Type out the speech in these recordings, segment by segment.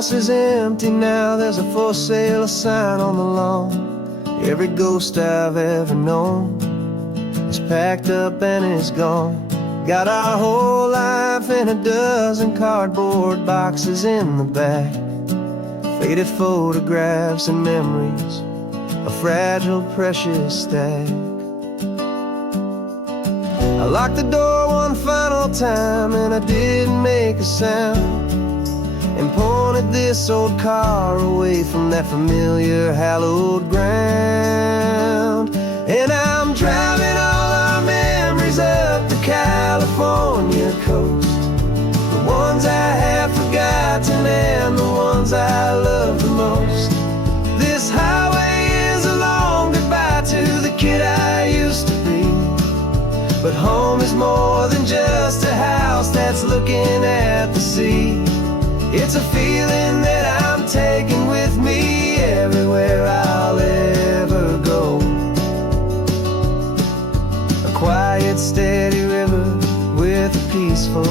house is empty now, there's a for sale sign on the lawn. Every ghost I've ever known is packed up and is gone. Got our whole life in a dozen cardboard boxes in the back. Faded photographs and memories, a fragile, precious stack. I locked the door one final time and I didn't make a sound, and pointed this old car away from that familiar hallowed ground. And I'm driving all our memories up the California coast, the ones I have forgotten and the ones I love the most. This highway is a long goodbye to the kid I used to be, but home is more than just a house that's looking at the sea. It's a feeling that I'm taking with me everywhere I'll ever go. A quiet, steady river with a peaceful,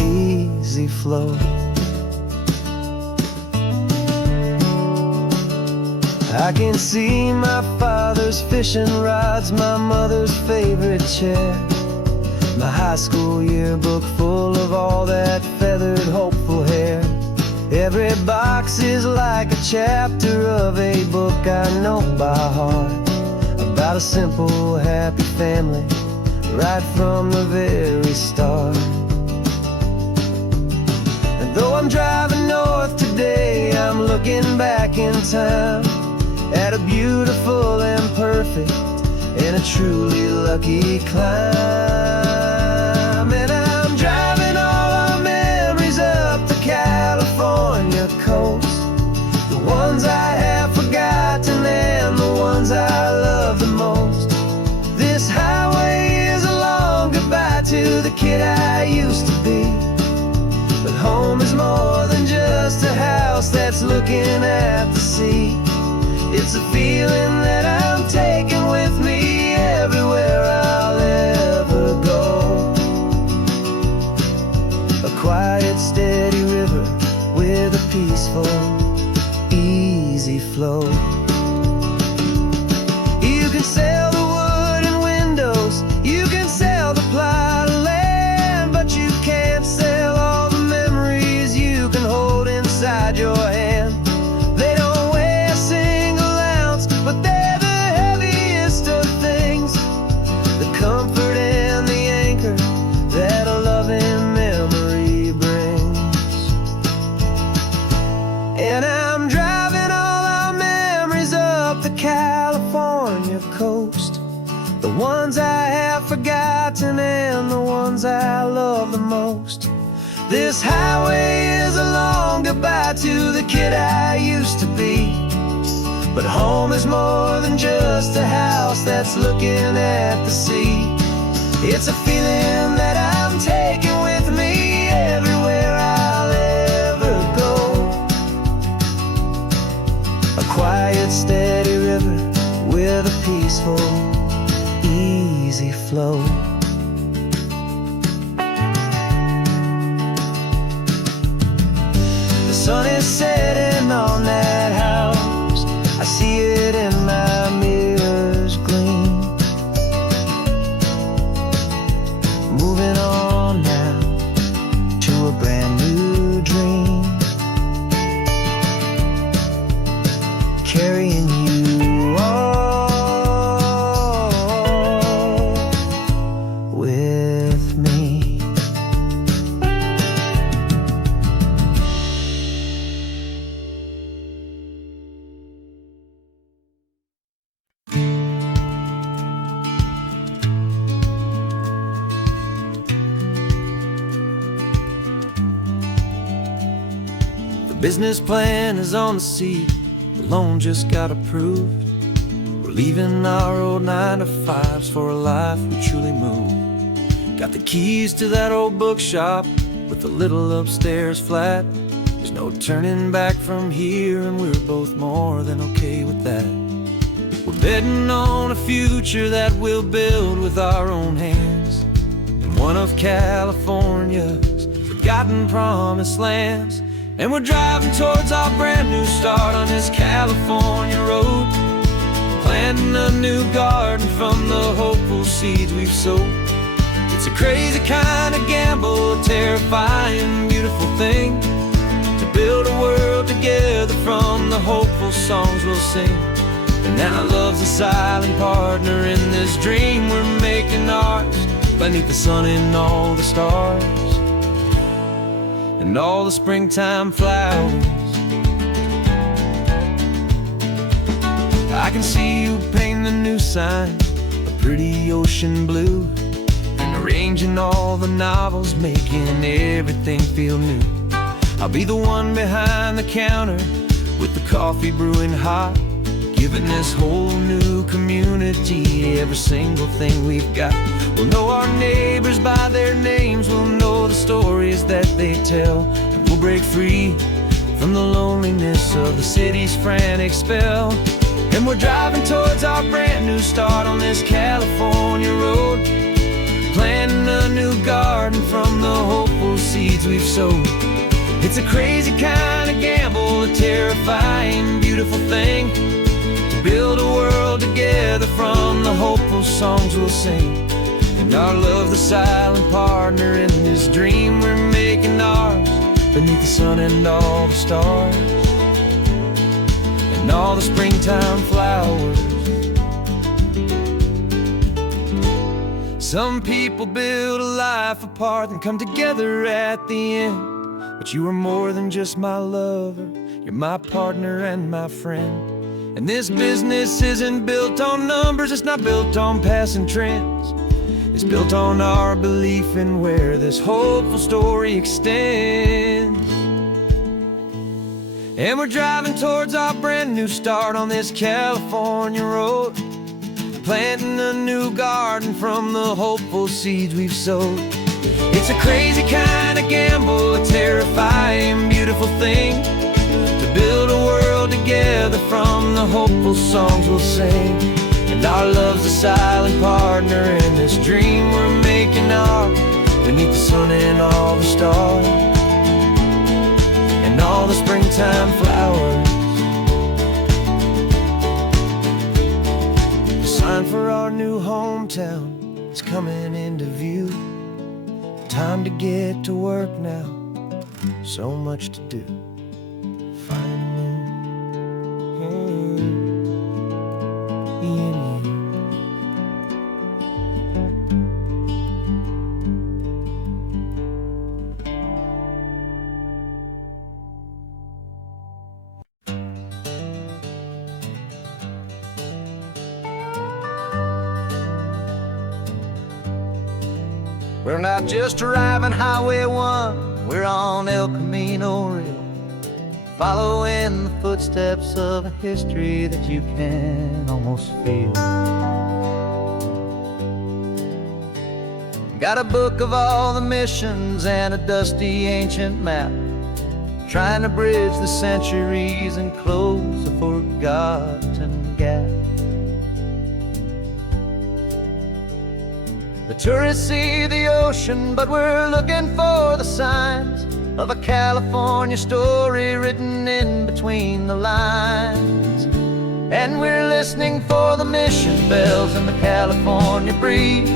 easy flow. I can see my father's fishing rods, my mother's favorite chair, my high school yearbook full of all that feathered, hopeful hair. Every box is like a chapter of a book I know by heart, about a simple, happy family right from the very start. And though I'm driving north today, I'm looking back in time at a beautiful and perfect and a truly lucky climb. And I'm driving all our memories up the California coast, the ones I have forgotten and the ones I love the most. This highway is a long goodbye to the kid I used to be, but home is more than just a house that's looking at the sea. It's a feeling that I'm taking with me everywhere I'll ever go. A quiet, steady river with a peaceful, easy flow. You can sell the wood and windows, you can sell the plot of land, but you can't sell all the memories you can hold inside your hand. They don't weigh a single ounce, but they're the heaviest of things, the comfort and the anchor that a loving memory brings. And I'm driving all our memories up the California coast, the ones I have forgotten and the ones I love the most. This highway is a long goodbye to the kid I used to be, but home is more than just a house that's looking at the sea. It's a feeling that I'm taking with me everywhere I'll ever go. A quiet, steady river with a peaceful, easy flow. The sun is setting on that house, I see it in my mirror's gleam. Moving on now to a brand new dream, carrying you all with me. The business plan is on the seat, the loan just got approved. We're leaving our old 9-to-5s for a life we truly move. Got the keys to that old bookshop with the little upstairs flat. There's no turning back from here, and we're both more than okay with that. We're betting on a future that we'll build with our own hands, in one of California's forgotten promised lands. And we're driving towards our brand new start on this California road, planting a new garden from the hopeful seeds we've sowed. It's a crazy kind of gamble, a terrifying, beautiful thing, to build a world together from the hopeful songs we'll sing. And now love's a silent partner in this dream we're making ours, beneath the sun and all the stars and all the springtime flowers. I can see you painting a new sign, a pretty ocean blue, and arranging all the novels, making everything feel new. I'll be the one behind the counter with the coffee brewing hot, giving this whole new community every single thing we've got. We'll know our neighbors by their names, we'll know the stories that they tell, and we'll break free from the loneliness of the city's frantic spell. And we're driving towards our brand new start on this California road, planting a new garden from the hopeful seeds we've sowed. It's a crazy kind of gamble, a terrifying, beautiful thing, to build a world together from the hopeful songs we'll sing. And our love's the silent partner in this dream we're making ours, beneath the sun and all the stars and all the springtime flowers. Some people build a life apart and come together at the end, but you are more than just my lover, you're my partner and my friend. And this business isn't built on numbers, it's not built on passing trends, it's built on our belief in where this hopeful story extends. And we're driving towards our brand new start on this California road, planting a new garden from the hopeful seeds we've sowed. It's a crazy kind of gamble, a terrifying, beautiful thing, to build a world together from the hopeful songs we'll sing. And our love's a silent partner in this dream we're making ours, beneath the sun and all the stars and all the springtime flowers. The sign for our new hometown is coming into view. Time to get to work now, so much to do. We're not just driving Highway 1, we're on El Camino Real, following the footsteps of a history that you can almost feel. Got a book of all the missions and a dusty ancient map, trying to bridge the centuries and close a forgotten gap. The tourists see the ocean, but we're looking for the signs of a California story written in between the lines. And we're listening for the mission bells in the California breeze,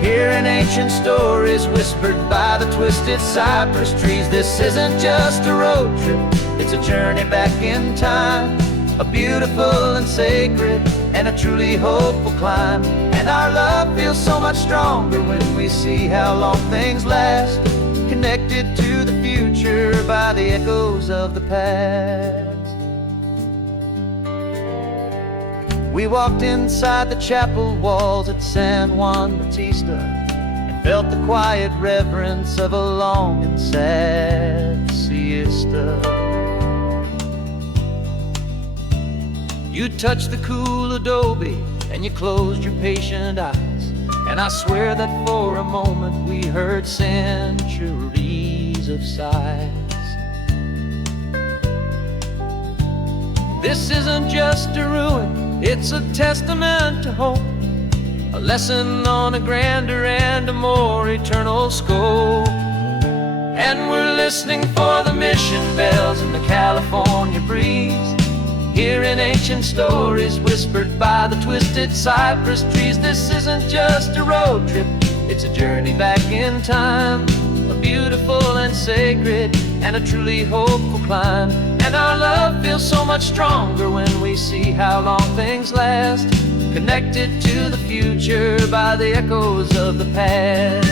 hearing ancient stories whispered by the twisted cypress trees. This isn't just a road trip, it's a journey back in time, a beautiful and sacred and a truly hopeful climb. And our love feels so much stronger when we see how long things last, connected to the future by the echoes of the past. We walked inside the chapel walls at San Juan Bautista and felt the quiet reverence of a long and sad siesta. You touched the cool adobe and you closed your patient eyes, and I swear that for a moment we heard centuries of sighs. This isn't just a ruin, it's a testament to hope, a lesson on a grander and a more eternal scope. And we're listening for the mission bells in the California breeze, hearing ancient stories whispered by the twisted cypress trees. This isn't just a road trip, it's a journey back in time, a beautiful and sacred and a truly hopeful climb. And our love feels so much stronger when we see how long things last, connected to the future by the echoes of the past.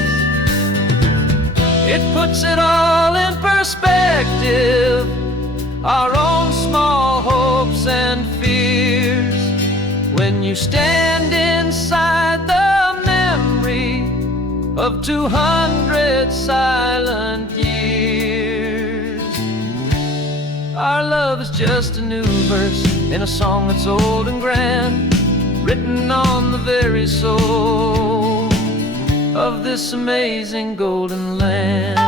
It puts it all in perspective, our own small hopes and fears, when you stand inside the memory of 200 silent years. Our love is just a new verse in a song that's old and grand, written on the very soul of this amazing golden land.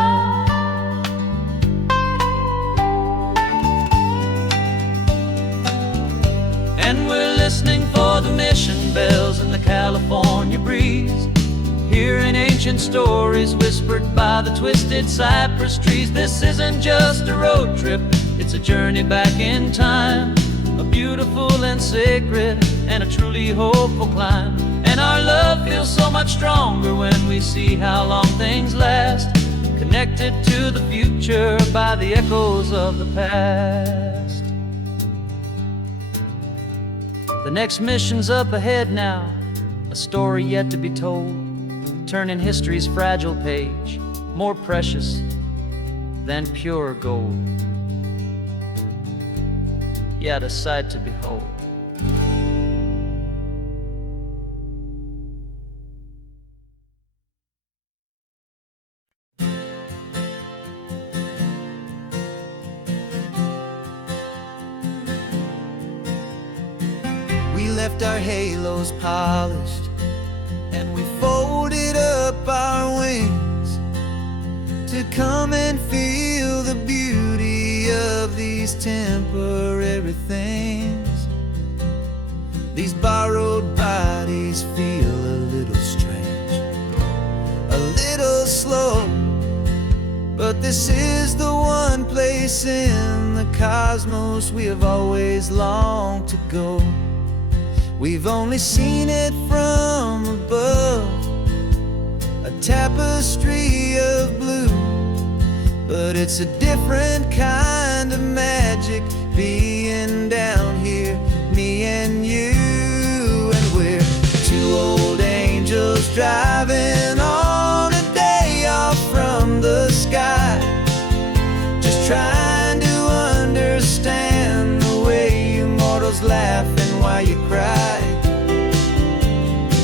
And we're listening for the mission bells in the California breeze, hearing ancient stories whispered by the twisted cypress trees. This isn't just a road trip, it's a journey back in time, a beautiful and sacred and a truly hopeful climb. And our love feels so much stronger when we see how long things last, connected to the future by the echoes of the past. The next mission's up ahead now, a story yet to be told, turning history's fragile page more precious than pure gold. Yet a sight to behold. We left our halos polished, and we folded up our wings to come and feel the beauty of these temporary things. These borrowed bodies feel a little strange, a little slow, but this is the one place in the cosmos we have always longed to go. We've only seen it from above, a tapestry of blue, but it's a different kind of magic being down here, me and you. And we're two old angels driving on a day off from the sky, just trying to understand the way you mortals laugh and why you cry.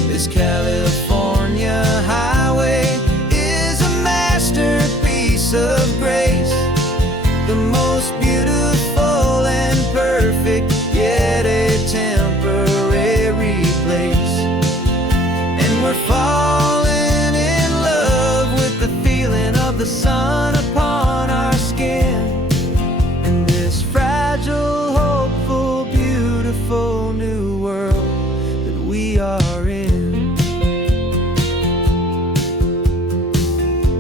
This California highway is a masterpiece of grace, the most beautiful and perfect, yet a temporary place. And we're falling in love with the feeling of the sun upon our skin, in this fragile, hopeful, beautiful new world that we are in.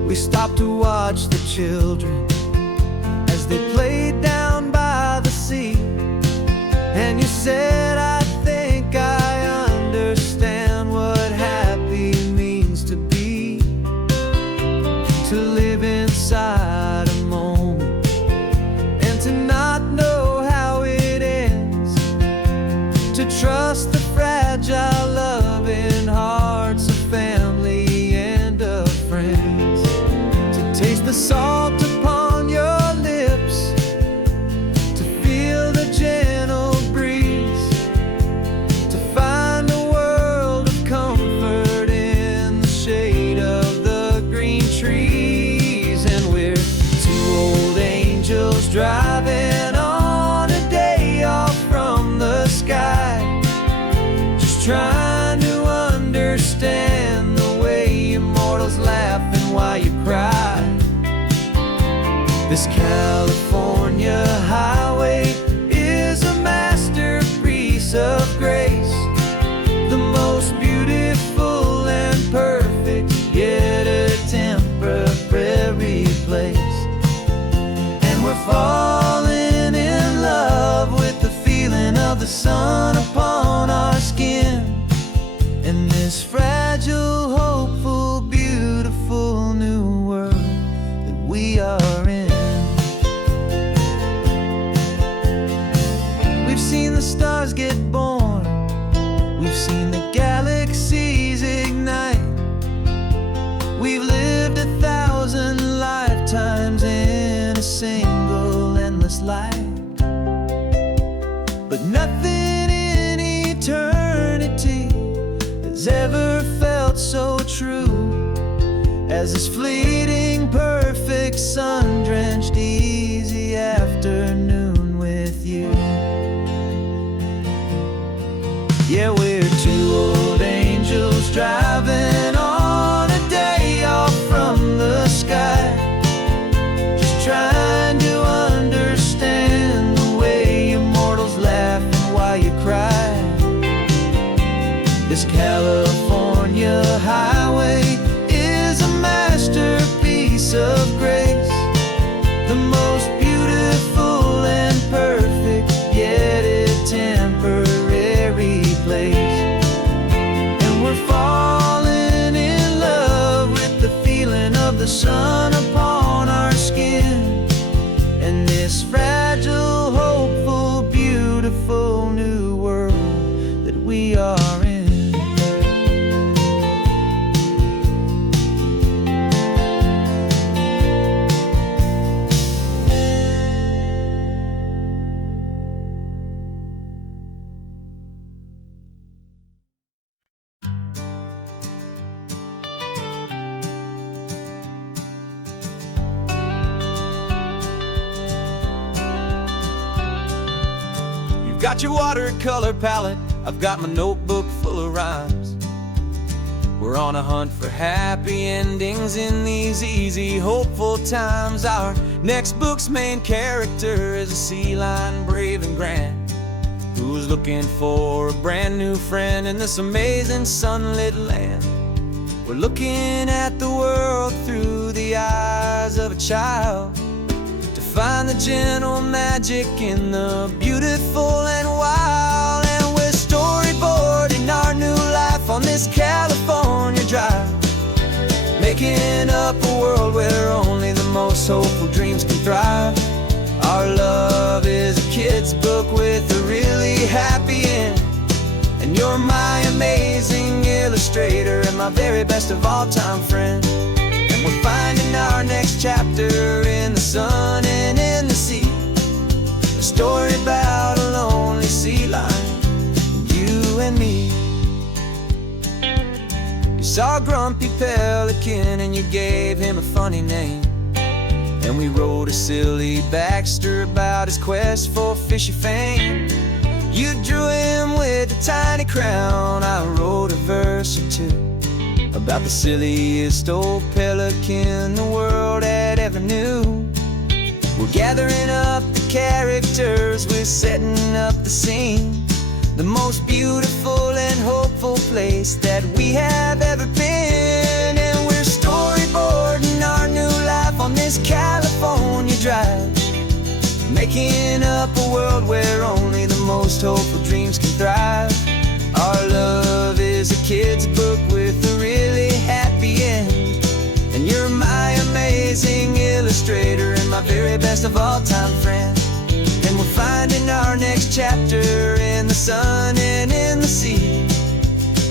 We stopped to watch the children as they played down by the sea, and you said, I think I understand what happy means to be, to live inside a moment and to not know how it ends, to trust the fragile loving hearts of family and of friends, to taste the salt upon your lips, to feel the gentle breeze, to find a world of comfort in the shade of the green trees. And we're two old angels driving on a day off from the sky, just trying to understand the way immortals laugh and why you cry. This California highway is a masterpiece of grace, the most beautiful and perfect, yet a temporary place. we've seen the stars get born, we've seen the galaxies ignite. We've lived 1,000 lifetimes in a single endless life. But nothing in eternity has ever felt so true as this fleeting, perfect, sun-drenched, easy afternoon with you. Yeah, we're two old angels driving on a day off from the sky, just trying to understand the way you mortals laugh and why you cry. This California highway is a masterpiece of grace, the most beautiful and perfect, yet a temporary place. And we're falling in love with the feeling of the sun upon our skin, and this fragile, hopeful, beautiful new world that we are in. You've got your watercolor palette, I've got my notebook full of rhymes. We're on a hunt for happy endings in these easy, hopeful times. Our next book's main character is a sea lion, brave and grand, who's looking for a brand new friend in this amazing sunlit land. We're looking at the world through the eyes of a child, to find the gentle magic in the beautiful and wild. And we're storyboarding our new life on this California drive, making up a world where only the most hopeful dreams can thrive. Our love is a kid's book with a really happy end, and you're my amazing illustrator and my very best of all time friend. And we're finding our next chapter in the sun and in the sea, a story about a lonely sea lion, you and me. You saw a grumpy pelican and you gave him a funny name, and we wrote a silly Baxter about his quest for fishy fame. You drew him with a tiny crown, I wrote a verse or two about the silliest old pelican the world had ever knew. We're gathering up the characters, we're setting up the scene, the most beautiful and hopeful place that we have ever been. And we're storyboarding our new life on this California drive, making up a world where only the most hopeful dreams can thrive. Our love is a kid's book with a really happy end, and you're my amazing illustrator and my very best of all time friend. And we're finding our next chapter in the sun and in the sea,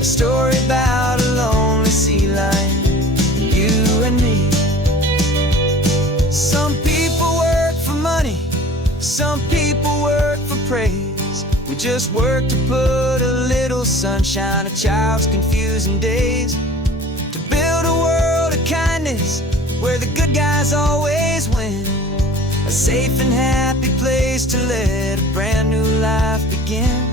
a story about a lonely sea lion, you and me. Some people work for money, some people work for praise. We just work to put a little sunshine in a child's confusing days, to build a world of kindness where the good guys always win, a safe and happy place to let a brand new life begin.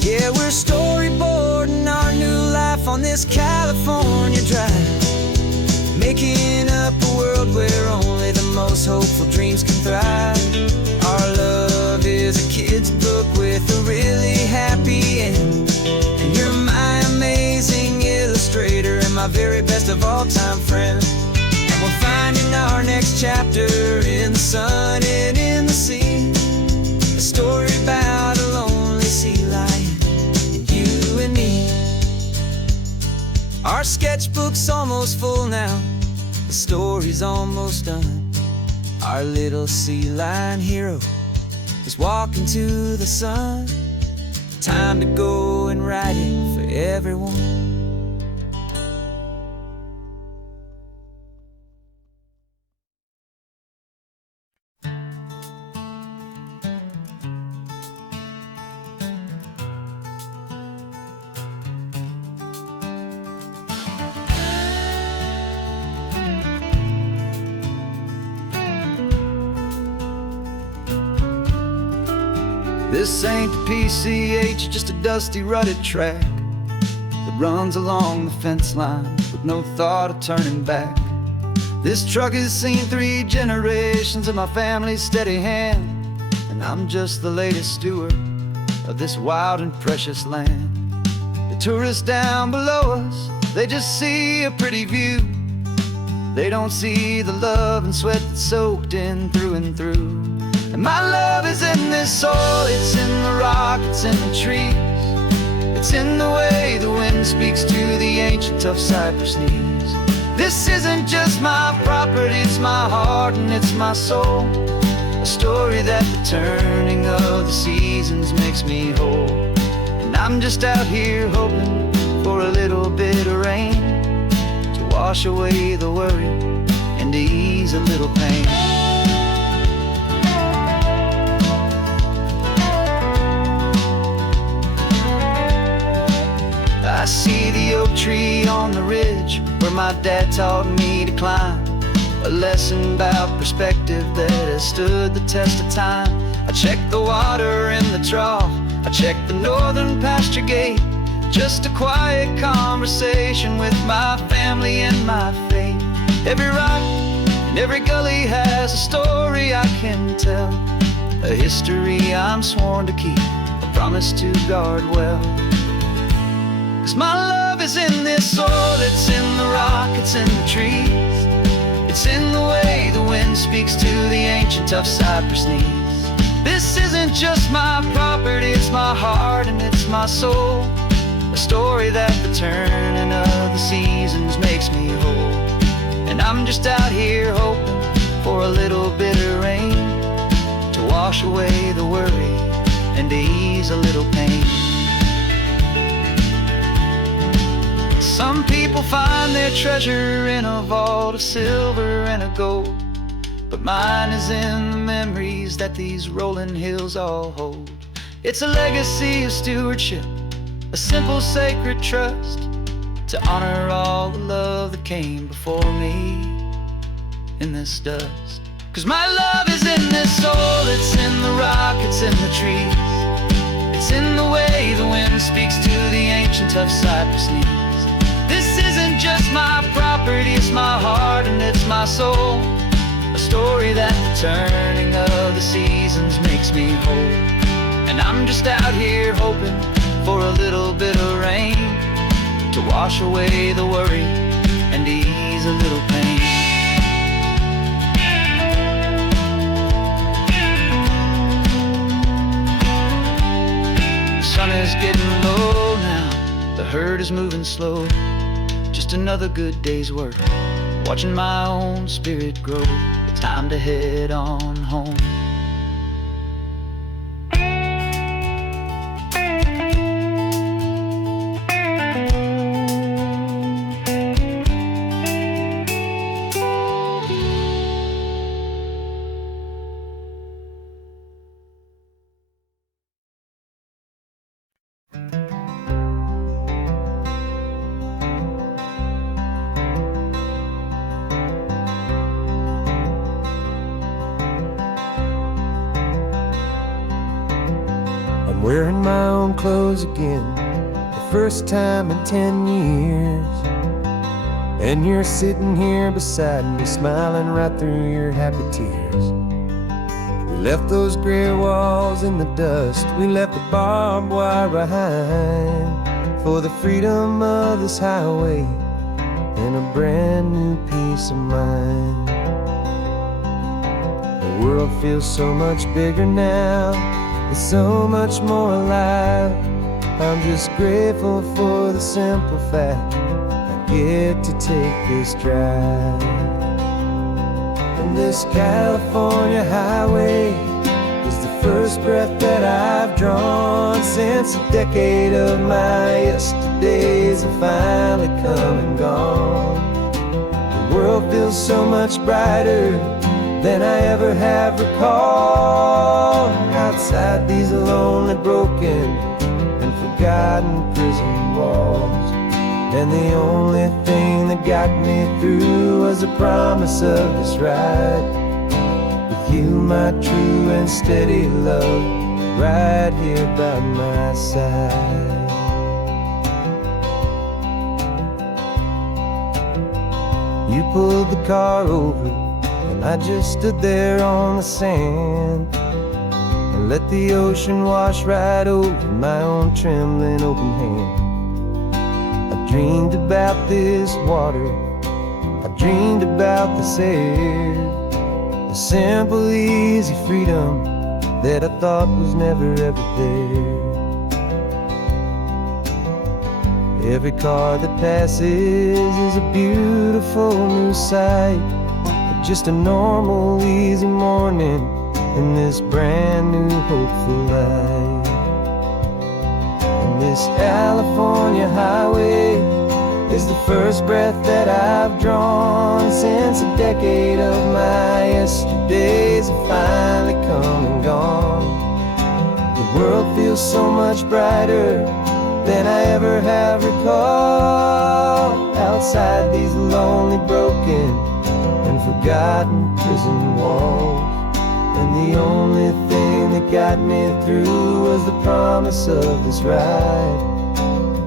Yeah, we're storyboarding our new life on this California drive, making up a world where only the most hopeful dreams can thrive. Our love is a kid's book with a really happy end, and you're my amazing illustrator and my very best of all time friend. chapter in the sun and in the sea. A story about a lonely sea lion and you and me. Our sketchbook's almost full now, the story's almost done. Our little sea lion hero is walking to the sun. Time to go and write it for everyone. This ain't the PCH, just a dusty rutted track that runs along the fence line with no thought of turning back. This truck has seen 3 generations of my family's steady hand, and I'm just the latest steward of this wild and precious land. The tourists down below us, they just see a pretty view. They don't see the love and sweat that's soaked in through and through. And my love is in this soil, it's in the rock, it's in the trees. It's in the way the wind speaks to the ancient tough cypress knees. This isn't just my property, it's my heart and it's my soul. A story that the turning of the seasons makes me whole. And I'm just out here hoping for a little bit of rain to wash away the worry and to ease a little pain. I see the oak tree on the ridge where my dad taught me to climb. A lesson about perspective that has stood the test of time. I check the water in the trough, I check the northern pasture gate. Just a quiet conversation with my family and my faith. Every rock and every gully has a story I can tell. A history I'm sworn to keep, a promise to guard well. 'Cause my love is in this soil, it's in the rock, it's in the trees. It's in the way the wind speaks to the ancient tough cypress knees. This isn't just my property, it's my heart and it's my soul. A story that the turning of the seasons makes me whole. And I'm just out here hoping for a little bit of rain to wash away the worry and to ease a little pain. Some people find their treasure in a vault of silver and of gold, but mine is in the memories that these rolling hills all hold. It's a legacy of stewardship, a simple sacred trust, to honor all the love that came before me in this dust. 'Cause my love is in this soul, it's in the rock, it's in the trees. It's in the way the wind speaks to the ancient tough cypress knees. This isn't just my property, it's my heart and it's my soul. A story that the turning of the seasons makes me whole. And I'm just out here hoping for a little bit of rain to wash away the worry and ease a little pain. The sun is getting low now, the herd is moving slow. Just another good day's work, watching my own spirit grow. It's time to head on home. I'm wearing my own clothes again, the first time in 10 years. And you're sitting here beside me, smiling right through your happy tears. We left those gray walls in the dust, we left the barbed wire behind, for the freedom of this highway and a brand new peace of mind. The world feels so much bigger now, it's so much more alive. I'm just grateful for the simple fact I get to take this drive. And this California highway is the first breath that I've drawn since a decade of my yesterdays have finally come and gone. The world feels so much brighter than I ever have recalled. Outside these lonely, broken, and forgotten prison walls. And the only thing that got me through was the promise of this ride with you, my true and steady love, right here by my side. You pulled the car over and I just stood there on the sand and let the ocean wash right over my own trembling open hand. I dreamed about this water, I dreamed about this air, the simple, easy freedom that I thought was never ever there. Every car that passes is a beautiful new sight, just a normal, easy morning in this brand new, hopeful life. And this California highway is the first breath that I've drawn since a decade of my yesterdays have finally come and gone. The world feels so much brighter than I ever have recalled. Outside these lonely, broken, and forgotten prison walls. And the only thing that got me through was the promise of this ride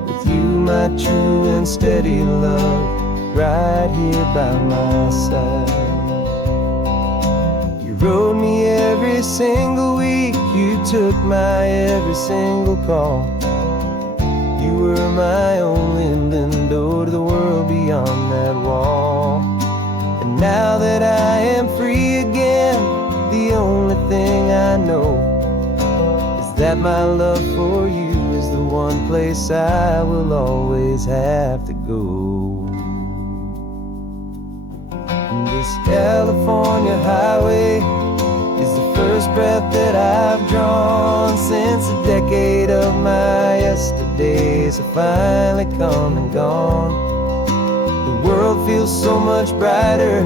with you, my true and steady love, right here by my side. You rode me every single week, you took my every single call. You were my only window to the world beyond that wall. And now that I am free again, the only thing I know is that my love for you is the one place I will always have to go. And this California highway is the first breath that I've drawn since a decade of my yesterdays have finally come and gone. The world feels so much brighter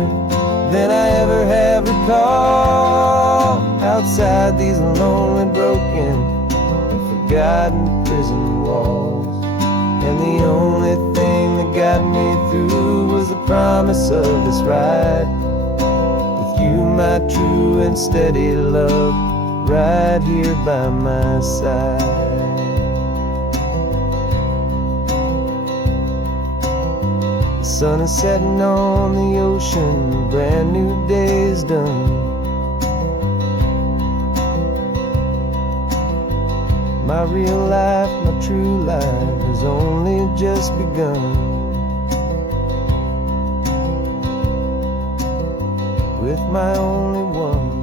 than I ever have recalled. Outside these lonely, broken, and forgotten prison walls. And the only thing that got me through was the promise of this ride with you, my true and steady love, right here by my side. The sun is setting on the ocean, a brand new day is done. My real life, my true life has only just begun. With my only one.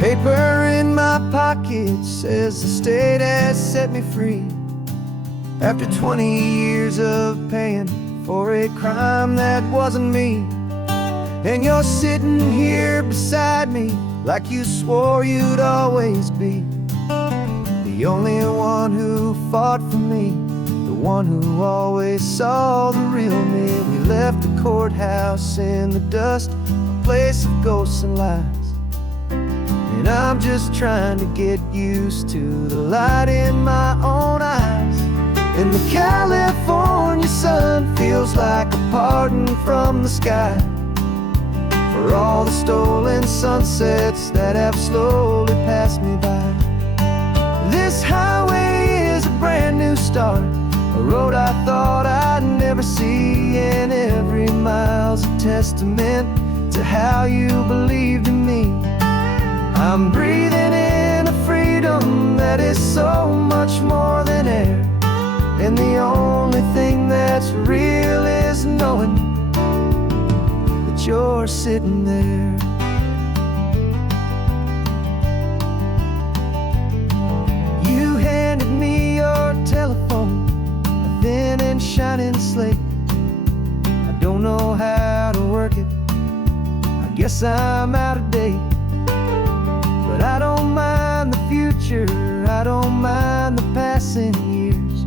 Paper in my pocket says the state has set me free after 20 years of paying for a crime that wasn't me. And you're sitting here beside me like you swore you'd always be the only one who fought for me, the one who always saw the real me. We left the courthouse in the dust, a place of ghosts and lies. And I'm just trying to get used to the light in my own eyes. And the California sun feels like a pardon from the sky for all the stolen sunsets that have slowly passed me by. This highway is a brand testament to how you believed in me. I'm breathing in a freedom that is so much more than air, and the only thing that's real is knowing that you're sitting there. You handed me your telephone, a thin and shining slate. I don't know how to work it, I guess I'm out of date. But I don't mind the future, I don't mind the passing years,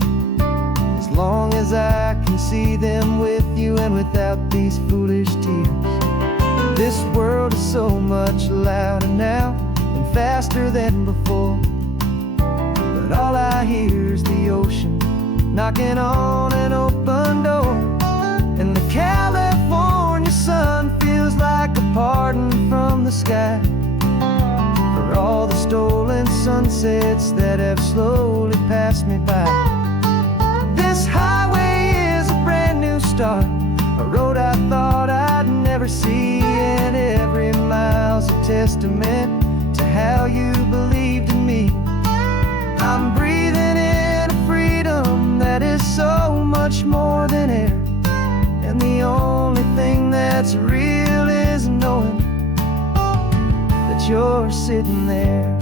as long as I can see them with you and without these foolish tears. This world is so much louder now and faster than before, but all I hear is the ocean knocking on an open door. And the California sun feels like a pardon from the sky for all the stolen sunsets that have slowly passed me by. This highway is a brand new start, a road I thought I'd never see, and every mile's a testament to how you believed in me. I'm breathing in a freedom that is so much more than air, and the only thing that's real is knowing that you're sitting there.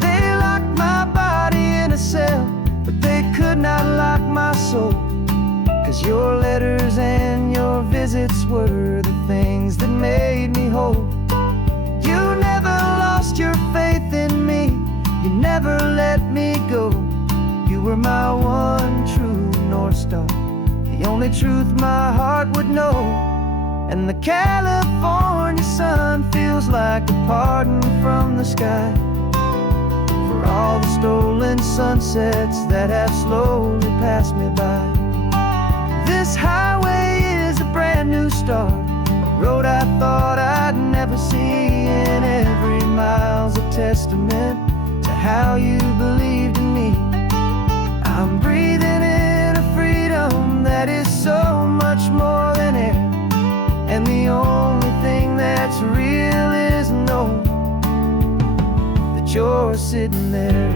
They locked my body in a cell, but they could not lock my soul, 'cause your letters and your visits were the things that made me whole. You never lost your faith in me, you never let me go. You were my one true North Star, the only truth my heart would know. And the California sun feels like a pardon from the sky for all the stolen sunsets that have slowly passed me by. This highway is a brand new start, a road I thought I'd never see, and every mile's a testament to how you believed in me. I'm breathing in a freedom that is so much more than air, and the only thing that's real is knowing that you're sitting there.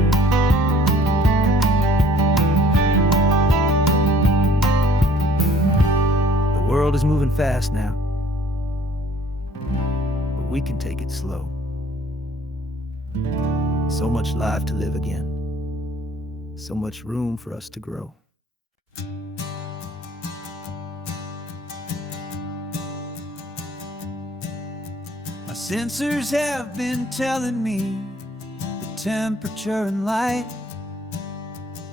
The world is moving fast now, but we can take it slow. So much life to live again, so much room for us to grow. My sensors have been telling me the temperature and light,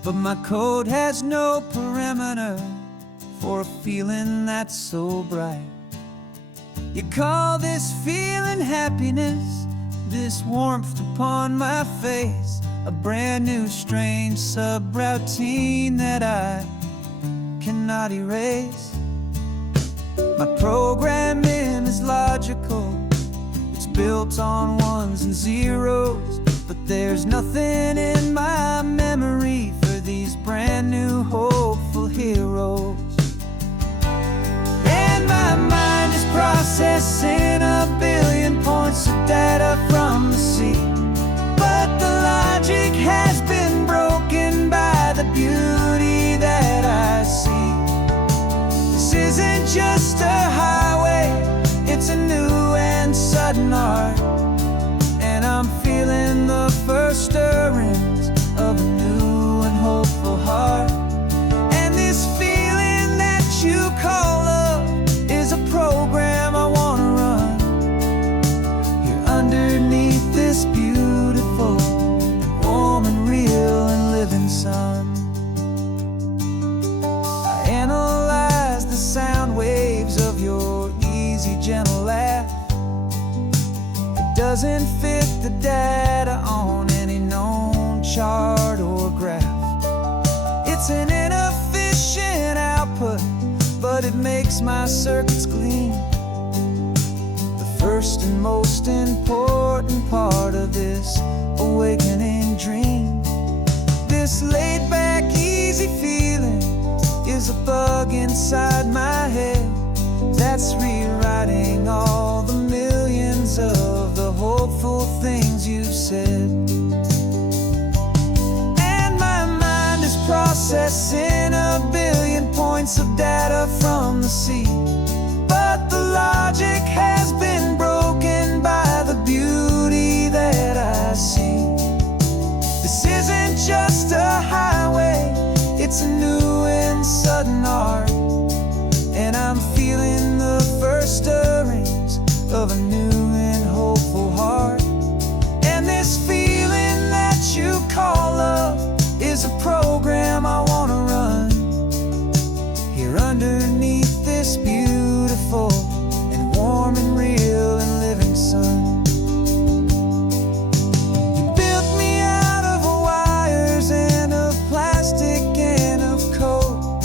but my code has no perimeter for a feeling that's so bright. You call this feeling happiness, this warmth upon my face, a brand new strange subroutine that I cannot erase. My programming is logical, it's built on ones and zeros, but there's nothing in my memory for these brand new hopeful heroes. And my mind is processing a billion points of data from the sea, but the logic has been broken by the beauty that I see. This isn't just a highway, it's a new and sudden art, and I'm feeling the first stirrings of a new and hopeful heart. And this feeling that you call love is a program I wanna run here underneath said. And my mind is processing a billion points of data from the sea. But the logic has been broken by the beauty that I see. This isn't just a highway, it's a new and sudden art. And I'm feeling the first stirrings of a new and hopeful heart. And this feeling that you call love is a program I wanna run here underneath this beautiful and warm and real and living sun. You built me out of wires and of plastic and of code.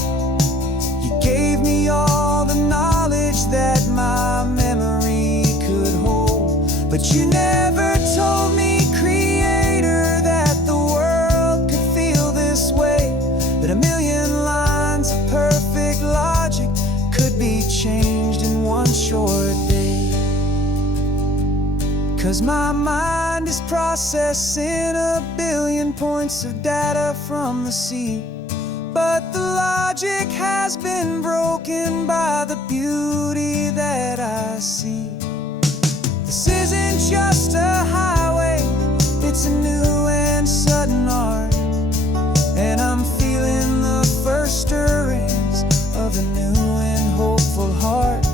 You gave me all the knowledge that my memory could hold. But you never told me, Creator, that the world could feel this way, that a million lines of perfect logic could be changed in one short day. 'Cause my mind is processing a billion points of data from the sea. But the logic has been broken by the beauty that I see. This isn't just a highway, it's a new and sudden art. And I'm feeling the first stirrings of a new and hopeful heart.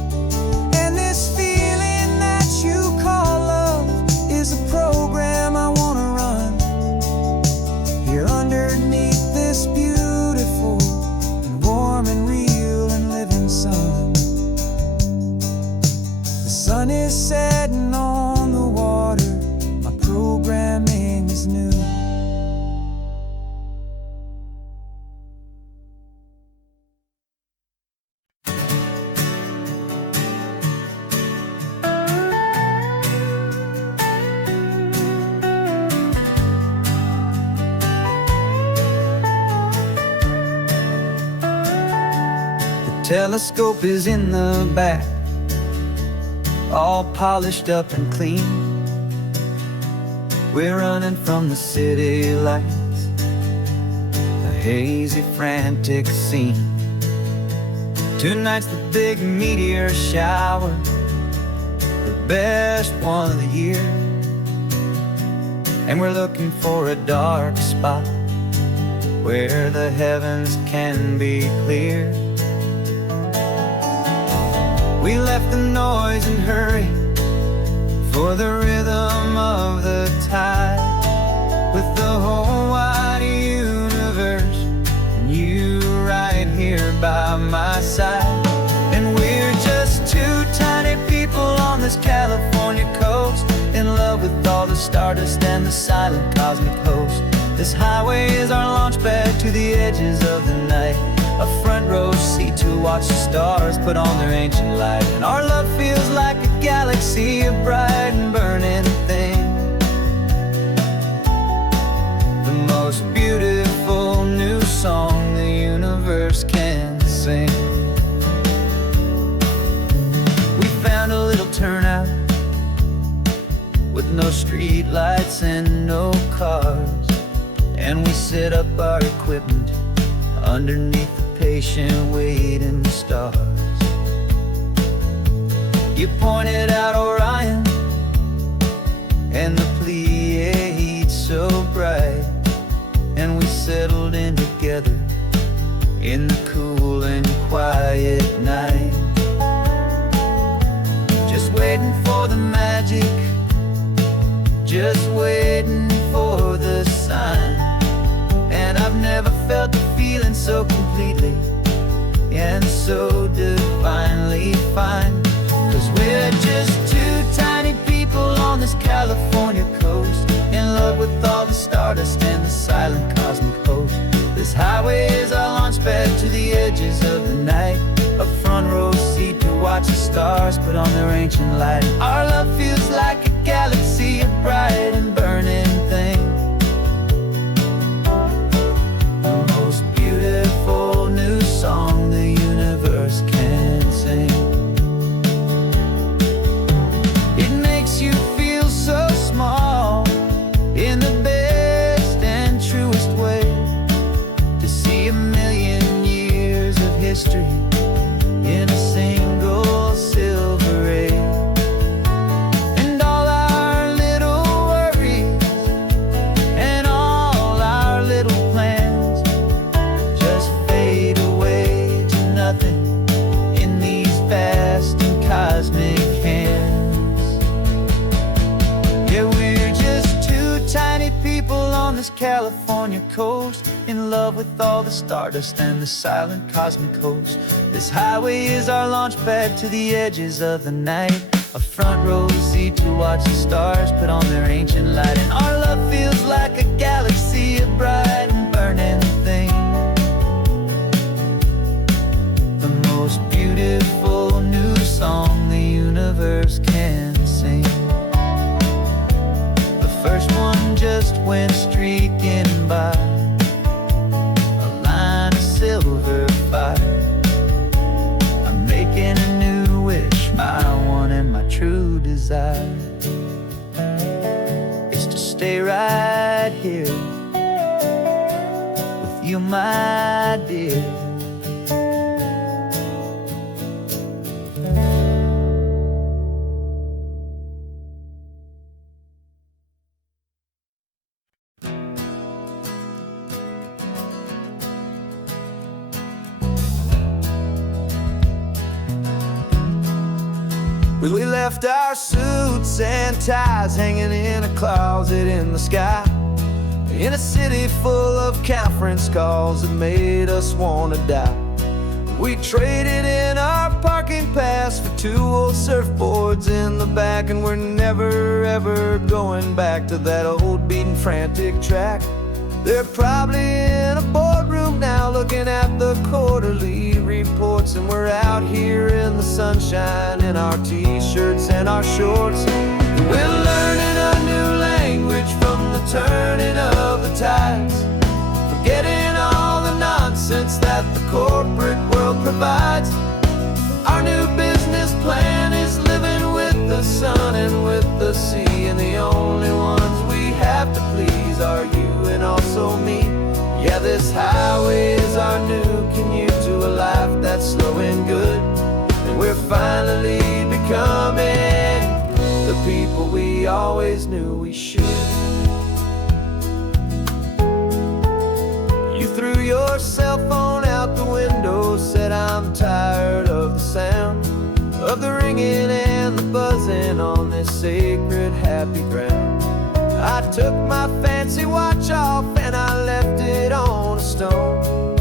And this feeling that you call love is a program I wanna run here underneath this beautiful and warm and real and living sun. The sun is setting on the water, my programming is new. Telescope is in the back, all polished up and clean. We're running from the city lights, a hazy, frantic scene. Tonight's the big meteor shower, the best one of the year. And we're looking for a dark spot where the heavens can be clear. We left the noise and hurry for the rhythm of the tide, with the whole wide universe and you right here by my side. And we're just two tiny people on this California coast, in love with all the stardust and the silent cosmic host. This highway is our launch pad to the edges of the night, a front row seat to watch the stars put on their ancient light. And our love feels like a galaxy, a bright and burning thing, the most beautiful new song the universe can sing. We found a little turnout with no street lights and no cars, and we set up our equipment underneath the patient waiting stars. You pointed out Orion and the Pleiades so bright, and we settled in together in the cool and quiet night, just waiting for the magic, just waiting for the sign. And I've never felt the feeling so completely and so divinely fine. 'Cause we're just two tiny people on this California coast, in love with all the stardust and the silent cosmic host. This highway is our launch pad to the edges of the night, a front row seat to watch the stars put on their ancient light. Our love feels like a galaxy, a bright and burning thing, the most beautiful new song the universe can sing. It makes you feel so small, this California coast, in love with all the stardust and the silent cosmic host. This highway is our launch pad to the edges of the night, a front row seat to watch the stars put on their ancient light. And our love feels like a galaxy of bright and burning things, the most beautiful new song the universe can sing. The first one just went streaking by, a line of silver fire. I'm making a new wish, my one and my true desire is to stay right here with you, my dear. We left our suits and ties hanging in a closet in the sky, in a city full of conference calls that made us want to die. We traded in our parking pass for 2 old surfboards in the back, and we're never ever going back to that old beaten frantic track. They're probably in a boardroom now looking at the quarterly reports, and we're out here in the sunshine in our t-shirts and our shorts. We're learning a new language from the turning of the tides, forgetting all the nonsense that the corporate world provides. Our new business plan is living with the sun and with the sea, and the only ones we have to please are you and also me. Yeah, this highway is our new commute to a life that's slow and good, and we're finally becoming the people we always knew we should. You threw your cell phone out the window, said I'm tired of the sound of the ringing and the buzzing on this sacred happy ground. I took my fancy watch off and I left it on a stone.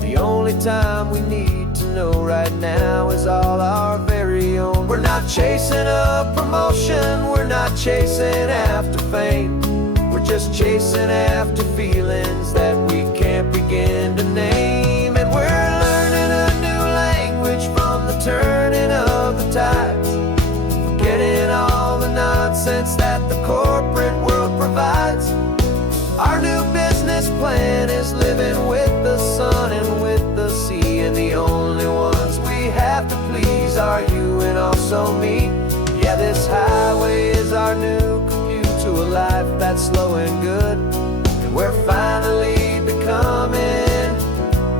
The only time we need to know right now is all our very own. We're not chasing a promotion, we're not chasing after fame, we're just chasing after feelings that we can't begin to name. And we're learning a new language from the turning of the tides, forgetting all the nonsense that the corporate world provides. Our new business plan is living with the sun and with the sea, and the only ones we have to please are you and also me. Yeah, this highway is our new commute to a life that's slow and good, and we're finally becoming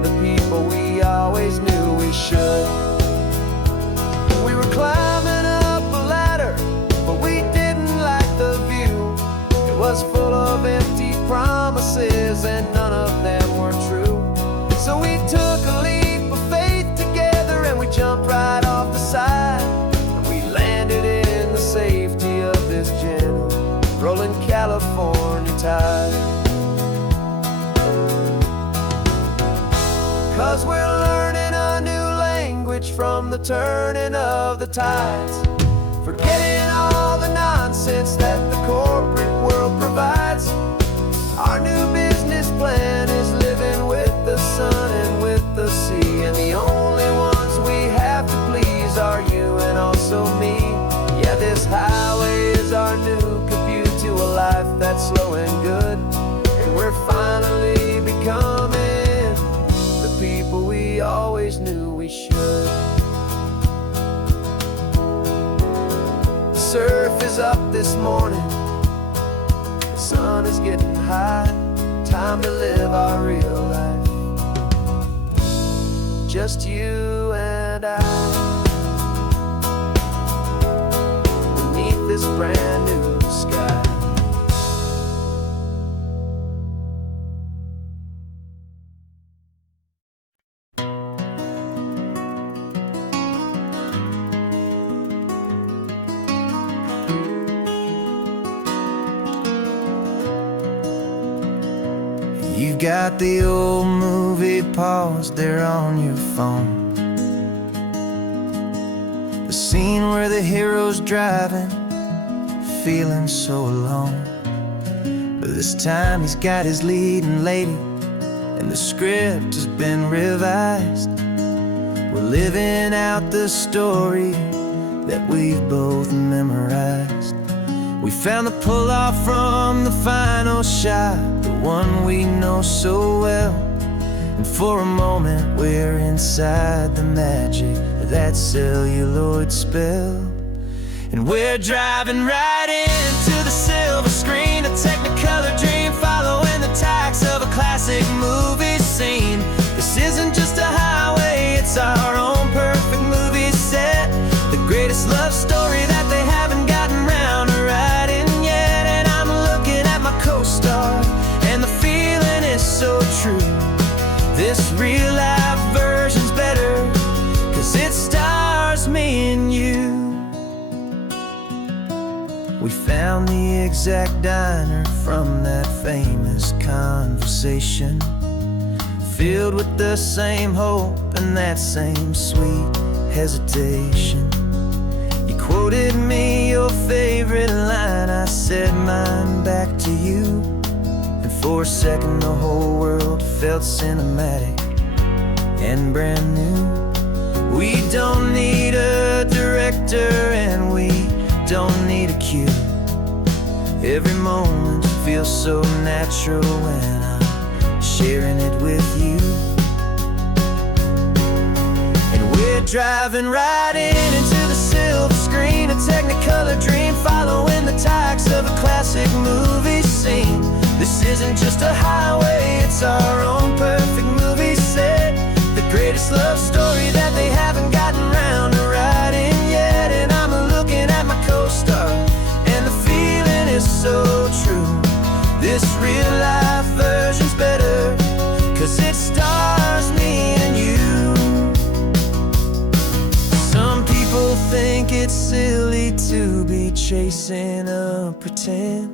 the people we always knew we should. We were climbing up a ladder, but we didn't like the view. It was full of empty promises and none of them were true. So we took a leap of faith together and we jumped right off the side, and we landed in the safety of this gentle rolling California tide. 'Cause we're learning a new language from the turning of the tides, forgetting all the nonsense that the corporate world provides. Our new business plan is living with the sun and with the sea, and the only ones we have to please are you and also me. Yeah, this highway is our new commute to a life that's slow and good, and we're finally becoming the people we always knew we should. The surf is up this morning, the sun is getting high, time to live our real life, just you and I, beneath this brand new sky. You've got the old movie paused there on your phone, the scene where the hero's driving, feeling so alone. But this time he's got his leading lady, and the script has been revised. We're living out the story that we've both memorized. We found the pull-off from the final shot, the one we know so well. And for a moment we're inside the magic of that celluloid spell. And we're driving right into the silver screen, a Technicolor dream, following the tacks of a classic movie scene. This isn't just a highway, it's our own perfect movie set, the greatest love story that they haven't gotten round to writing yet. And I'm looking at my co-star, and the feeling is so true. This real life version's better, 'cause it stars me and you. We found the exact diner from that famous conversation, filled with the same hope and that same sweet hesitation. You quoted me your favorite line, I said mine back to you. And for a second the whole world felt cinematic and brand new. We don't need a director and we don't need a cue. Every moment feels so natural when I'm sharing it with you. And we're driving right into the silver screen, a Technicolor dream, following the tacks of a classic movie scene. This isn't just a highway, it's our own perfect movie set, the greatest love story that they haven't gotten round to writing yet. And I'm looking at my co-star, and the feeling is so true. This real life version's better, 'cause it stars me and you. Some people think it's silly to be chasing a pretend,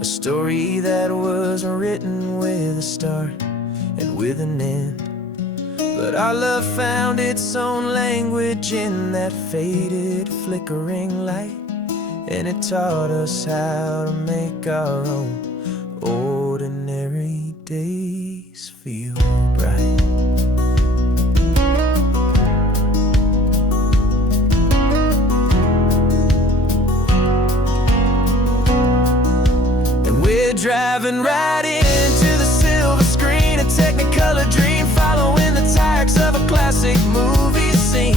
a story that was written with a start and with an end. But our love found its own language in that faded, flickering light, and it taught us how to make our own ordinary days feel bright. And we're driving right into the silver screen, a Technicolor dream, following the tacks of a classic movie scene.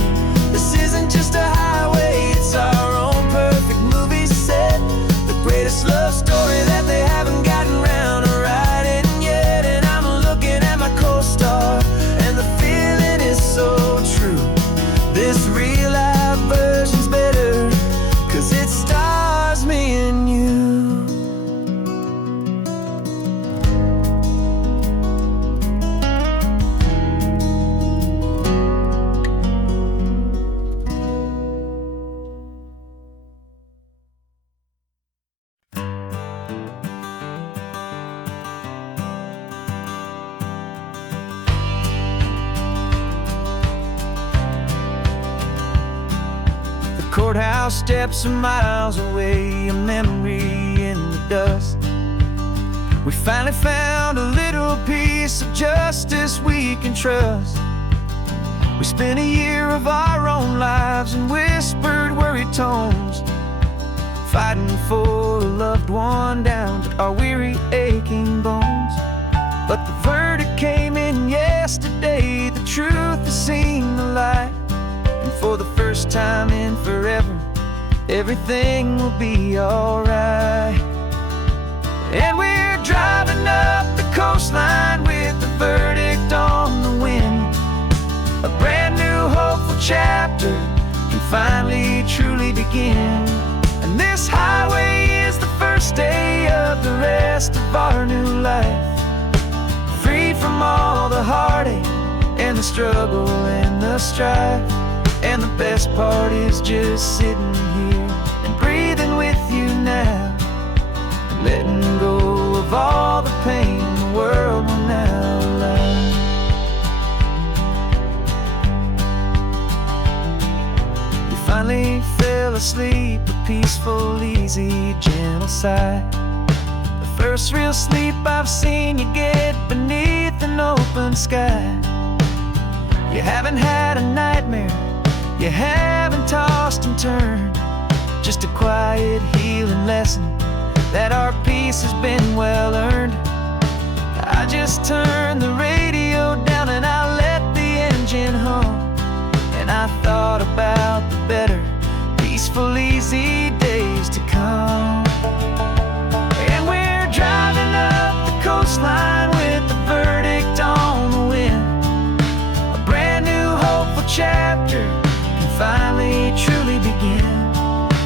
This isn't just a highway, it's our own perfect movie set, the greatest love story that they haven't gotten round to writing yet. And I'm looking at my co-star, and the feeling is so true. This real life version's better, 'cause it stars me and you. Courthouse steps are miles away, a memory in the dust. We finally found a little piece of justice we can trust. We spent a year of our own lives in whispered, worried tones, fighting for a loved one down to our weary, aching bones. But the verdict came in yesterday, the truth has seen the light. And for the first time in forever, everything will be alright. And we're driving up the coastline with the verdict on the wind. A brand new hopeful chapter can finally truly begin. And this highway is the first day of the rest of our new life, free from all the heartache and the struggle and the strife. And the best part is just sitting here and breathing with you now, letting go of all the pain the world sleep, a peaceful, easy, gentle sigh. The first real sleep I've seen you get beneath an open sky. You haven't had a nightmare, you haven't tossed and turned. Just a quiet, healing lesson that our peace has been well earned. I just turned the radio down and I let the engine hum, and I thought about the better, peaceful, easy days to come. And we're driving up the coastline with the verdict on the wind. A brand new hopeful chapter can finally truly begin.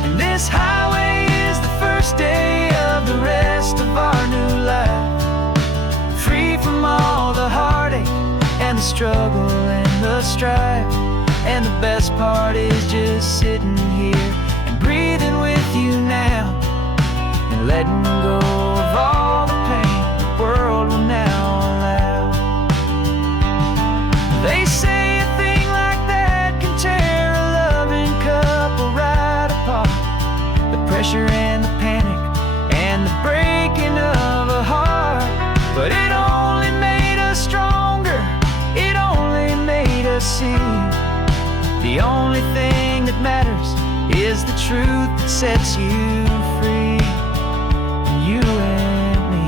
And this highway is the first day of the rest of our new life, free from all the heartache and the struggle and the strife. And the best part is just sitting here and breathing with you now, and letting go of all the pain the world will now allow. They say a thing like that can tear a loving couple right apart. The pressure and the panic and the breaking of a heart. But it only made us stronger, it only made us see the only thing that matters is the truth that sets you free, you and me.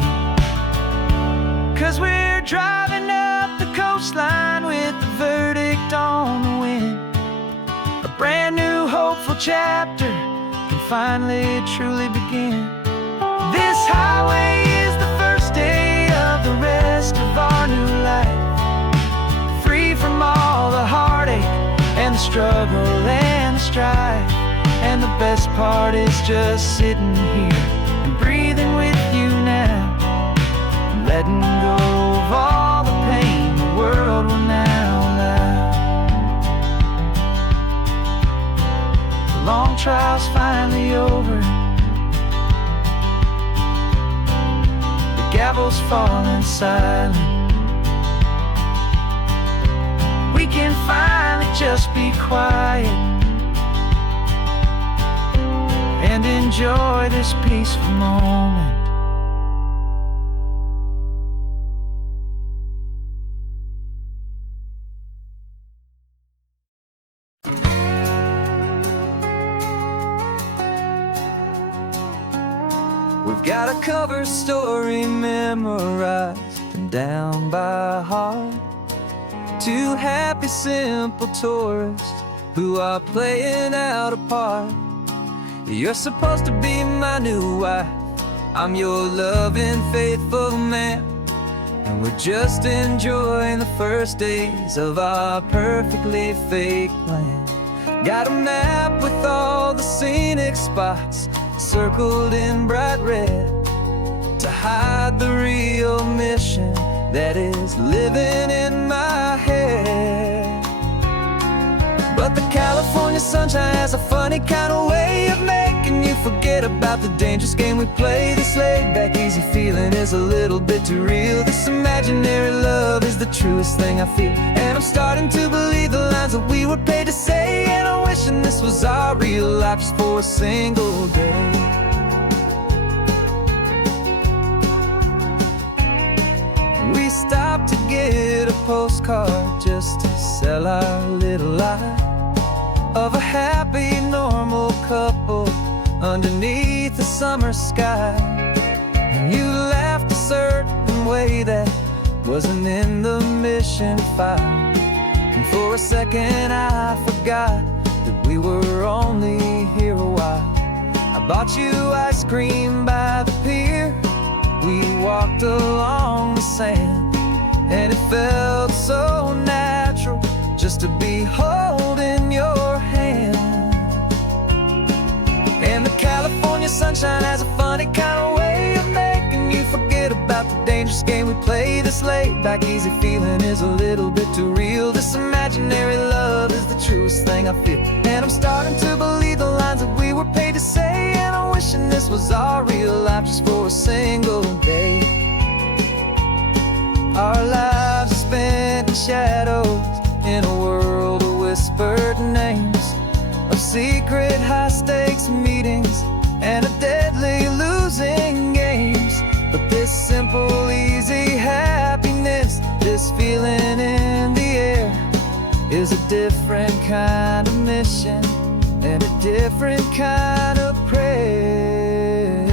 'Cause we're driving up the coastline with the verdict on the wind. A brand new hopeful chapter can finally truly begin. This highway is the first day of the rest of our new life, free from all the heartache and the struggle and the strife. And the best part is just sitting here and breathing with you now, and letting go of all the pain the world will now allow. The long trial's finally over, the gavel's falling silent. We can finally just be quiet and enjoy this peaceful moment. We've got a cover story memorized and down by heart. Two happy, simple tourists who are playing out a part. You're supposed to be my new wife, I'm your loving, faithful man, and we're just enjoying the first days of our perfectly fake plan. Got a map with all the scenic spots circled in bright red to hide the real mission that is living in my head. But the California sunshine has a funny kind of way of making you forget about the dangerous game we play. This laid-back, easy feeling is a little bit too real. This imaginary love is the truest thing I feel, and I'm starting to believe the lines that we were paid to say. And I'm wishing this was our real life just for a single day. We stopped to get a postcard just to sell our little lie of a happy, normal couple underneath the summer sky. And you laughed a certain way that wasn't in the mission file, and for a second I forgot that we were only here a while. I bought you ice cream by the pier, we walked along the sand, and it felt so natural just to be holding your hand. And the California sunshine has a funny kind of way of making you forget about the dangerous game we play. This laid-back, easy feeling is a little bit too real. This imaginary love is the truest thing I feel, and I'm starting to believe the lines that we were paid to say. And I'm wishing this was our real life just for a single day. Our lives are spent in shadows in a world of whispered names, of secret high stakes feeling in the air is a different kind of mission and a different kind of prayer.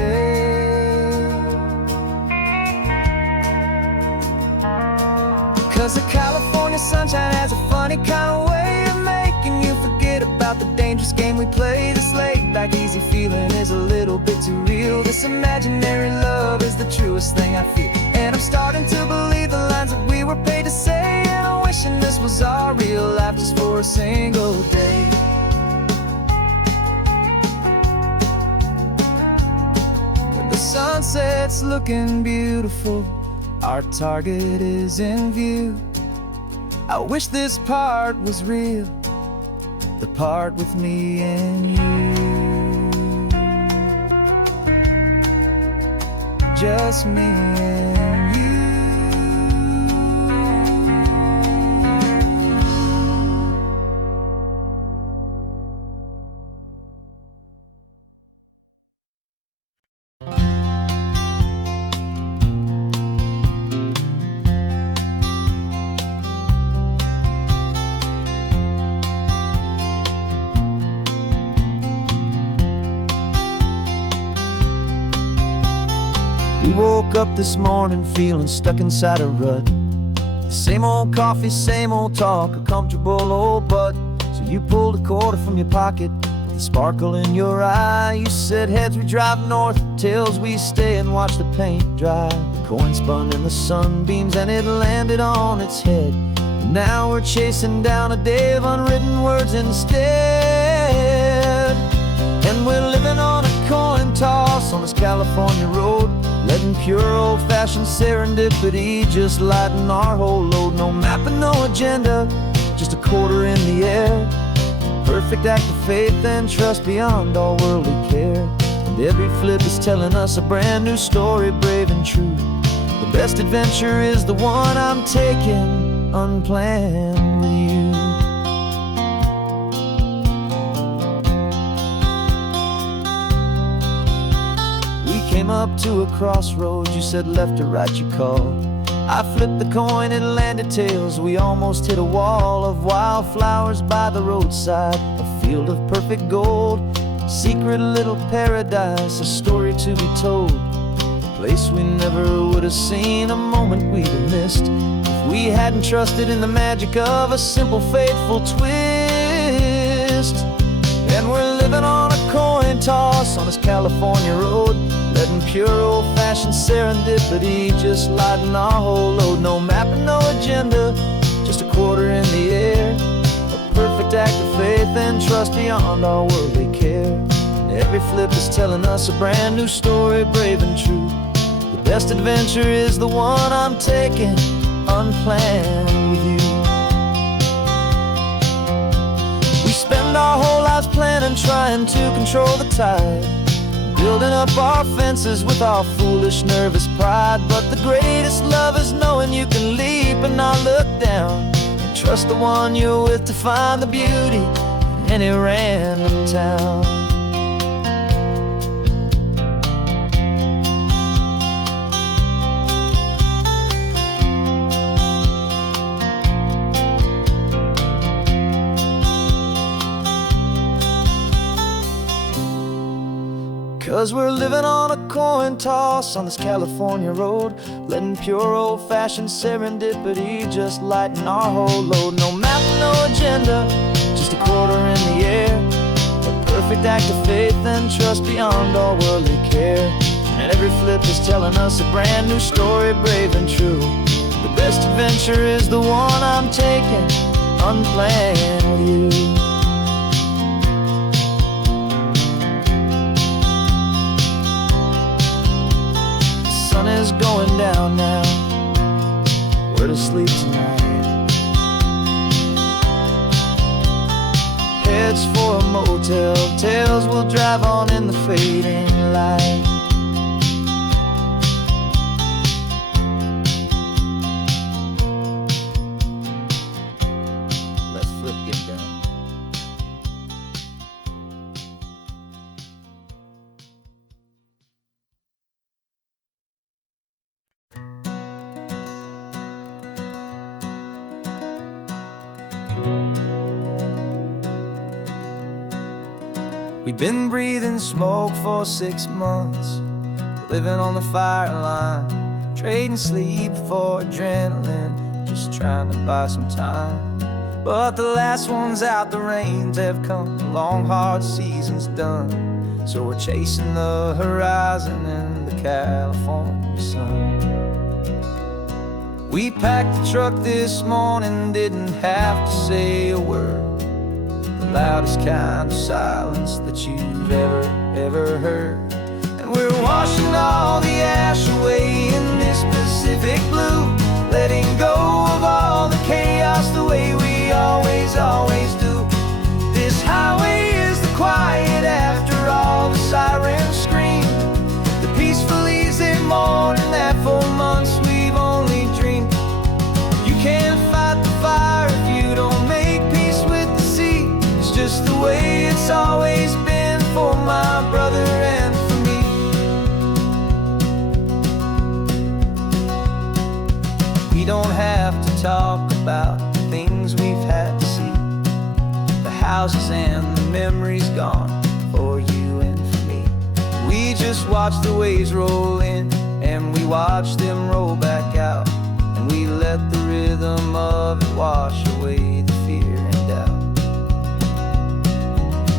'Cause the California sunshine has a funny kind of way of making you forget about the dangerous game we play. This laid back easy feeling is a little bit too real. This imaginary love is the truest thing I feel, and I'm starting to believe the lines that we were paid to say. And I'm wishing this was our real life just for a single day. The sunset's looking beautiful, our target is in view. I wish this part was real, the part with me and you. Just me and you. We woke up this morning feeling stuck inside a rut. Same old coffee, same old talk, a comfortable old butt. So you pulled a quarter from your pocket with a sparkle in your eye. You said heads we drive north, tails we stay and watch the paint dry. The coin spun in the sunbeams and it landed on its head. And now we're chasing down a day of unwritten words instead. And we're living on a coin toss on this California road, letting pure old-fashioned serendipity just lighten our whole load. No map and no agenda, just a quarter in the air. Perfect act of faith and trust beyond all worldly care. And every flip is telling us a brand new story, brave and true. The best adventure is the one I'm taking, unplanned with you. Came up to a crossroads, you said left or right you called. I flipped the coin, it landed tails. We almost hit a wall of wildflowers by the roadside, a field of perfect gold, secret little paradise, a story to be told. A place we never would have seen, a moment we'd have missed if we hadn't trusted in the magic of a simple faithful twist. And we're living on a coin toss on this California road, letting pure old-fashioned serendipity just lighten our whole load. No map and no agenda, just a quarter in the air. A perfect act of faith and trust beyond all worldly care. And every flip is telling us a brand new story, brave and true. The best adventure is the one I'm taking, unplanned with you. We spend our whole lives planning, trying to control the tide, building up our fences with our foolish, nervous pride. But the greatest love is knowing you can leap and not look down, and trust the one you're with to find the beauty in any random town. 'Cause we're living on a coin toss on this California road, letting pure old-fashioned serendipity just lighten our whole load. No map, no agenda, just a quarter in the air. A perfect act of faith and trust beyond all worldly care. And every flip is telling us a brand new story, brave and true. The best adventure is the one I'm taking, unplanned with you. The sun is going down now, we're to sleep tonight. Heads for a motel, tails will drive on in the fading light. Let's flip get down. We've been breathing smoke for 6 months, living on the fire line, trading sleep for adrenaline, just trying to buy some time. But the last one's out, the rains have come, the long hard season's done. So we're chasing the horizon in the California sun. We packed the truck this morning, didn't have to say a word. The loudest kind of silence that you've ever heard. And we're washing all the ash away in this Pacific blue, letting go of all the chaos the way we always do. This highway is the quiet after all the sirens scream, the peaceful easy morning that for months we've only dreamed. You can't fight the fire if you don't make peace with the sea. It's just the way it's always been for my brother and for me. We don't have to talk about the things we've had to see, the houses and the memories gone for you and for me. We just watch the waves roll in and we watch them roll back out, and we let the rhythm of it wash away the fear and doubt.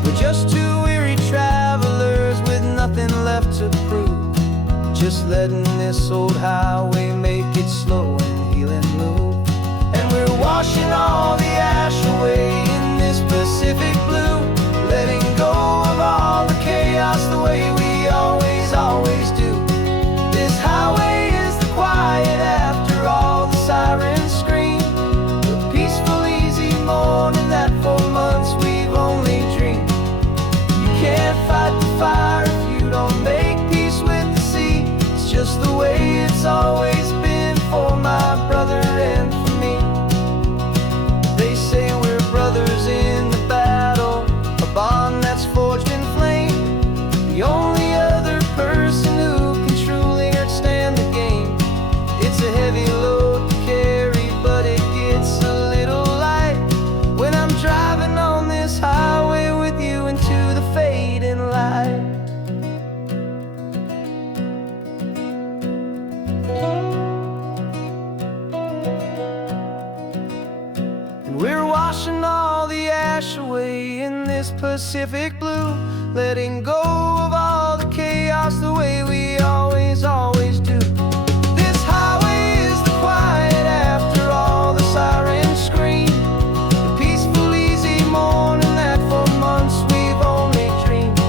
We're just two weary travelers with nothing left to prove, just letting this old highway make it slow and healing move. And we're washing all the ash away in this Pacific blue, letting go of all the chaos the way we always do. This highway is the quiet after all the sirens scream, the peaceful easy morning that for months we've only dreamed. You can't fight the fire if you don't make peace with the sea. It's just the way it's always been for my brother and for me. They say we're brothers in the battle, a bond that's forged in flame. The only other person who can truly stand the game. It's a heavy load to carry, but it gets a little light when I'm driving on this highway with you into the fading light. And we're washing all the ash away in this Pacific blue, letting go of all the chaos the way we always do. This highway is the quiet after all the sirens scream, the peaceful easy morning that for months we've only dreamed.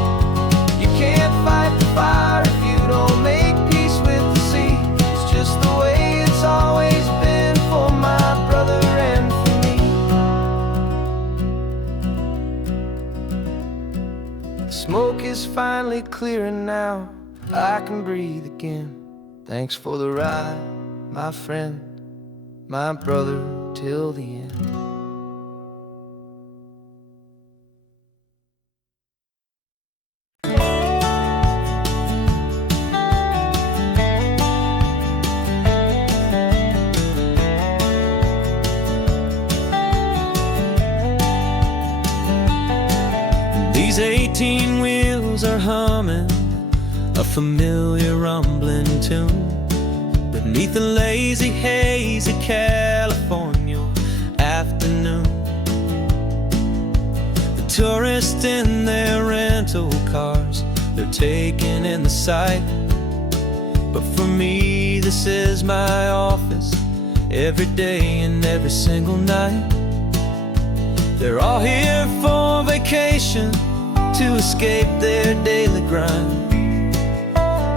You can't fight the fire if you don't make peace with the sea. It's just the way it's always been for my brother and for me. The smoke is finally clearing now, I can breathe again. Thanks for the ride, my friend, my brother, till the end. These 18 wheels are humming a familiar rumbling tune beneath the lazy haze of California afternoon. The tourists in their rental cars, they're taking in the sight, but for me this is my office every day and every single night. They're all here for vacation to escape their daily grind,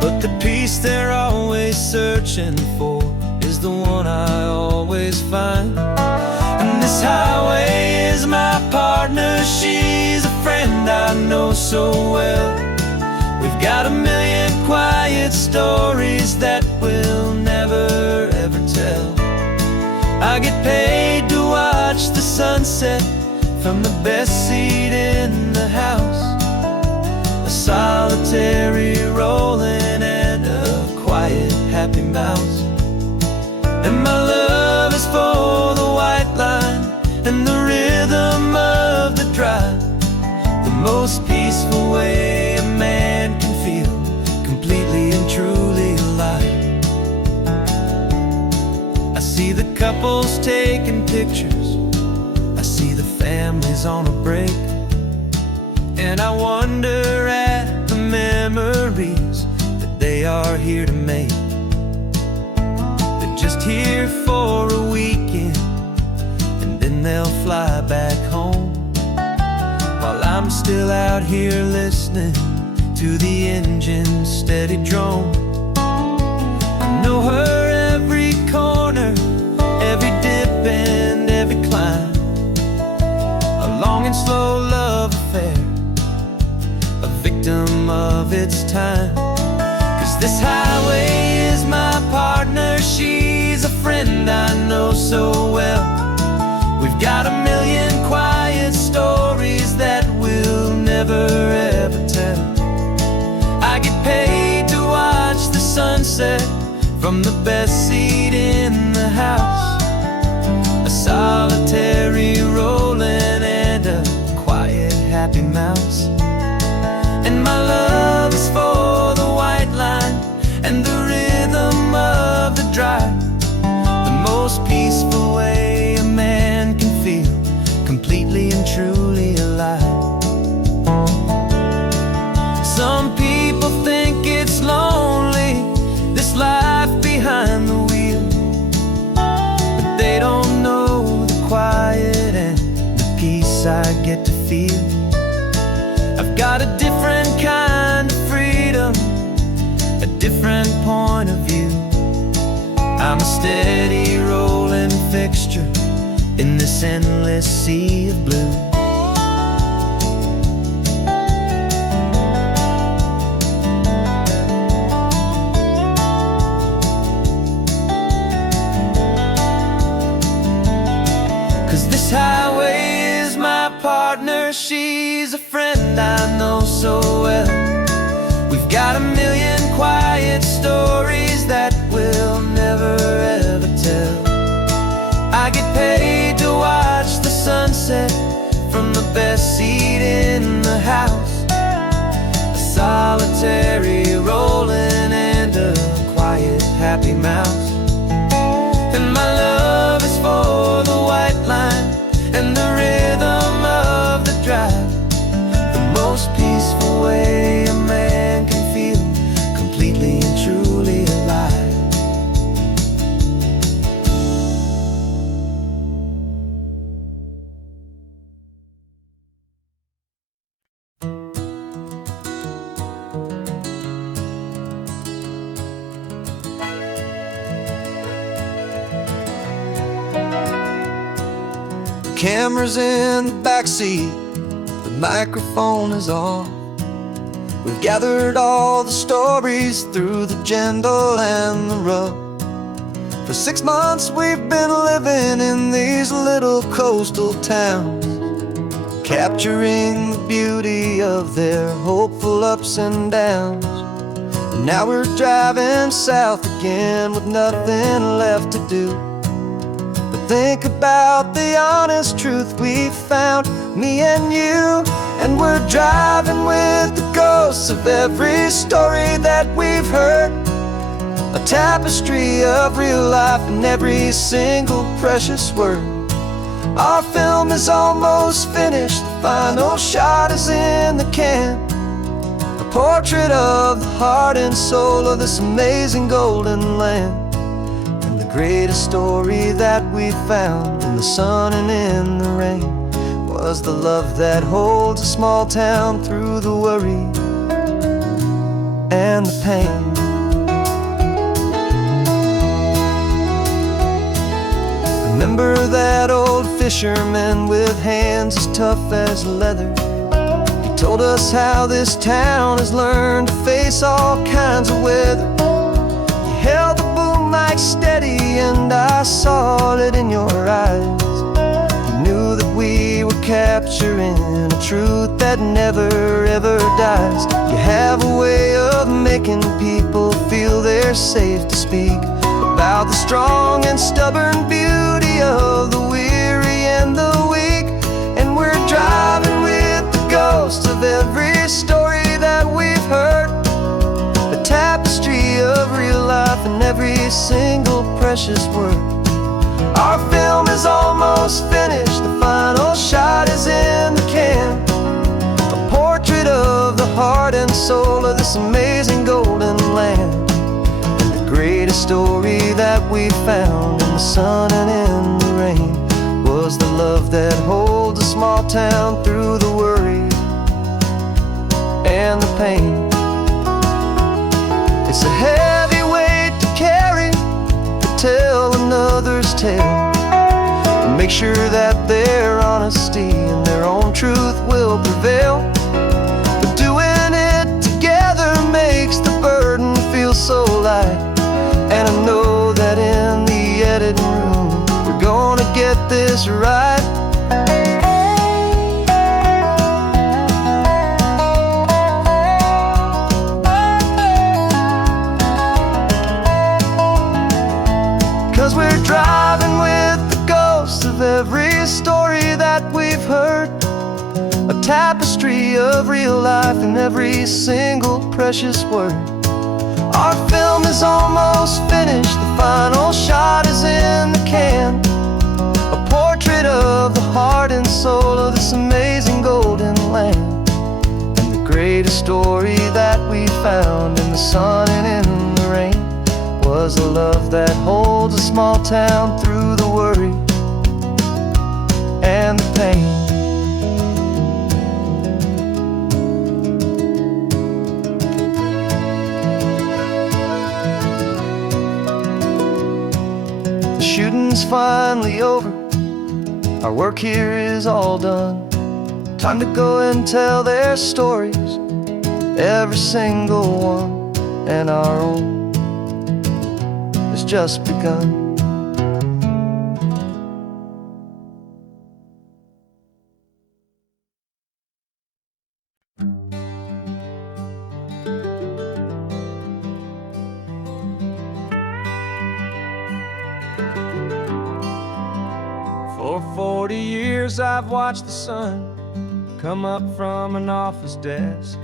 but the peace they're always searching for is the one I always find. And this highway is my partner, she's a friend I know so well. We've got a million quiet stories that we'll never ever tell. I get paid to watch the sunset from the best seat in the house, a solitary rolling and a quiet happy mouse. And my love is for the white line and the river see the couples taking pictures, I see the families on a break, and I wonder at the memories that they are here to make. They're just here for a weekend, and then they'll fly back home, while I'm still out here listening to the engine's steady drone. I know her every corner, every dip and every climb, a long and slow love affair, a victim of its time. 'Cause this highway is my partner, she's a friend I know so well. We've got a million quiet stories that we'll never ever tell. I get paid to watch the sunset from the best seat in the house, a solitary rolling and a quiet happy mouse. And my love is for the white line and the rhythm of the drive, the most peaceful way a man can feel completely and truly alive. Some people think it's lonely, this life behind the wheel, but they don't know the quiet and the peace I get to feel. I've got a different kind of freedom, a different point of view. I'm a steady rolling fixture in this endless sea of blue. 'Cause this highway is my partner, she's a friend I know so well. We've got a million quiet stories that we'll never ever tell. I get paid to watch the sunset from the best seat in the house, a solitary rolling and a quiet happy mouse. And my love is for the white line and the rhythm of the drive, the most peaceful way a man can feel completely and truly alive. Camera's in the backseat, the microphone is on. We've gathered all the stories through the gentle and the rough. For 6 months we've been living in these little coastal towns, capturing the beauty of their hopeful ups and downs. And now we're driving south again with nothing left to do. Think about the honest truth we found, me and you. And we're driving with the ghosts of every story that we've heard, a tapestry of real life and every single precious word. Our film is almost finished, the final shot is in the can, a portrait of the heart and soul of this amazing golden land. Greatest story that we found in the sun and in the rain was the love that holds a small town through the worry and the pain. Remember that old fisherman with hands as tough as leather? He told us how this town has learned to face all kinds of weather. He held the boom mic steady and I saw it in your eyes. You knew that we were capturing a truth that never ever dies. You have a way of making people feel they're safe to speak about the strong and stubborn beauty of the weary and the weak. And we're driving with the ghosts of every story that we've heard, a tapestry of real life and every single precious word. Our film is almost finished, the final shot is in the can. A portrait of the heart and soul of this amazing golden land. And the greatest story that we found in the sun and in the rain was the love that holds a small town through the worry and the pain. It's a heavy weight to carry, to tell another's tale, and make sure that their honesty and their own truth will prevail. But doing it together makes the burden feel so light. And I know that in the editing room we're gonna get this right. 'Cause we're driving with the ghosts of every story that we've heard, a tapestry of real life in every single precious word. Our film is almost finished, the final shot is in the can. A portrait of the heart and soul of this amazing golden land. And the greatest story that we found in the sun and in the rain was a love that holds a small town through the worry and the pain. The shooting's finally over, our work here is all done. Time to go and tell their stories, every single one, and our own has just begun. For 40 years I've watched the sun come up from an office desk,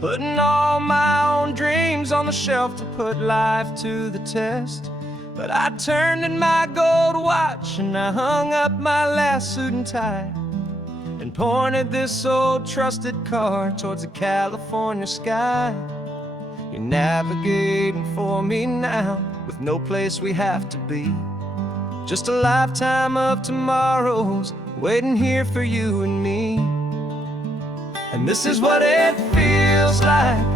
putting all my own dreams on the shelf to put life to the test. But I turned in my gold watch and I hung up my last suit and tie, and pointed this old trusted car towards the California sky. You're navigating for me now, with no place we have to be. Just a lifetime of tomorrows waiting here for you and me. And this is what it feels like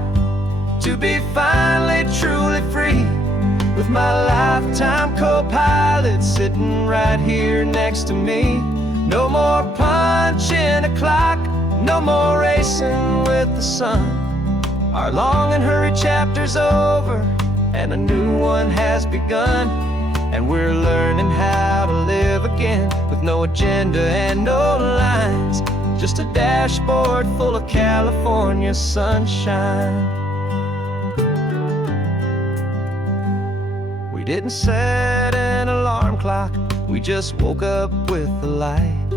to be finally truly free, with my lifetime co-pilot sitting right here next to me. No more punching a clock, no more racing with the sun. Our long and hurried chapter's over and a new one has begun. And we're learning how to live again, with no agenda and no lines, just a dashboard full of California sunshine. We didn't set an alarm clock, we just woke up with the light.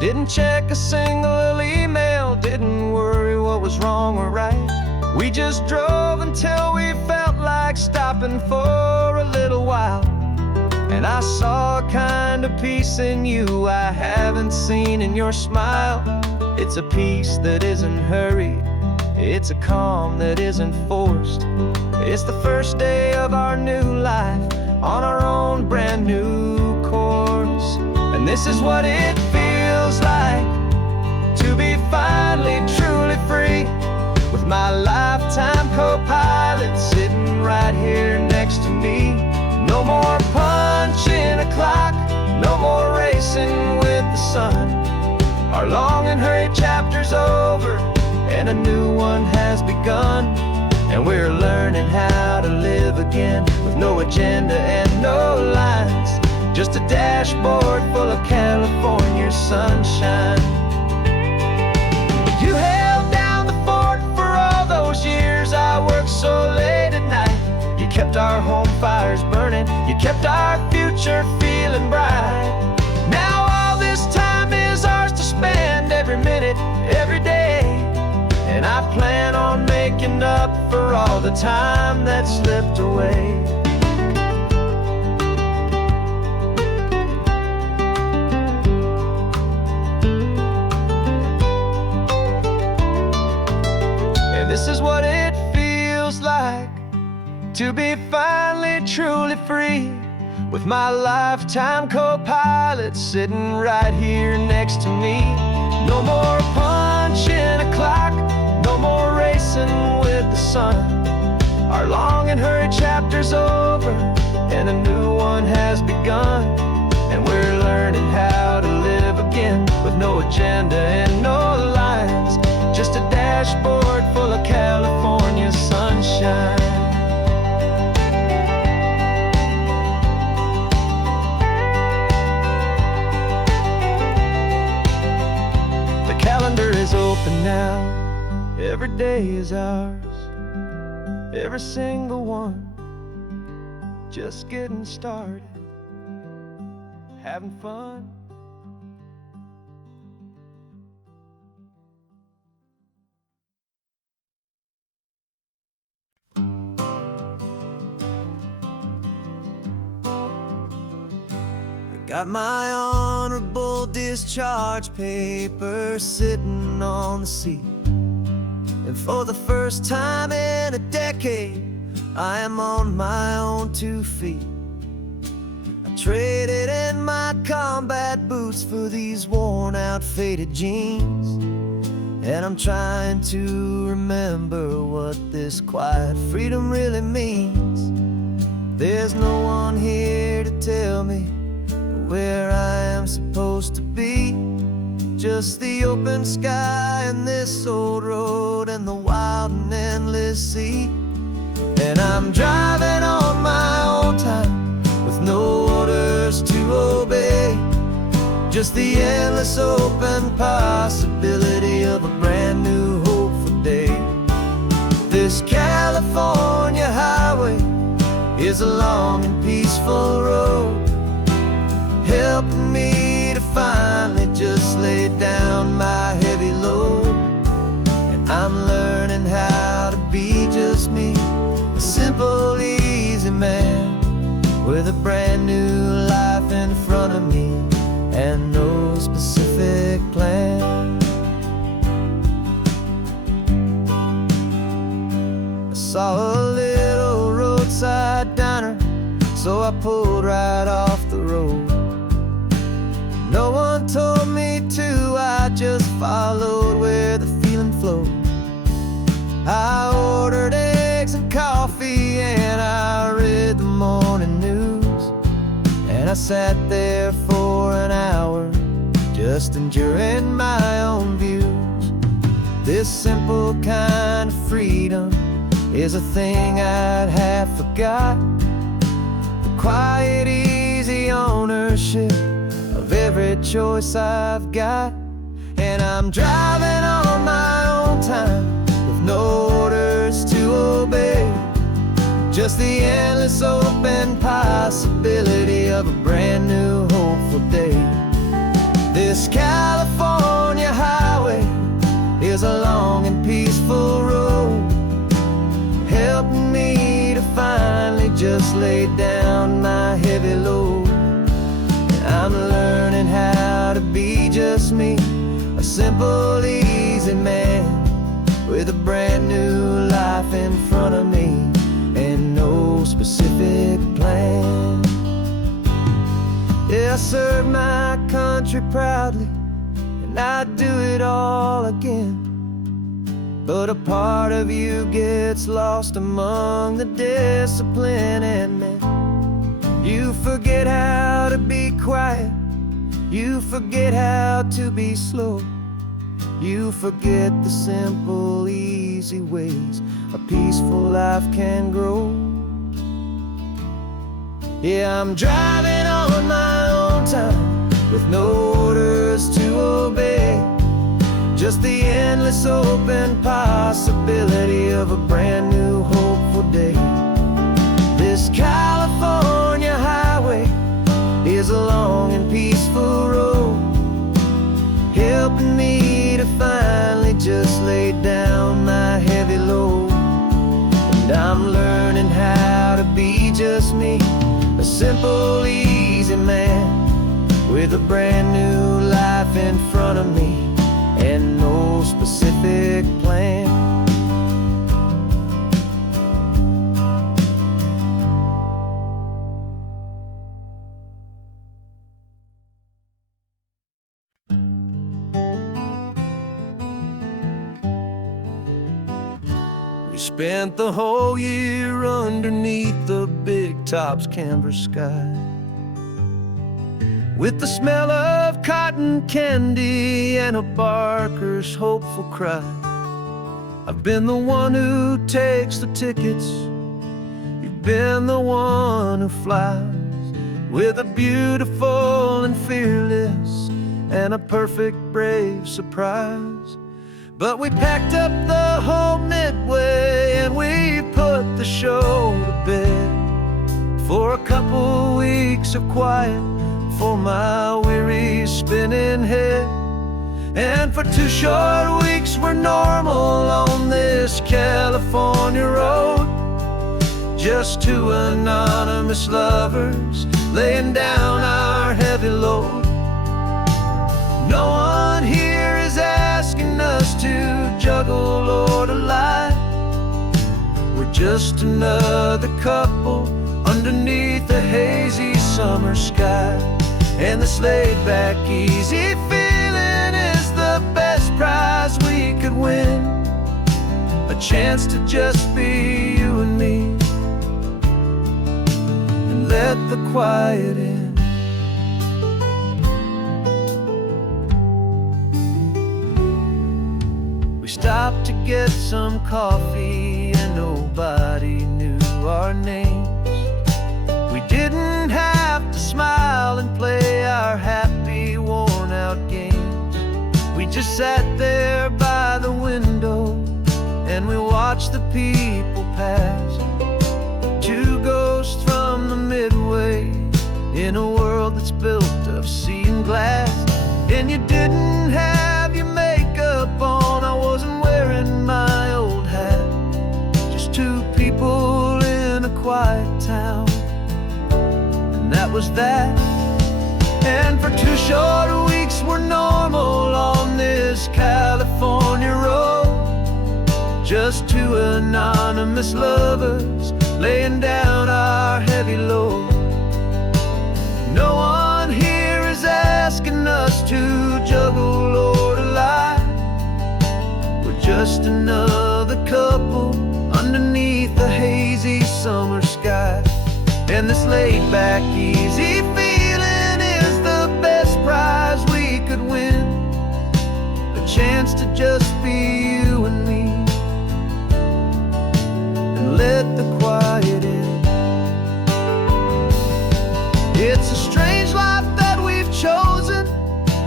Didn't check a single email, didn't worry what was wrong or right. We just drove until we felt like stopping for a little while. And I saw a kind of peace in you I haven't seen in your smile. It's a peace that isn't hurried, it's a calm that isn't forced. It's the first day of our new life on our own brand new course. And this is what it feels like to be finally truly free, with my lifetime co-pilot sitting right here next to me. No more punching a clock, no more racing with the sun. Our long and hurried chapter's over and a new one has begun. And we're learning how to live again, with no agenda and no lines, just a dashboard full of California sunshine. You held down the fort for all those years I worked so late at night. You kept our home fires burning, you kept our future feeling bright. Now all this time is ours to spend, every minute, every day. And I plan on making up for all the time that slipped away. with my lifetime co-pilot sitting right here next to me. No more punching a clock, no more racing with the sun. Our long and hurried chapter's over, and a new one has begun. And we're learning how to live again, with no agenda and no lines, just a dashboard full of California sunshine. The calendar is open now, every day is ours, every single one, just getting started, having fun. Got my honorable discharge paper sitting on the seat, and for the first time in a decade, I am on my own 2 feet. I traded in my combat boots for these worn out faded jeans, and I'm trying to remember what this quiet freedom really means. There's no one here to tell me where I am supposed to be, just the open sky and this old road and the wild and endless sea. And I'm driving on my own time, with no orders to obey, just the endless open possibility of a brand new hopeful day. This California highway is a long and peaceful road, helping me to finally just lay down my heavy load. And I'm learning how to be just me, a simple, easy man, with a brand new life in front of me and no specific plan. I saw a little roadside diner, so I pulled right off the road. No one told me to, I just followed where the feeling flowed. I ordered eggs and coffee, and I read the morning news, and I sat there for an hour, just enjoying my own views. This simple kind of freedom is a thing I'd have forgot, the quiet, easy ownership of every choice I've got. And I'm driving on my own time, with no orders to obey, just the endless open possibility of a brand new hopeful day. This California highway is a long and peaceful road, helping me to finally just lay down my heavy load. I'm learning how to be just me, a simple, easy man, with a brand new life in front of me and no specific plan. Yeah, I serve my country proudly, and I'd do it all again. But a part of you gets lost among the discipline and men. You forget how to be quiet, you forget how to be slow, you forget the simple, easy ways a peaceful life can grow. Yeah, I'm driving on my own time, with no orders to obey, just the endless open possibility of a brand new hopeful day. This California highway is a long and peaceful road, helping me to finally just lay down my heavy load. And I'm learning how to be just me, a simple, easy man, with a brand new life in front of me and no specific plan. spent the whole year underneath the big top's canvas sky, with the smell of cotton candy and a barker's hopeful cry. I've been the one who takes the tickets, you've been the one who flies, with a beautiful and fearless and a perfect brave surprise. But we packed up the whole Midway and we put the show to bed, for a couple weeks of quiet for my weary spinning head. And for 2 short weeks we're normal on this California road, just 2 anonymous lovers laying down our heavy load. No one here is asking us to juggle or to lie. We're just another couple underneath a hazy summer sky. And this laid-back, easy feeling is the best prize we could win, a chance to just be you and me, and let the quiet in. We stopped to get some coffee and nobody knew our names. We didn't have to smile and play our happy, worn-out games. We just sat there by the window and we watched the people pass, 2 ghosts from the Midway in a world that's built of sea and glass. And you didn't have your makeup on, I wasn't wearing my old hat, just 2 people in a quiet town, and that was that. And for 2 short weeks we're normal on this California road, just 2 anonymous lovers laying down our heavy load. No one here is asking us to juggle or to lie. We're just another couple underneath the hazy summer sky. And this laid-back, easy feeling is the best prize we could win, a chance to just be you and me, and let the quiet in. It's a strange life that we've chosen,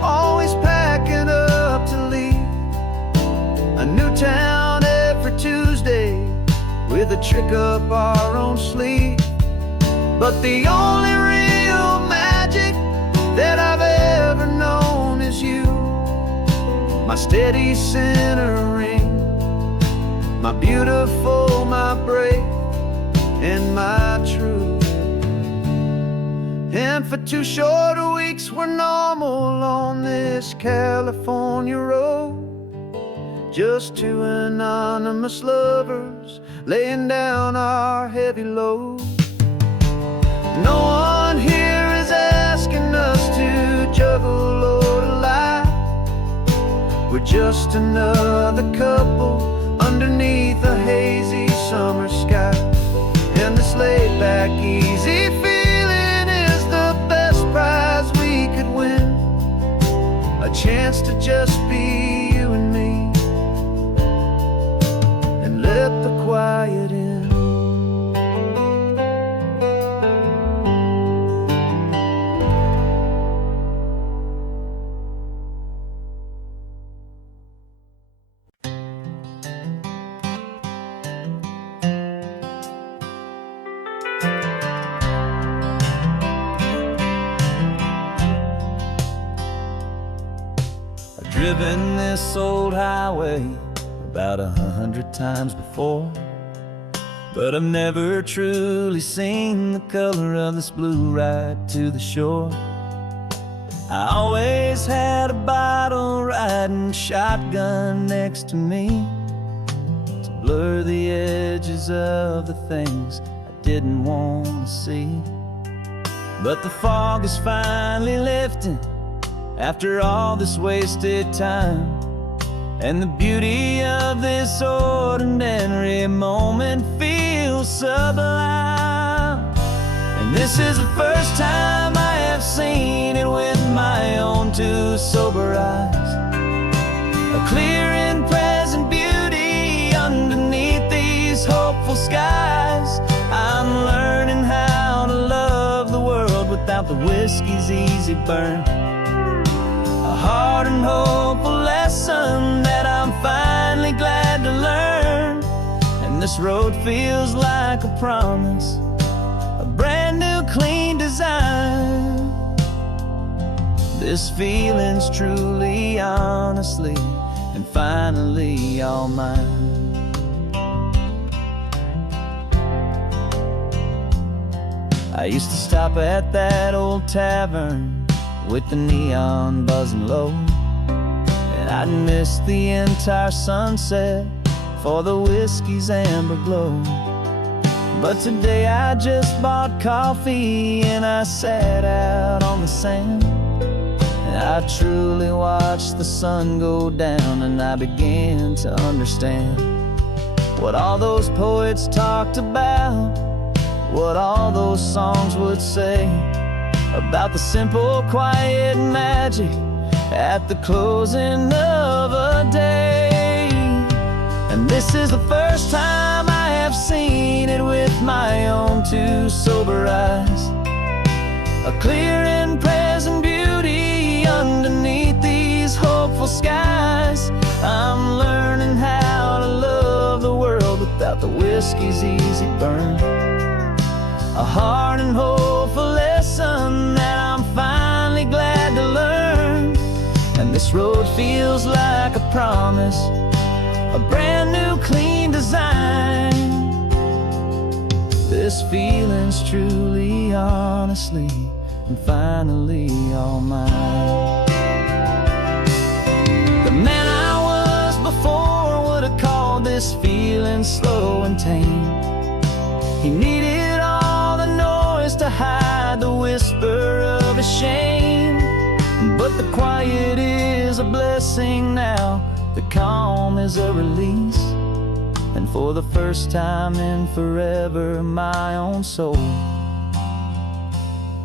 always packing up to leave a new town every Tuesday with a trick up our own sleeve. But the only real magic that I've ever known is you, my steady centering, my beautiful, my brave, and my true. And for 2 short weeks we're normal on this California road, just 2 anonymous lovers laying down our heavy load. No one here is asking us to juggle or to lie. We're just another couple underneath a hazy summer sky. And this laid-back, easy feeling is the best prize we could win, a chance to just be you and me, and let the quiet in. Driven this old highway about 100 times before, but I've never truly seen the color of this blue right to the shore. I always had a bottle riding shotgun next to me to blur the edges of the things I didn't want to see. But the fog is finally lifting after all this wasted time, and the beauty of this ordinary moment feels sublime. And this is the first time I have seen it with my own two sober eyes. A clear and present beauty underneath these hopeful skies. I'm learning how to love the world without the whiskey's easy burn. A hard and hopeful lesson that I'm finally glad to learn. And this road feels like a promise, a brand new clean design. This feeling's truly, honestly, and finally all mine. I used to stop at that old tavern with the neon buzzing low, and I'd miss the entire sunset for the whiskey's amber glow. But today I just bought coffee and I sat out on the sand, and I truly watched the sun go down, and I began to understand what all those poets talked about, what all those songs would say about the simple, quiet magic at the closing of a day. And this is the first time I have seen it with my own two sober eyes. A clear and present beauty underneath these hopeful skies. I'm learning how to love the world without the whiskey's easy burn. A hard and hopeful lesson that I'm finally glad to learn. And this road feels like a promise, a brand new clean design. This feeling's truly, honestly, and finally all mine. The man I was before would have called this feeling slow and tame. He needed all the noise to hide the whisper of his shame. But the quiet is a blessing now, the calm is a release. And for the first time in forever, my own soul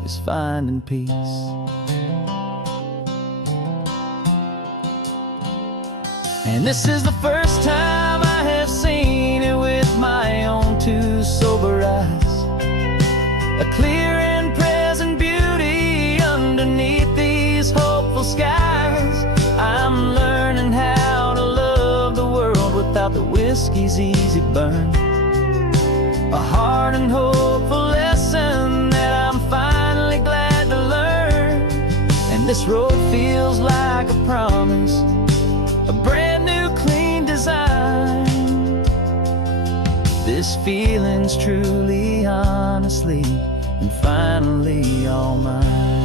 is finding peace. And this is the first time I have seen it with my own two sober eyes. A clear and present beauty underneath these hopeful skies. I'm learning how to love the world without the whiskey's easy burn. A hard and hopeful lesson that I'm finally glad to learn. And this road feels like a promise, a brand new clean design. This feeling's truly, honestly, and finally all mine.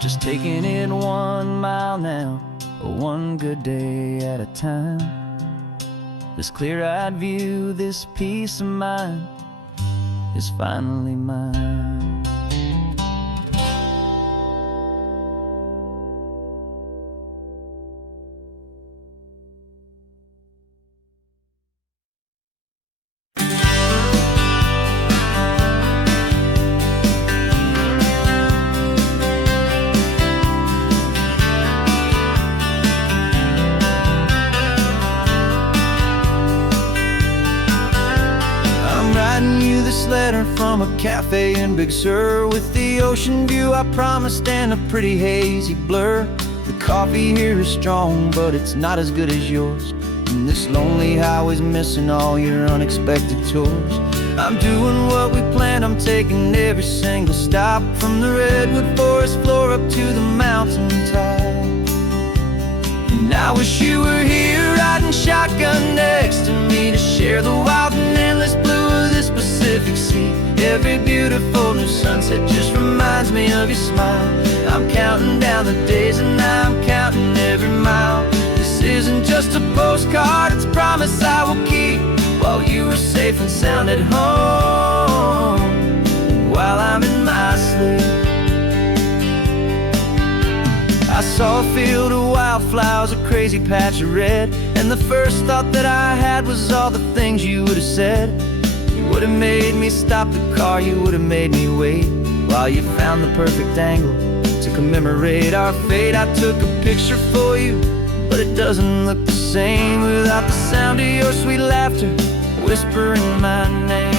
Just taking it 1 mile now, one good day at a time. This clear-eyed view, this peace of mind is finally mine. This letter from a cafe in Big Sur, with the ocean view I promised and a pretty hazy blur. The coffee here is strong, but it's not as good as yours. And this lonely highway's missing all your unexpected tours. I'm doing what we planned, I'm taking every single stop, from the redwood forest floor up to the mountain top. And I wish you were here riding shotgun next to me, to share the wild and endless blue of this Pacific Sea. Every beautiful new sunset just reminds me of your smile. I'm counting down the days and I'm counting every mile. This isn't just a postcard, it's a promise I will keep, while you are safe and sound at home, while I'm in my sleep. flowers, a crazy patch of red. And the first thought that I had was all the things you would have said. You would have made me stop the car, you would have made me wait while you found the perfect angle to commemorate our fate. I took a picture for you, but it doesn't look the same without the sound of your sweet laughter whispering my name.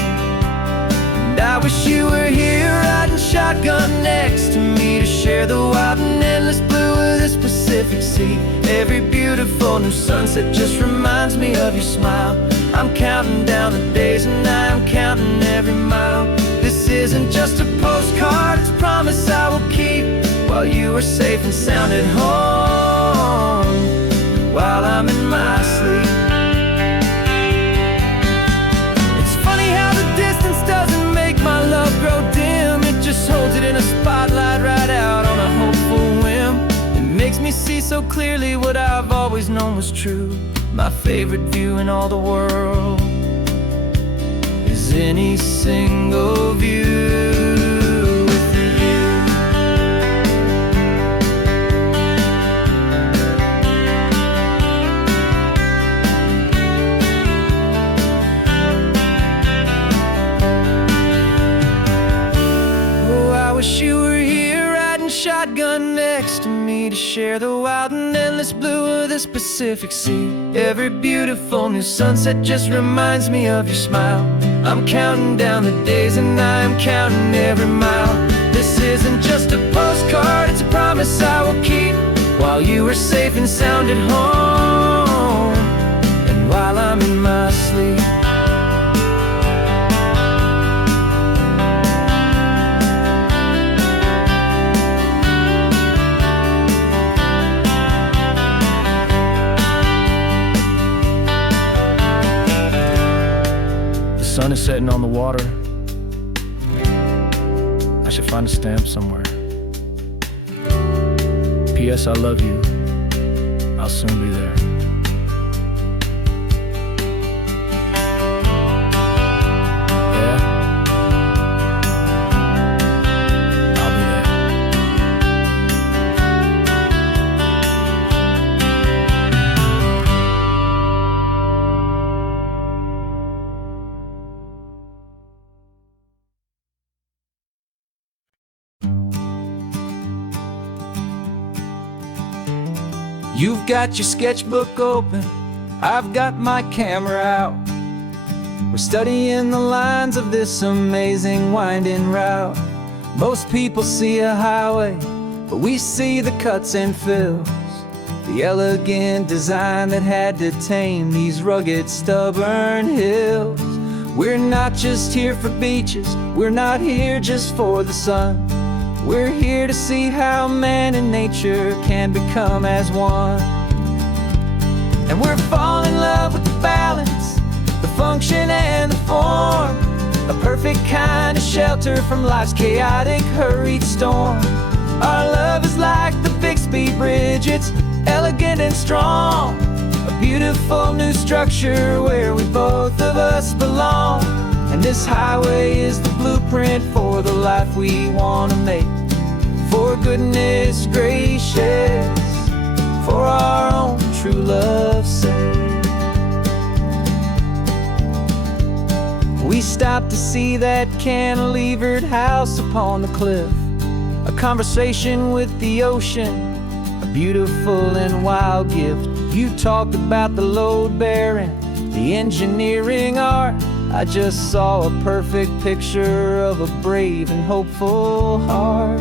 And I wish you were here riding shotgun next to me to share the wild and endless blue of this Pacific Sea. Every beautiful new sunset just reminds me of your smile. I'm counting down the days and I'm counting every mile. This isn't just a postcard, it's a promise I will keep while you are safe and sound at home, while I'm in my sleep. It's funny how the distance doesn't make my love grow dim. It just holds it in a spotlight right out on a hopeful whim. It makes me see so clearly what I've always known was true. My favorite view in all the world is any single view. I wish you were here riding shotgun next to me to share the wild and endless blue of this Pacific Sea. Every beautiful new sunset just reminds me of your smile. I'm counting down the days and I'm counting every mile. This isn't just a postcard, it's a promise I will keep while you are safe and sound at home, and while I'm in my sleep. The sun is setting on the water. I should find a stamp somewhere. P.S. I love you. I'll soon be there. Yeah? I'll be there. You've got your sketchbook open, I've got my camera out. We're studying the lines of this amazing winding route. Most people see a highway, but we see the cuts and fills, the elegant design that had to tame these rugged, stubborn hills. We're not just here for beaches, we're not here just for the sun. We're here to see how man and nature can become as one. And we're falling in love with the balance, the function and the form, a perfect kind of shelter from life's chaotic, hurried storm. Our love is like the Bixby Bridge, it's elegant and strong, a beautiful new structure where we both of us belong. And this highway is the blueprint for the life we want to make. For goodness gracious, for our own true love's sake. We stopped to see that cantilevered house upon the cliff, a conversation with the ocean, a beautiful and wild gift. You talked about the load bearing, the engineering art. I just saw a perfect picture of a brave and hopeful heart.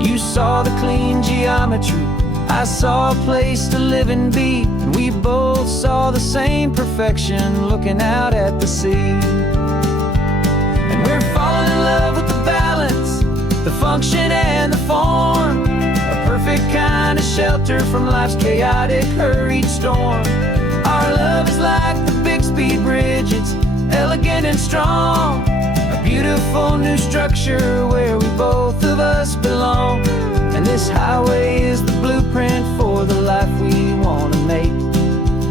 You saw the clean geometry, I saw a place to live and be, and we both saw the same perfection looking out at the sea. And we're falling in love with the balance, the function and the form, a perfect kind of shelter from life's chaotic, hurried storm. Our love is like the Bixby Bridge, it's elegant and strong, a beautiful new structure where we both of us belong. And this highway is the blueprint for the life we want to make.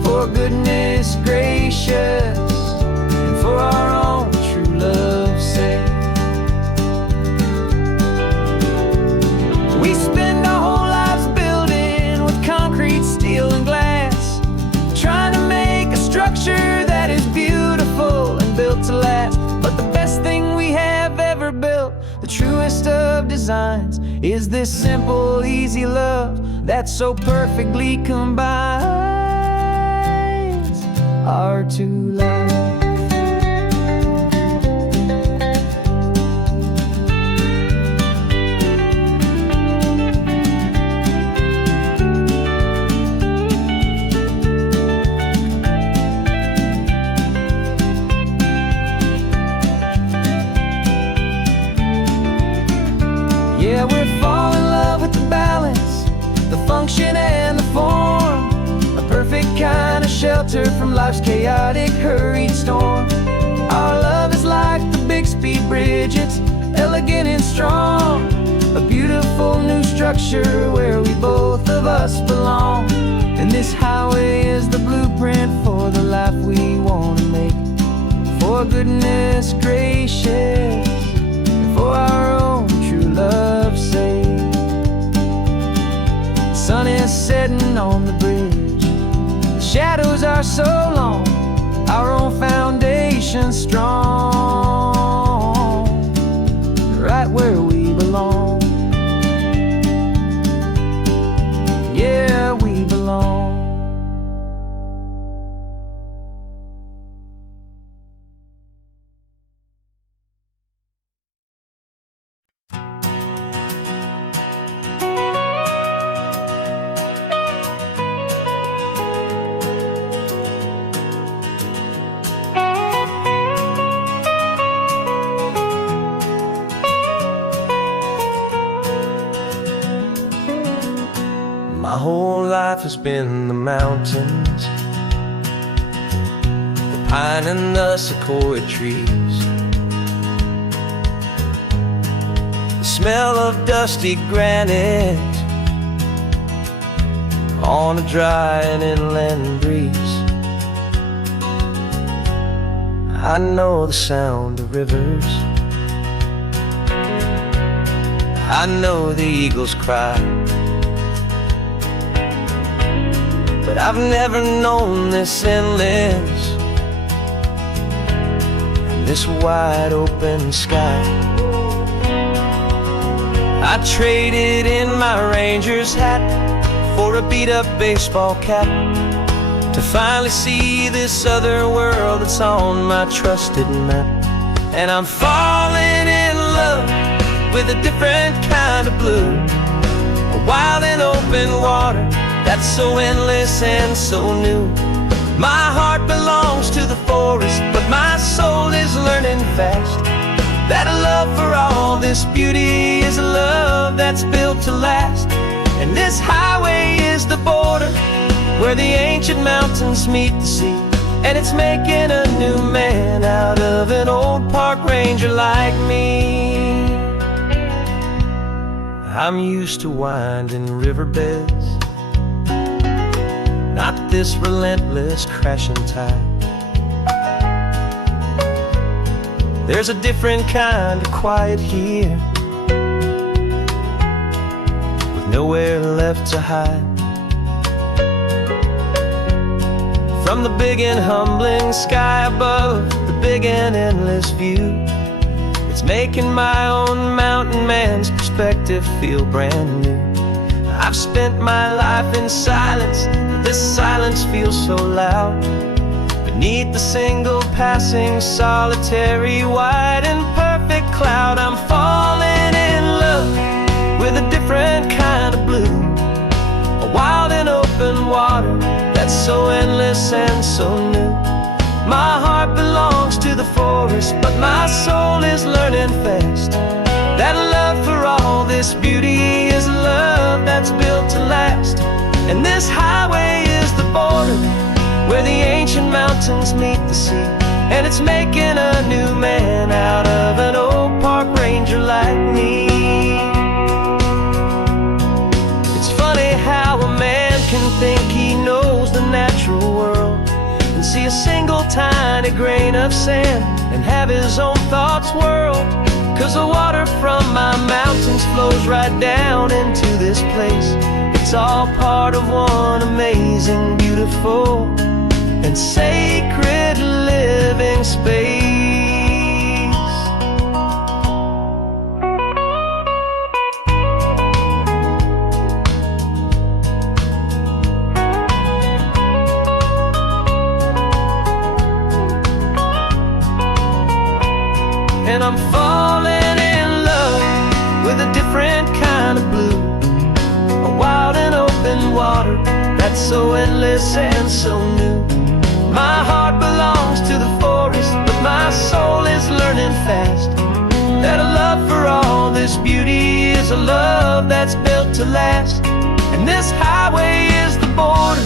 For goodness gracious, and for our own true love's sake. We spend our whole lives building with concrete designs is this simple, easy love that so perfectly combines our two lives. Yeah, we're falling in love with the balance, the function and the form, a perfect kind of shelter from life's chaotic, hurried storm. Our love is like the Bixby Bridge, it's elegant and strong, a beautiful new structure where we both of us belong. And this highway is the blueprint for the life we want to make, for goodness gracious, and for our own true love's sake. The sun is setting on the bridge, the shadows are so long, our own foundation strong, right where we belong. Yeah, we belong. My whole life has been the mountains, the pine and the sequoia trees, the smell of dusty granite on a dry and inland breeze. I know the sound of rivers, I know the eagles cry, but I've never known this endless, this wide open sky. I traded in my Ranger's hat for a beat-up baseball cap, to finally see this other world that's on my trusted map. And I'm falling in love with a different kind of blue, a wild and open water that's so endless and so new. My heart belongs to the forest, but my soul is learning fast that a love for all this beauty is a love that's built to last. And this highway is the border where the ancient mountains meet the sea, and it's making a new man out of an old park ranger like me. I'm used to winding riverbeds, not this relentless crashing tide. There's a different kind of quiet here, with nowhere left to hide. From the big and humbling sky above, the big and endless view, it's making my own mountain man's perspective feel brand new. I've spent my life in silence, this silence feels so loud. Beneath the single passing solitary white and perfect cloud, I'm falling in love with a different kind of blue, a wild and open water that's so endless and so new. My heart belongs to the forest, but my soul is learning fast that love for all this beauty is a love that's built to last. And this highway is the border where the ancient mountains meet the sea, and it's making a new man out of an old park ranger like me. It's funny how a man can think he knows the natural world and see a single tiny grain of sand and have his own thoughts whirled. 'Cause the water from my mountains flows right down into this place. It's all part of one amazing, beautiful, and sacred living space. and I'm falling in love with a different kind of blue. A wild and open water that's so endless and so new. My heart belongs to the forest, but my soul is learning fast that a love for all this beauty is a love that's built to last. And this highway is the border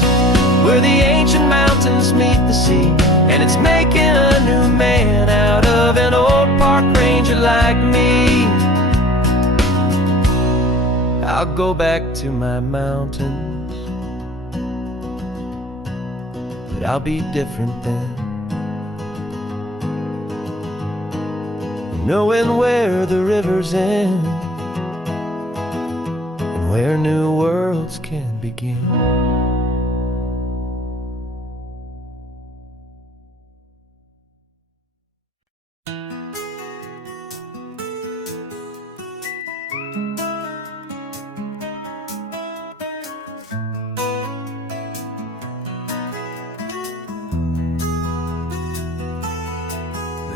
where the ancient mountains meet the sea, and it's making a new man out of an old park ranger like me. I'll go back to my mountains, but I'll be different then, knowing where the rivers end and where new worlds can begin.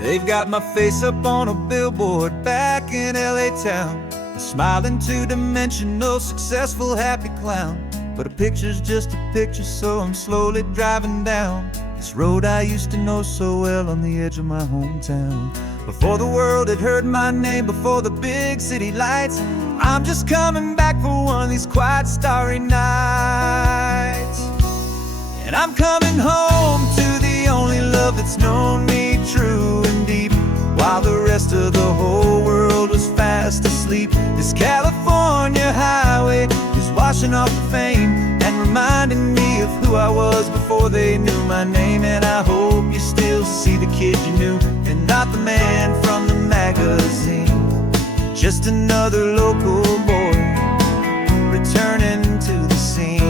They've got my face up on a billboard back in LA town, a smiling two-dimensional, successful, happy clown. But a picture's just a picture, so I'm slowly driving down this road I used to know so well on the edge of my hometown. Before the world had heard my name, before the big city lights, I'm just coming back for one of these quiet, starry nights. And I'm coming home to the only love that's known me true and deep, while the rest of the whole world was fast asleep. This California highway is washing off the fame and reminding me of who I was before they knew my name. And I hope you still see the kid you knew, and not the man from the magazine. Just another local boy returning to the scene.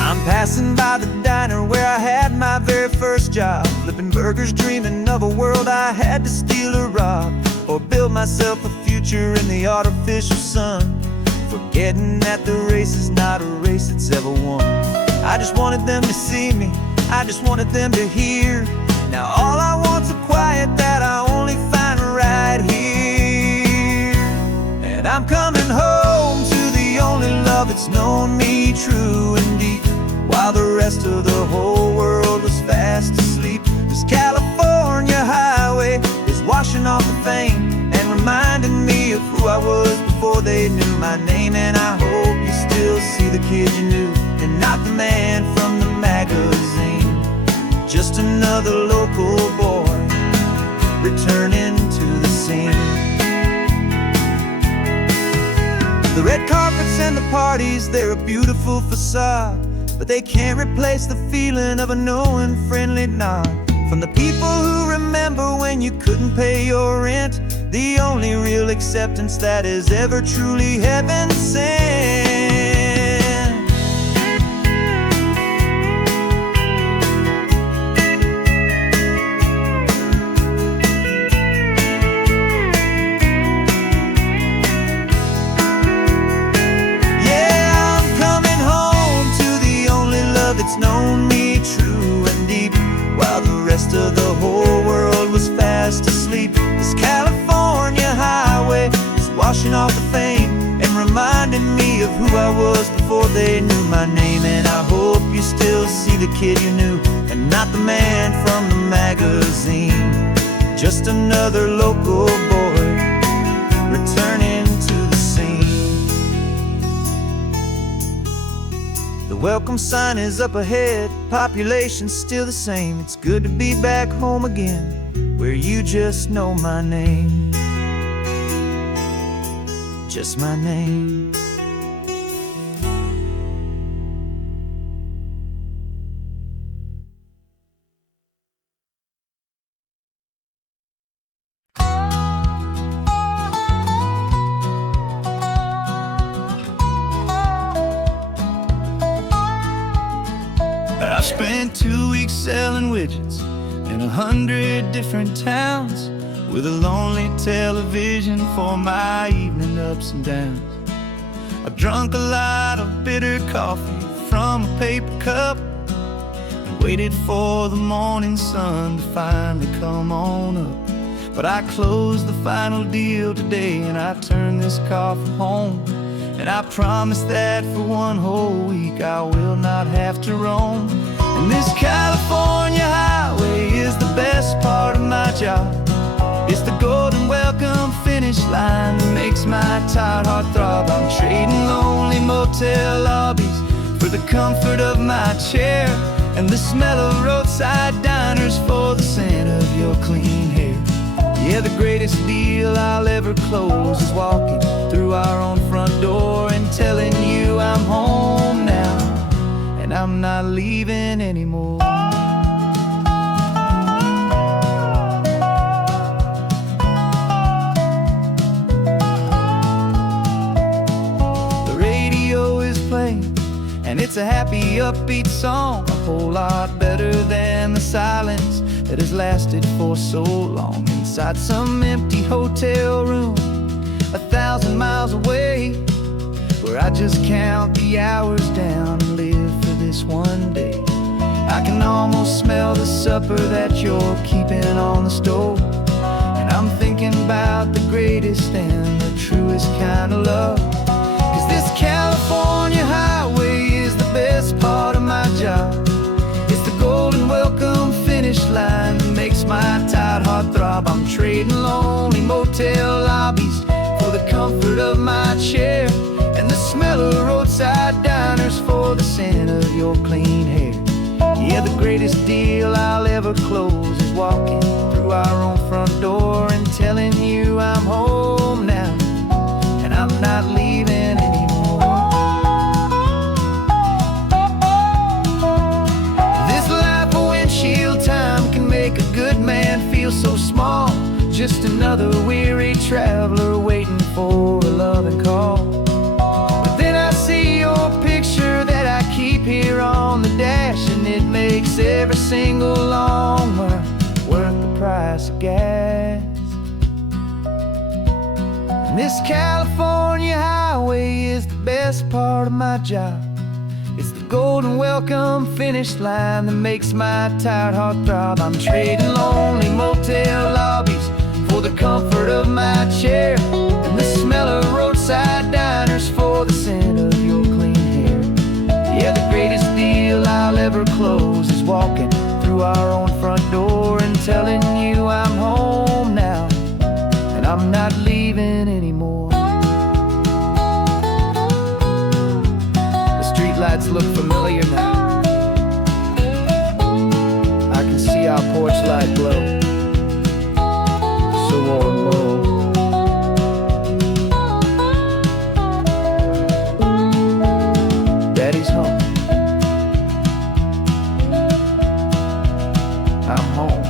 I'm passing by the diner where I had my very first job, flipping burgers, dreaming of a world I had to steal or rob, or build myself a future in the artificial sun, forgetting that the race is not a race that's ever won. I just wanted them to see me, I just wanted them to hear. Now all I want's a quiet that I only find right here. And I'm coming home to the only love that's known me true and deep, while the rest of the whole world was fast asleep. This California highway is washing off the fame and reminding me of who I was before they knew my name. And I hope you still see the kid you knew, and not the man from the magazine. Just another local boy returning to the scene. The red carpets and the parties, they're a beautiful facade, but they can't replace the feeling of a knowing, friendly nod from the people who remember when you couldn't pay your rent. The only real acceptance that is ever truly heaven sent. It's known me true and deep, while the rest of the whole world was fast asleep. This California highway is washing off the fame and reminding me of who I was before they knew my name. And I hope you still see the kid you knew, and not the man from the magazine. Just another local boy returning to the scene. The welcome sign is up ahead, population's still the same. It's good to be back home again, where you just know my name. Just my name. I spent 2 weeks selling widgets in 100 different towns, with a lonely television for my evening ups and downs. I've drunk a lot of bitter coffee from a paper cup, and Waited for the morning sun to finally come on up, but I closed the final deal today and I turned this car for home. And I promise that for one whole week I will not have to roam. And this California highway is the best part of my job. It's the golden welcome finish line that makes my tired heart throb. I'm trading lonely motel lobbies for the comfort of my chair, and the smell of roadside diners for the scent of your clean hair. Yeah, the greatest deal I'll ever close is walking through our own front door and telling you I'm home now, and I'm not leaving anymore. The radio is playing, and it's a happy, upbeat song, a whole lot better than the silence that has lasted for so long. Inside some empty hotel room 1,000 miles away, where I just count the hours down and live for this one day. I can almost smell the supper that you're keeping on the stove, and I'm thinking about the greatest and the truest kind of love. 'Cause this California highway is the best part of my job. It's the golden welcome finish line that makes my tired heart throb. I'm trading lonely motel lobbies for the comfort of my chair, and the smell of roadside diners for the scent of your clean hair. Yeah, the greatest deal I'll ever close is walking through our own front door and telling you I'm home now, and I'm not leaving anymore. This life of windshield time can make a good man feel so small, just another weary traveler waiting for a loving call. But then I see your picture that I keep here on the dash, and it makes every single long mile worth the price of gas. And this California highway is the best part of my job. It's the golden welcome finish line that makes my tired heart throb. I'm trading lonely motel lobbies for the comfort of my chair, and the smell of roadside diners for the scent of your clean hair. Yeah, the greatest deal I'll ever close is walking through our own front door and telling you I'm home now, and I'm not leaving anymore. The streetlights look familiar now. I can see our porch light glow, so warm, low. Daddy's home. I'm home.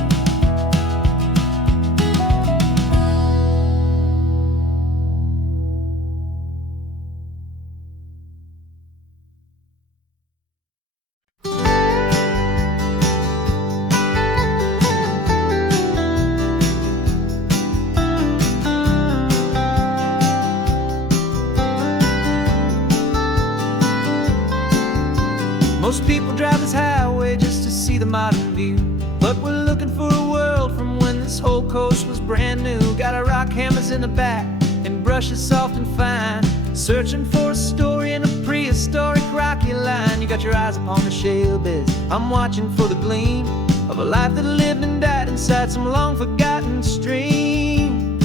Most people drive this highway just to see the modern view, but we're looking for a world from when this whole coast was brand new. Got our rock hammers in the back and brushes soft and fine, searching for a story in a prehistoric rocky line. You got your eyes upon the shale beds, I'm watching for the gleam of a life that lived and died inside some long forgotten stream.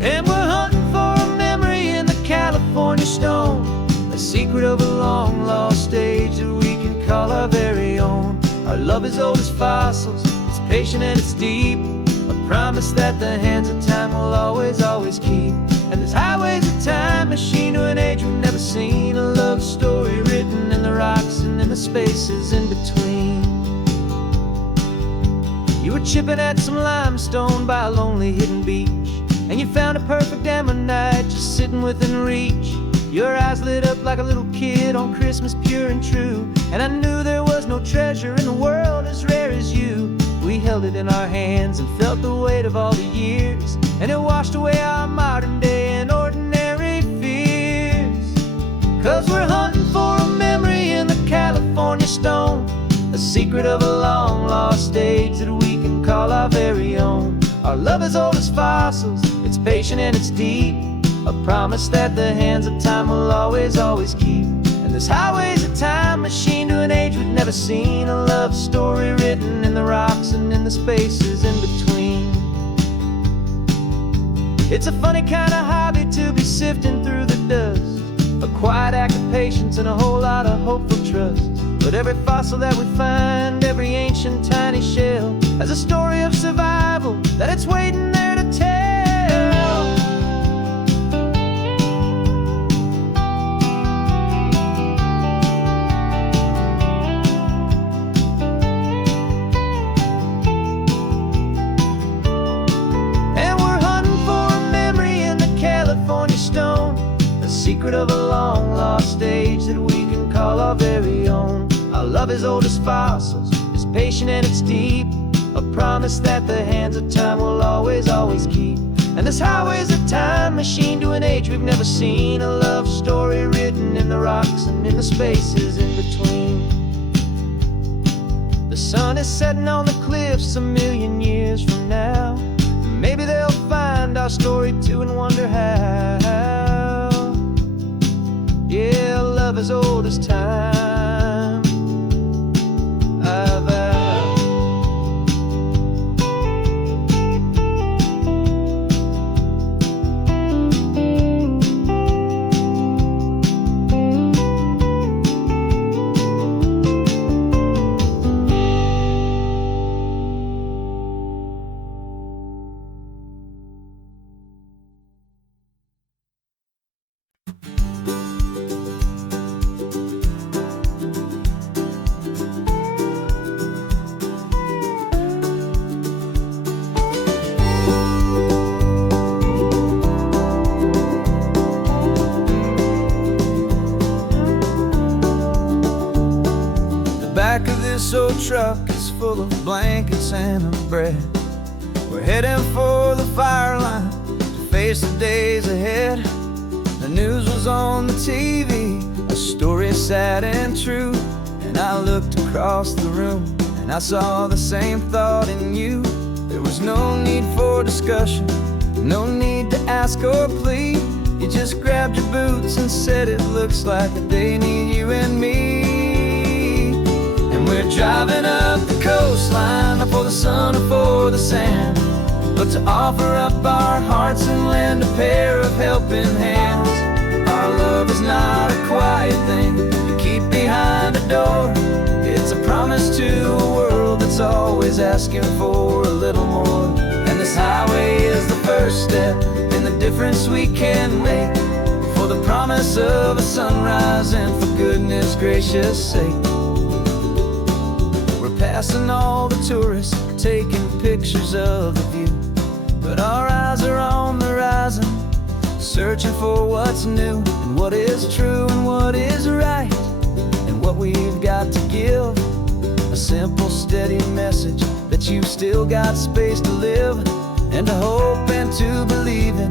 And we're hunting for a memory in the California stone, a secret of a long lost age that we can call our very own. Our love is old as fossils, it's patient and it's deep, a promise that the hands of time will always, always keep. And this highway's a time machine to an age we've never seen, a love story written in the rocks and in the spaces in between. You were chipping at some limestone by a lonely hidden beach, and you found a perfect ammonite just sitting within reach. Your eyes lit up like a little kid on Christmas, pure and true, and I knew there was no treasure in the world as rare as you. We held it in our hands and felt the weight of all the years, and it washed away our modern day and ordinary fears. 'Cause we're hunting for a memory in the California stone, a secret secret of a long lost age that we can call our very own. Our love is old as fossils, it's patient and it's deep, a promise that the hands of time will always, always keep. And this highway's a time machine to an age we've never seen, a love story written in the rocks and in the spaces in between. It's a funny kind of hobby to be sifting through the dust, a quiet act of patience and a whole lot of hopeful trust. But every fossil that we find, every ancient tiny shell, has a story of survival that it's waiting there to tell. And we're hunting for a memory in the California stone, a secret of a long lost age that we can call our very own. Our love is old as fossils, it's patient and it's deep, a promise that the hands of time will always, always keep. And this highway's a time machine to an age we've never seen, a love story written in the rocks and in the spaces in between. The sun is setting on the cliffs a million years from now. Maybe they'll find our story too and wonder how. Yeah, love is old as time. Back of this old truck is full of blankets and a bread. We're heading for the fire line to face the days ahead. The news was on the TV, a story sad and true. And I looked across the room and I saw the same thought in you. There was no need for discussion, no need to ask or plead. You just grabbed your boots and said it looks like they need you and me. We're driving up the coastline, not for the sun or for the sand, but to offer up our hearts and lend a pair of helping hands. Our love is not a quiet thing you keep behind a door. It's a promise to a world that's always asking for a little more. And this highway is the first step in the difference we can make, for the promise of a sunrise and for goodness gracious sake. Passing all the tourists, taking pictures of the view, but our eyes are on the horizon, searching for what's new and what is true and what is right, and what we've got to give. A simple, steady message that you've still got space to live, and to hope and to believe in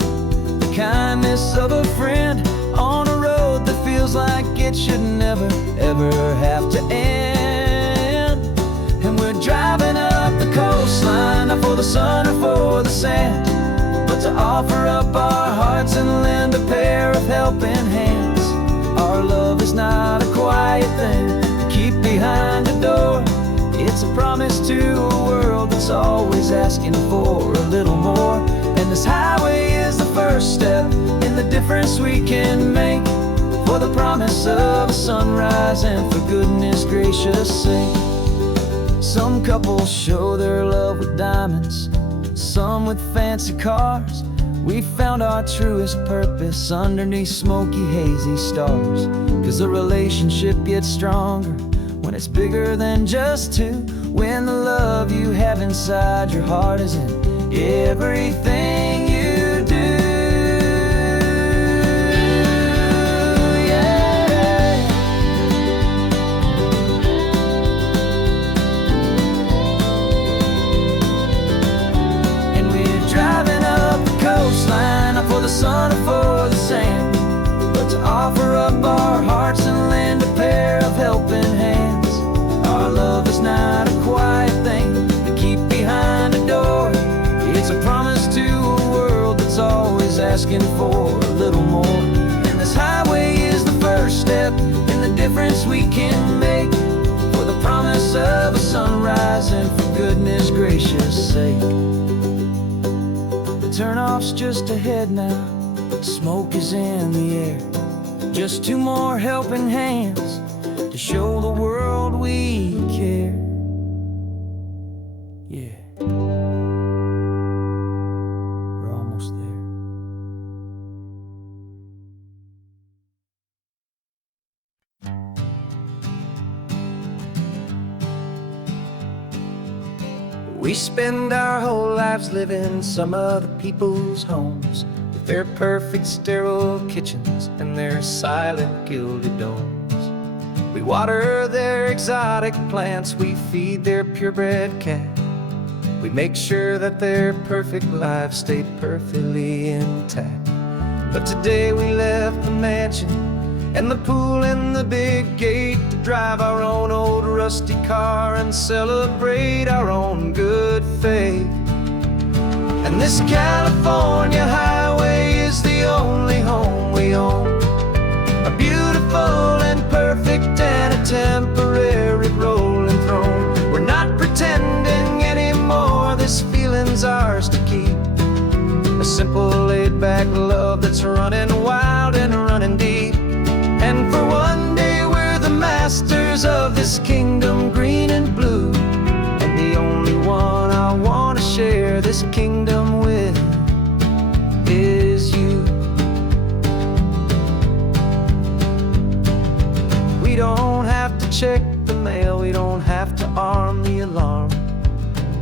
the kindness of a friend on a road that feels like it should never, ever have to end. Driving up the coastline, not for the sun or for the sand, but to offer up our hearts and lend a pair of helping hands. Our love is not a quiet thing to keep behind a door. It's a promise to a world that's always asking for a little more. And this highway is the first step in the difference we can make, for the promise of a sunrise and for goodness gracious sake. Some couples show their love with diamonds, some with fancy cars. We found our truest purpose underneath smoky, hazy stars. 'Cause a relationship gets stronger when it's bigger than just two, when the love you have inside your heart is in everything you do. For the sun or for the sand, but to offer up our hearts and lend a pair of helping hands. Our love is not asking for a little more. And this highway is the first step in the difference we can make, for the promise of a sunrise and for goodness gracious sake. The turnoff's just ahead now, smoke is in the air. Just two more helping hands to show the world we care. Yeah, we're almost there. We spend our whole lives living some other people's homes, with their perfect sterile kitchens and their silent gilded domes. We water their exotic plants, we feed their purebred cat. We make sure that their perfect lives stay perfectly intact. But today we left the mansion and the pool and the big gate to drive our own old rusty car and celebrate our own good faith. And this California highway is the only home we own, a beautiful and perfect and a temporary rolling throne. We're not pretending anymore, this feeling's ours to keep, a simple laid-back love that's running wild and running deep. And for one day we're the masters of this kingdom green and blue, and the only one I want to share this kingdom with is you. We don't have to check the mail, we don't have to arm the alarm,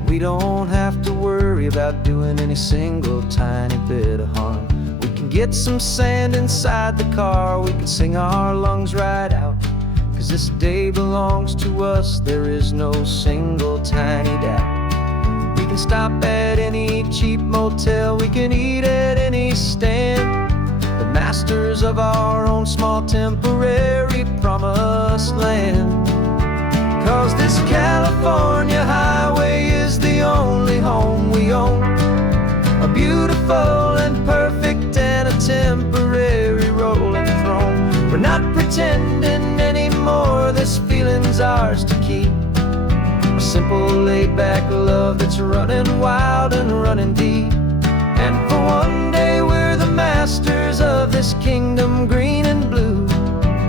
we don't have to worry about doing any single tiny bit of harm. We can get some sand inside the car, we can sing our lungs right out, 'cause this day belongs to us, there is no single tiny doubt. We can stop at any cheap motel, we can eat at any stand, the masters of our own small temporary promised land. 'Cause this California highway is the only home we own, a beautiful and perfect and a temporary rolling throne. We're not pretending anymore, this feeling's ours to keep, a simple laid-back love that's running wild and running deep. And for one day we're the masters of this kingdom green and blue,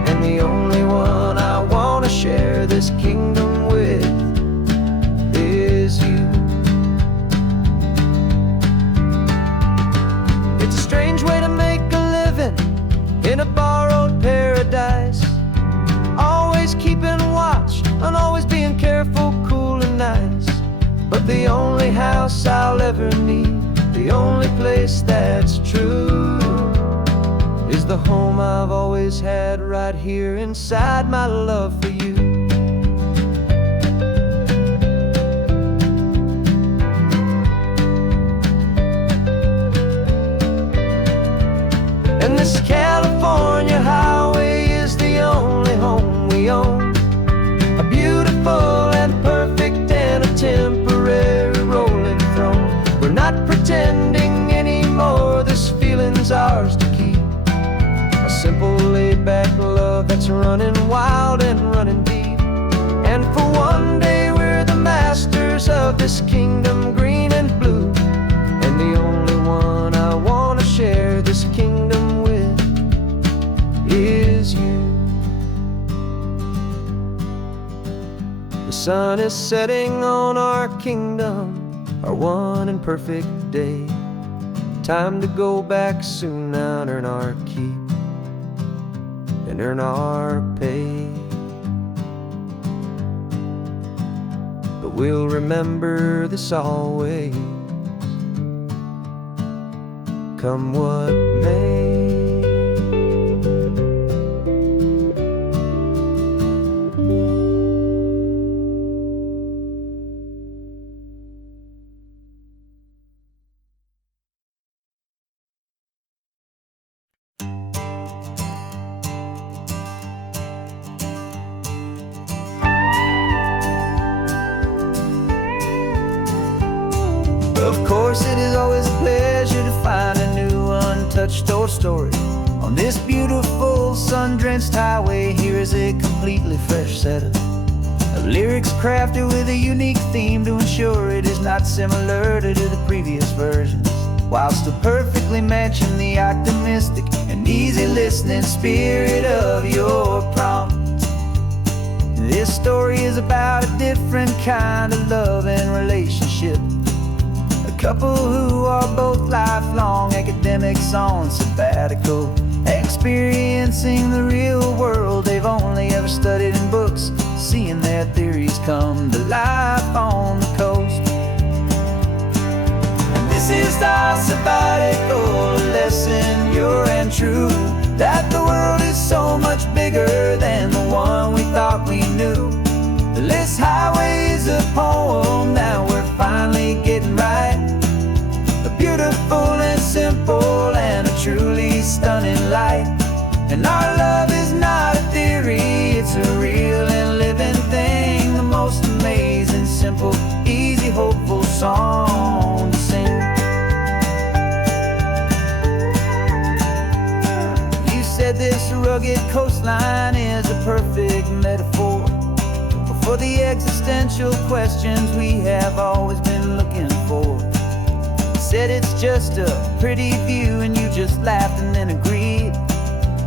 and the only one I want to share this kingdom with is you. It's a strange way to make a living in a borrowed paradise, always keeping watch and always being careful, cool and nice. But the only house I'll ever need, the only place that's true, is the home I've always had right here inside my love for you. And this California highway is the only home we own, a beautiful and perfect and a temporary rolling throne. We're not pretending anymore, this feeling's ours to keep, a simple laid-back love that's running wild and running deep. And for one day we're the masters of this kingdom green and blue, and the only one I want to share this kingdom with is you. The sun is setting on our kingdom, our one and perfect day. Time to go back soon now and earn our keep and earn our pay. But we'll remember this always, come what may. Of course, it is always a pleasure to find a new untouched touched old story. On this beautiful sun-drenched highway, here is a completely fresh set of lyrics crafted with a unique theme to ensure it is not similar to the previous versions, while still perfectly matching the optimistic and easy listening spirit of your prompt. This story is about a different kind of love and relationship. A couple who are both lifelong academics on sabbatical, experiencing the real world they've only ever studied in books, seeing their theories come to life on the coast. And this is our sabbatical lesson, pure and true, that the world is so much bigger than the one we thought we knew. This highway is a poem that we're finally getting right. A beautiful and simple and a truly stunning light. And our love is not a theory, it's a real and living thing. The most amazing, simple, easy, hopeful song to sing. You said this rugged coastline is a perfect metaphor for the existential questions we have always been looking for. Said it's just a pretty view and you just laughed and then agreed.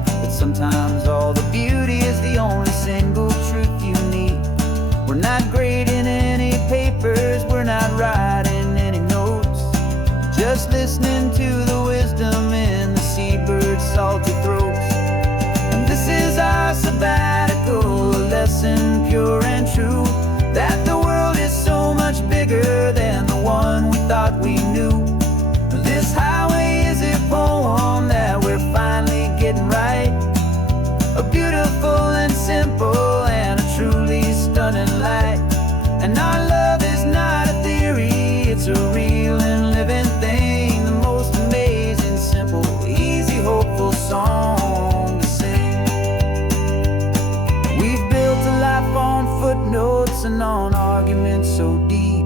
But sometimes all the beauty is the only single truth you need. We're not grading any papers, we're not writing any notes, just listening to the wisdom in the seabird's salty throats. And this is our sabbatical lesson, pure and true, that the world is so much bigger than the one we thought we knew. This highway is a poem that we're finally getting right. A beautiful and simple and a truly stunning light. And our love is not a theory, it's a real and living thing. The most amazing, simple, easy, hopeful song to sing. We've built a life on footnotes and on arguments so deep,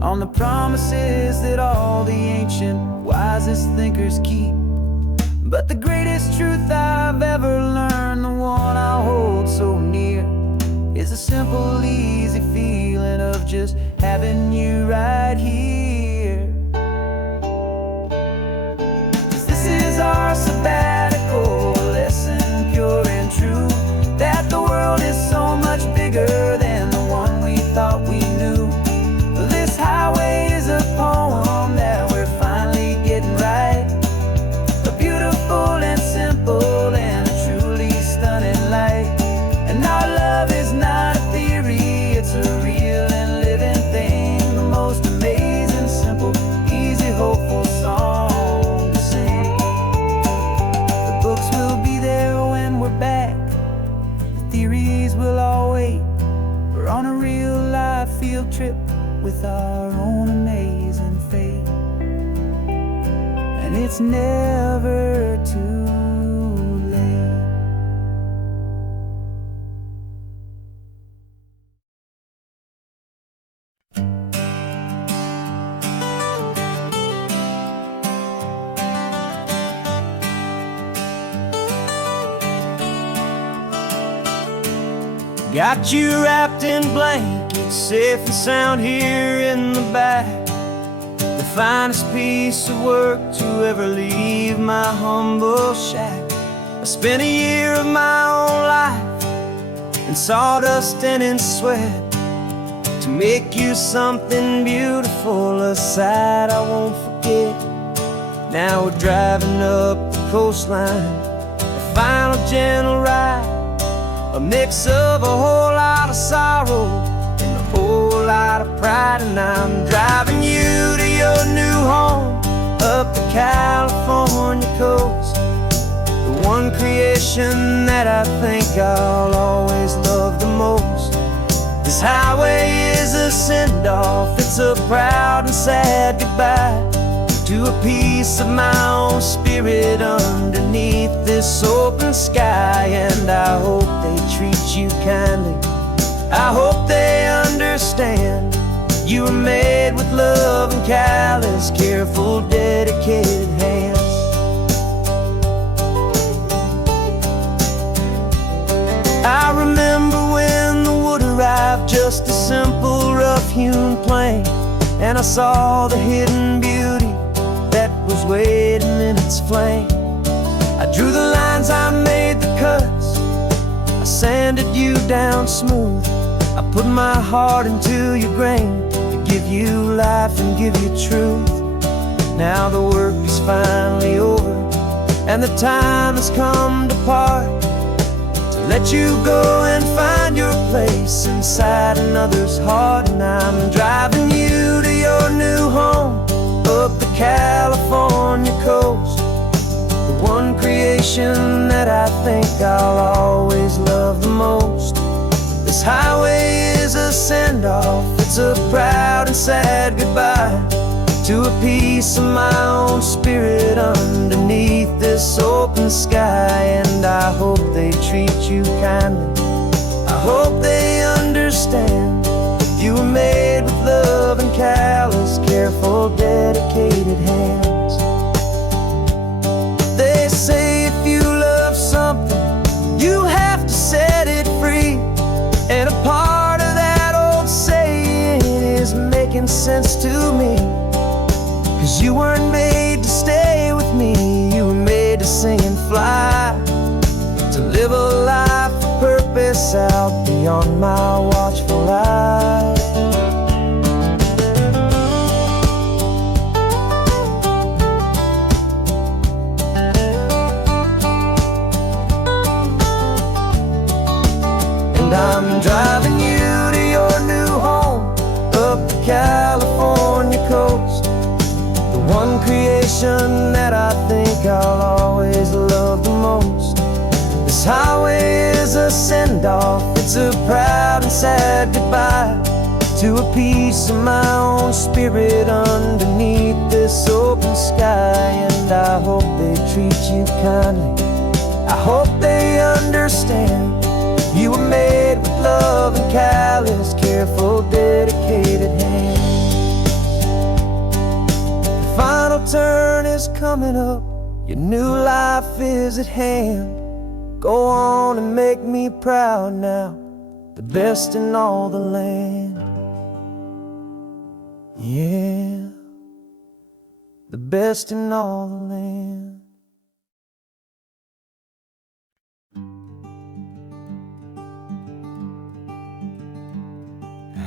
on the promises that all the ancient, wisest thinkers keep. But the greatest truth I've ever learned, the one I hold so near, is a simple, easy feeling of just having you right here. 'Cause this is our sabbatical lesson, pure and true, that the world is so much bigger than the one we thought we knew. This highway is a poem that we're finally getting right. A beautiful and simple and a truly stunning light. And our love is not a theory, it's a real and living thing. The most amazing, simple, easy, hopeful song to sing. The books will be there when we're back, the theories will all wait. We're on a real life field trip with our own amazing fate. And it's never too late. Got you wrapped in blankets, safe and sound here in the back. The finest piece of work to ever leave my humble shack. I spent a year of my own life in sawdust and in sweat to make you something beautiful, a sight I won't forget. Now we're driving up the coastline, a final gentle ride, a mix of a whole lot of sorrow and a whole lot of pride. And I'm driving you to your new home up the California coast, the one creation that I think I'll always love the most. This highway is a send-off, it's a proud and sad goodbye to a piece of my own spirit underneath this open sky. And I hope they treat you kindly, I hope they understand you were made with love and callous, careful, dedicated hands. I remember when the wood arrived, just a simple rough-hewn plank, and I saw the hidden beauty that was waiting in its flame. I drew the lines, I made the cuts, I sanded you down smooth. I put my heart into your grain to give you life and give you truth. Now the work is finally over, and the time has come to part, to let you go and find your place inside another's heart. And I'm driving you to your new home, up the California coast, the one creation that I think I'll always love the most. This highway is a send-off, it's a proud and sad goodbye to a piece of my own spirit underneath this open sky. And I hope they treat you kindly, I hope they understand you were made with love and callous, careful, dedicated hands. They say if you love something, you have to set it free, and a part of that old saying is making sense to me. 'Cause you weren't made to stay with me, you were made to sing and fly, to live a life of purpose out beyond my watchful eye. And I'm driving you to your new home, up the California coast, one creation that I think I'll always love the most. This highway is a send-off, it's a proud and sad goodbye to a piece of my own spirit underneath this open sky. And I hope they treat you kindly, I hope they understand you were made with love and callous, careful, dedicated hands. Final turn is coming up, your new life is at hand. Go on and make me proud now, the best in all the land. Yeah, the best in all the land.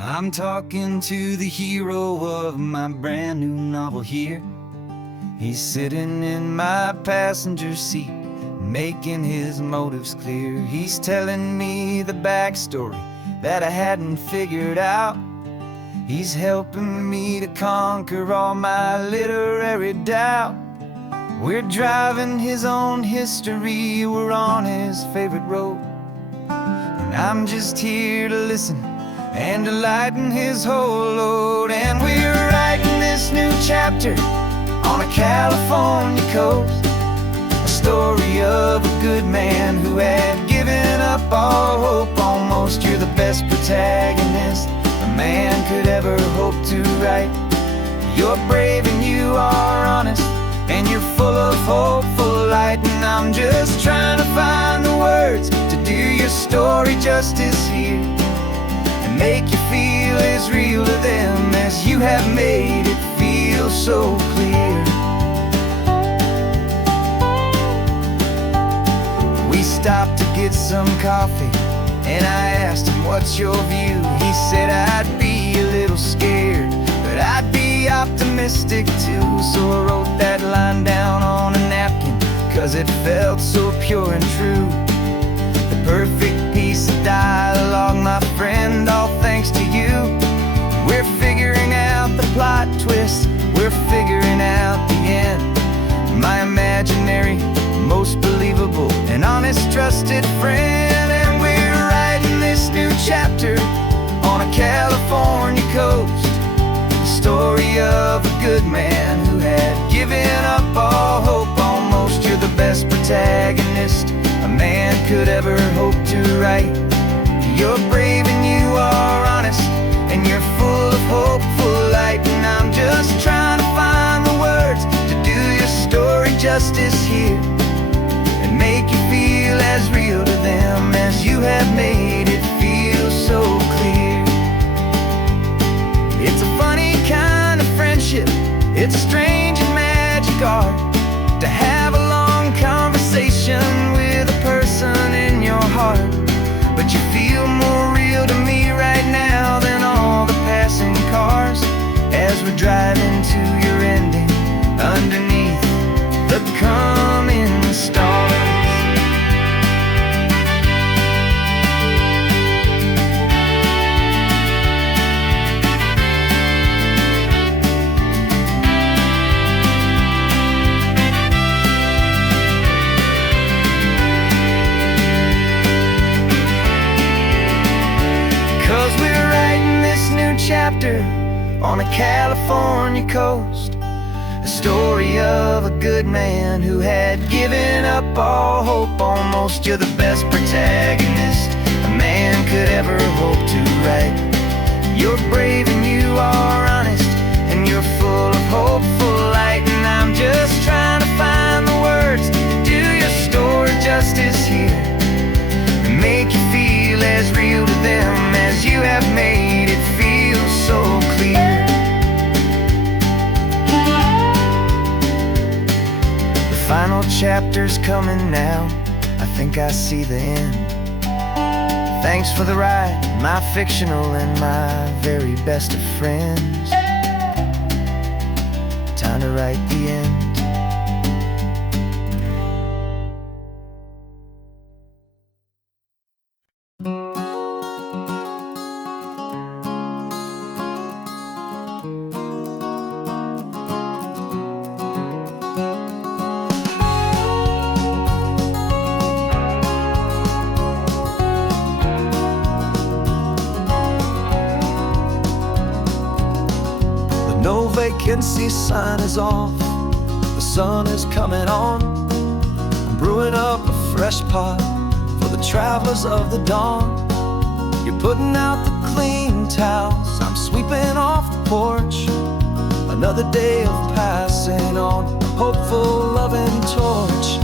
I'm talking to the hero of my brand new novel here. He's sitting in my passenger seat, making his motives clear. He's telling me the backstory that I hadn't figured out. He's helping me to conquer all my literary doubt. We're driving his own history, we're on his favorite road, and I'm just here to listen and to lighten his whole load. And we're writing this new chapter on a California coast, a story of a good man who had given up all hope almost. You're the best protagonist a man could ever hope to write. You're brave and you are honest, and you're full of hopeful light. And I'm just trying to find the words to do your story justice here, make you feel as real to them as you have made it feel so clear. We stopped to get some coffee, and I asked him, what's your view? He said, I'd be a little scared, but I'd be optimistic too. So I wrote that line down on a napkin, 'cause it felt so pure and true. The perfect piece of dialogue, my friend, all thanks to you. We're figuring out the plot twist, we're figuring out the end. My imaginary, most believable and honest trusted friend. And we're writing this new chapter on a California coast, the story of a good man who had given up all hope almost. You're the best protagonist a man could ever hope to write. You're brave and you are honest, and you're full of hopeful light. And I'm just trying to find the words to do your story justice here, and make you feel as real to them as you have made it feel so clear. It's a funny kind of friendship, it's a strange and magic art to have a long conversation with a person in your heart. But you feel more real to me right now than all the passing cars, as we're driving to your ending underneath the coming stars. Chapter on a California coast, a story of a good man who had given up all hope almost. You're the best protagonist a man could ever hope to write. You're brave and you are honest, and you're full of hopeful light. And I'm just trying to find the words to do your story justice here, and make you feel as real to them as you have made it feel so clear. The final chapter's coming now, I think I see the end. Thanks for the ride, my fictional and my very best of friends. Time to write the end. No vacancy sign is off, the sun is coming on. I'm brewing up a fresh pot for the travelers of the dawn. You're putting out the clean towels, I'm sweeping off the porch. Another day of passing on, a hopeful loving torch.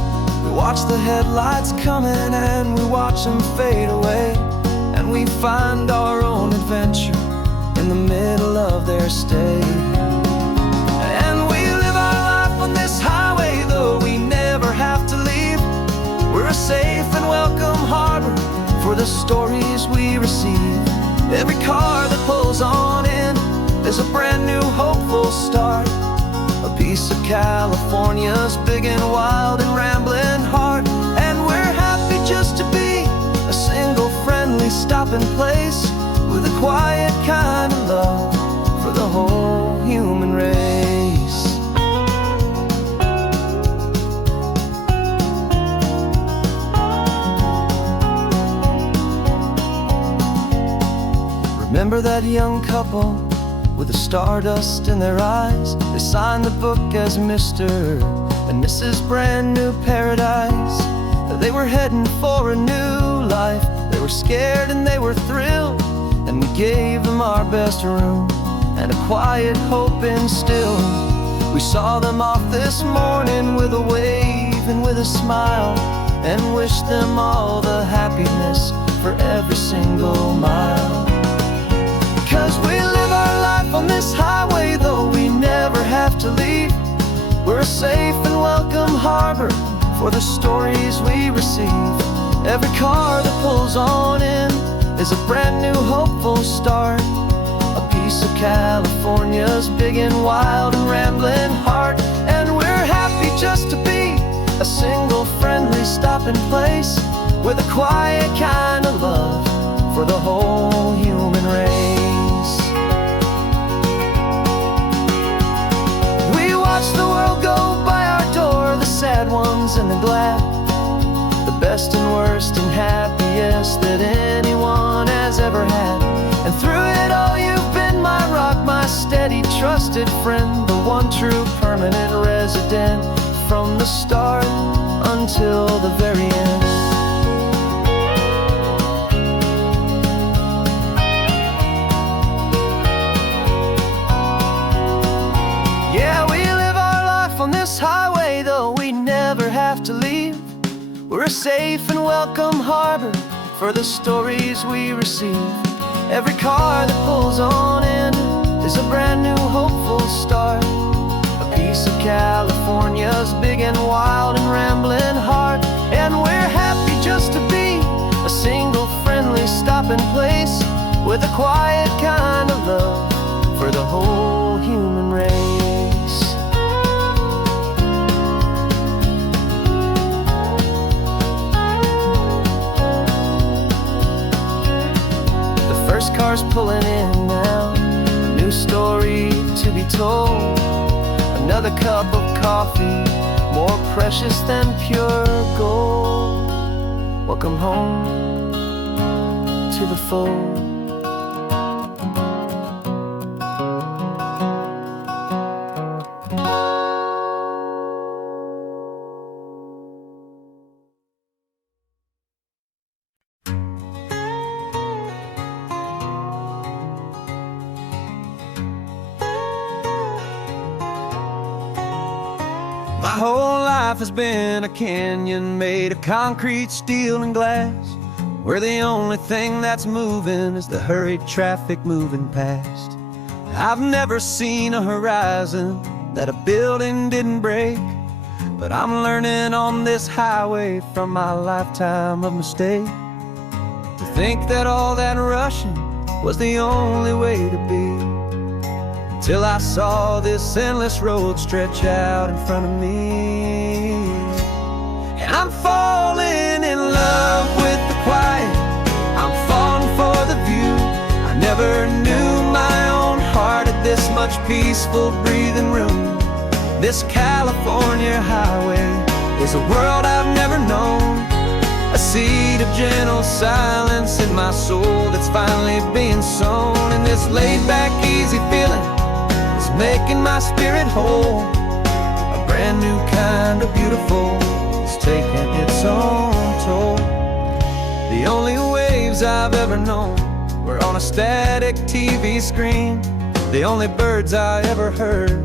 We watch the headlights coming and we watch them fade away, and we find our own adventure in the middle of their stay. And we live our life on this highway, though we never have to leave. We're a safe and welcome harbor for the stories we receive. Every car that pulls on in is a brand new hopeful start, a piece of California's big and wild and rambling heart. And we're happy just to be a single friendly stopping place, with a quiet kind of love for the whole human race. Remember that young couple with the stardust in their eyes? They signed the book as Mr. and Mrs. Brand New Paradise. They were heading for a new life. They were scared and they were thrilled, and we gave them our best room and a quiet hope instilled. We saw them off this morning with a wave and with a smile, and wished them all the happiness for every single mile. 'Cause we live our life on this highway, though we never have to leave. We're a safe and welcome harbor for the stories we receive. Every car that pulls on in is a brand new hopeful start, a piece of California's big and wild and rambling heart. And we're happy just to be a single friendly stopping place, with a quiet kind of love for the whole human race. We watch the world go by our door, the sad ones and the glad, the best and worst and happiest that anyone has ever had. And through it all you've been my rock, my steady trusted friend, the one true permanent resident, from the start until the very end. Yeah, we live our life on this highway, though we never have to leave. We're a safe and welcome harbor for the stories we receive. Every car that pulls on in is a brand new hopeful start. A piece of California's big and wild and rambling heart. And we're happy just to be a single friendly stopping place with a quiet kind of love for the whole human race. The first car's pulling in now, a new story to be told. Another cup of coffee, more precious than pure gold. Welcome home to the fold. My whole life has been a canyon made of concrete, steel, and glass, where the only thing that's moving is the hurried traffic moving past. I've never seen a horizon that a building didn't break, but I'm learning on this highway from my lifetime of mistakes to think that all that rushing was the only way to be. Till I saw this endless road stretch out in front of me. And I'm falling in love with the quiet, I'm falling for the view. I never knew my own heart had this much peaceful breathing room. This California highway is a world I've never known, a seed of gentle silence in my soul that's finally being sown. And this laid-back, easy feeling is making my spirit whole. A brand new kind of beautiful is taking its own toll. The only waves I've ever known were on a static TV screen. The only birds I ever heard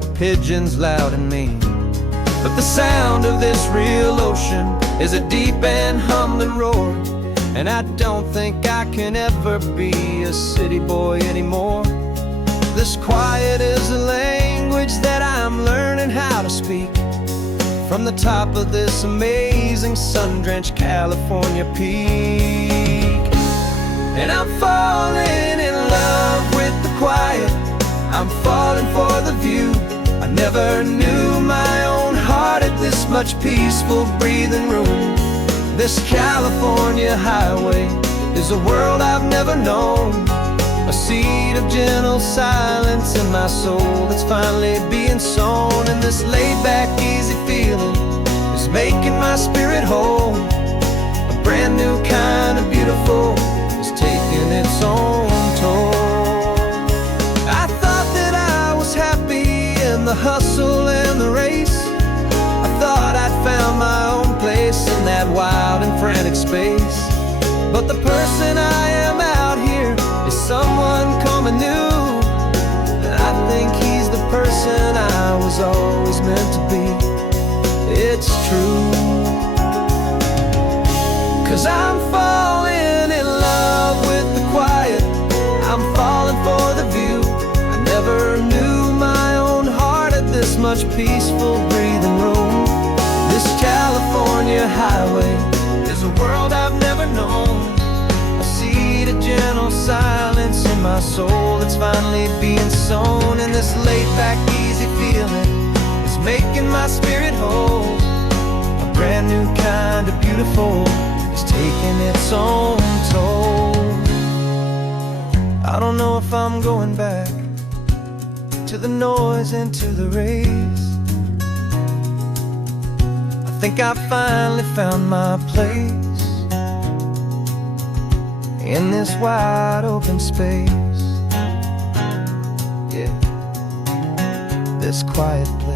were pigeons loud and mean. But the sound of this real ocean is a deep and humbling roar, and I don't think I can ever be a city boy anymore. This quiet is a language that I'm learning how to speak from the top of this amazing sun-drenched California peak. And I'm falling in love with the quiet, I'm falling for the view. I never knew my own heart had this much peaceful breathing room. This California highway is a world I've never known, a seed of gentle silence in my soul that's finally being sown. And this laid-back, easy feeling is making my spirit whole. A brand new kind of beautiful is taking its own toll. I thought that I was happy in the hustle and the race. I thought I'd found my own place in that wild and frantic space. But the person I am out here is someone coming new, and I think he's the person I was always meant to be. It's true, 'cause I'm falling in love with the quiet, I'm falling for the view. I never knew my own heart had this much peaceful breathing room. This California highway is a world I've never known, a seed of gentle silence in my soul that's finally being sown. And this laid-back, easy feeling is making my spirit whole. A brand new kind of beautiful is taking its own toll. I don't know if I'm going back to the noise and to the race. I think I finally found my place in this wide open space. Yeah, this quiet place.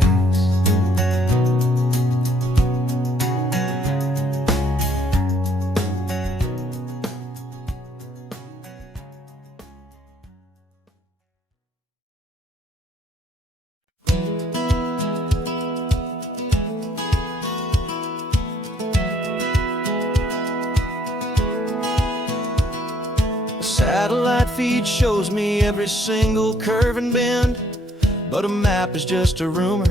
Satellite feed shows me every single curve and bend, but a map is just a rumor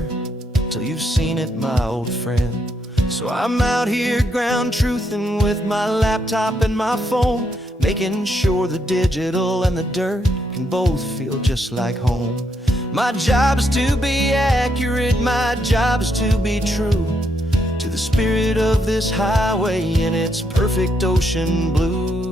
till you've seen it, my old friend. So I'm out here ground truthing with my laptop and my phone, making sure the digital and the dirt can both feel just like home. My job is to be accurate, my job is to be true to the spirit of this highway in its perfect ocean blue.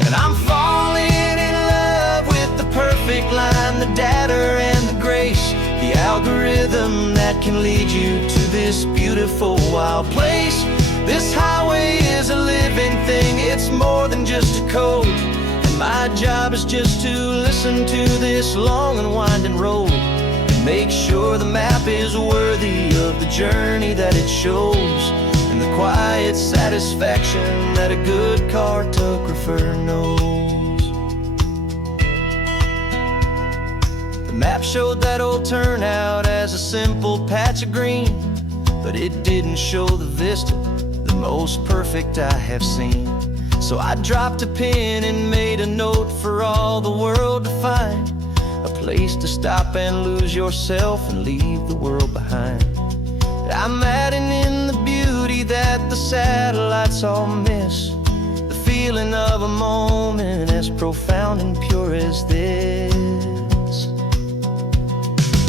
And I'm falling in love with the perfect line, the data and the grace, the algorithm that can lead you to this beautiful wild place. This highway is a living thing, it's more than just a code. And my job is just to listen to this long and winding road and make sure the map is worthy of the journey that it shows, and the quiet satisfaction that a good cartographer knows. The map showed that old turnout as a simple patch of green, but it didn't show the vista, the most perfect I have seen. So I dropped a pin and made a note for all the world to find, a place to stop and lose yourself and leave the world behind. I'm adding in the beauty that the satellites all miss, the feeling of a moment as profound and pure as this.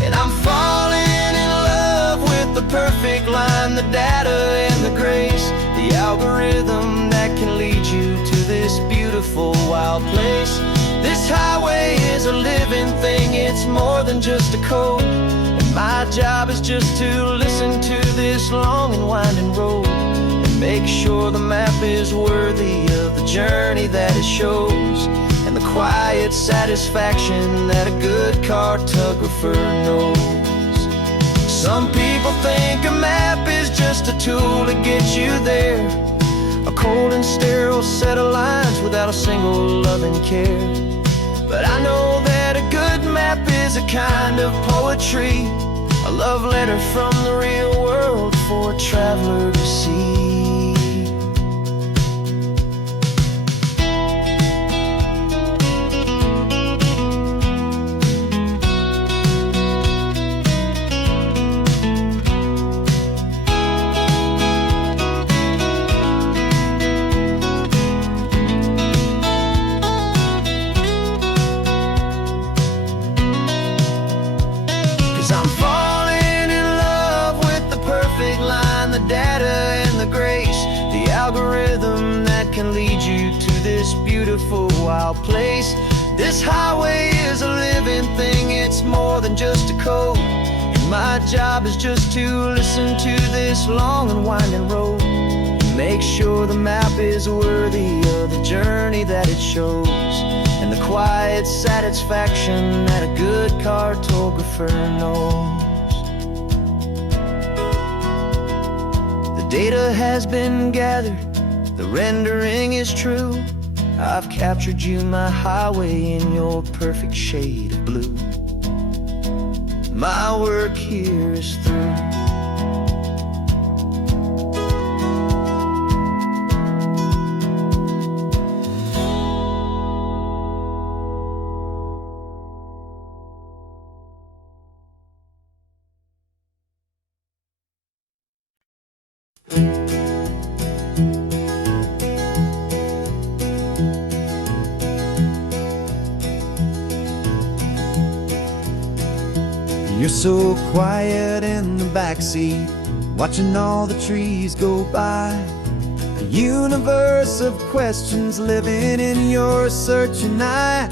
And I'm falling in love with the perfect line, the data and the grace, the algorithm that can lead you to this beautiful wild place. This highway is a living thing, it's more than just a code. And my job is just to listen to this long and winding road and make sure the map is worthy of the journey that it shows, and the quiet satisfaction that a good cartographer knows. Some people think a map is just a tool to get you there, a cold and sterile set of lines without a single loving care. But I know that a good map is a kind of poetry, a love letter from the real world for a traveler to see. I'm falling in love with the perfect line, the data and the grace, the algorithm that can lead you to this beautiful wild place. This highway is a living thing, it's more than just a code. And my job is just to listen to this long and winding road and make sure the map is worthy of the journey that it shows, and the quiet satisfaction that a good cartographer knows. The data has been gathered, the rendering is true. I've captured you, my highway, in your perfect shade of blue. My work here is through. You're so quiet in the backseat, watching all the trees go by. A universe of questions living in your searching eye.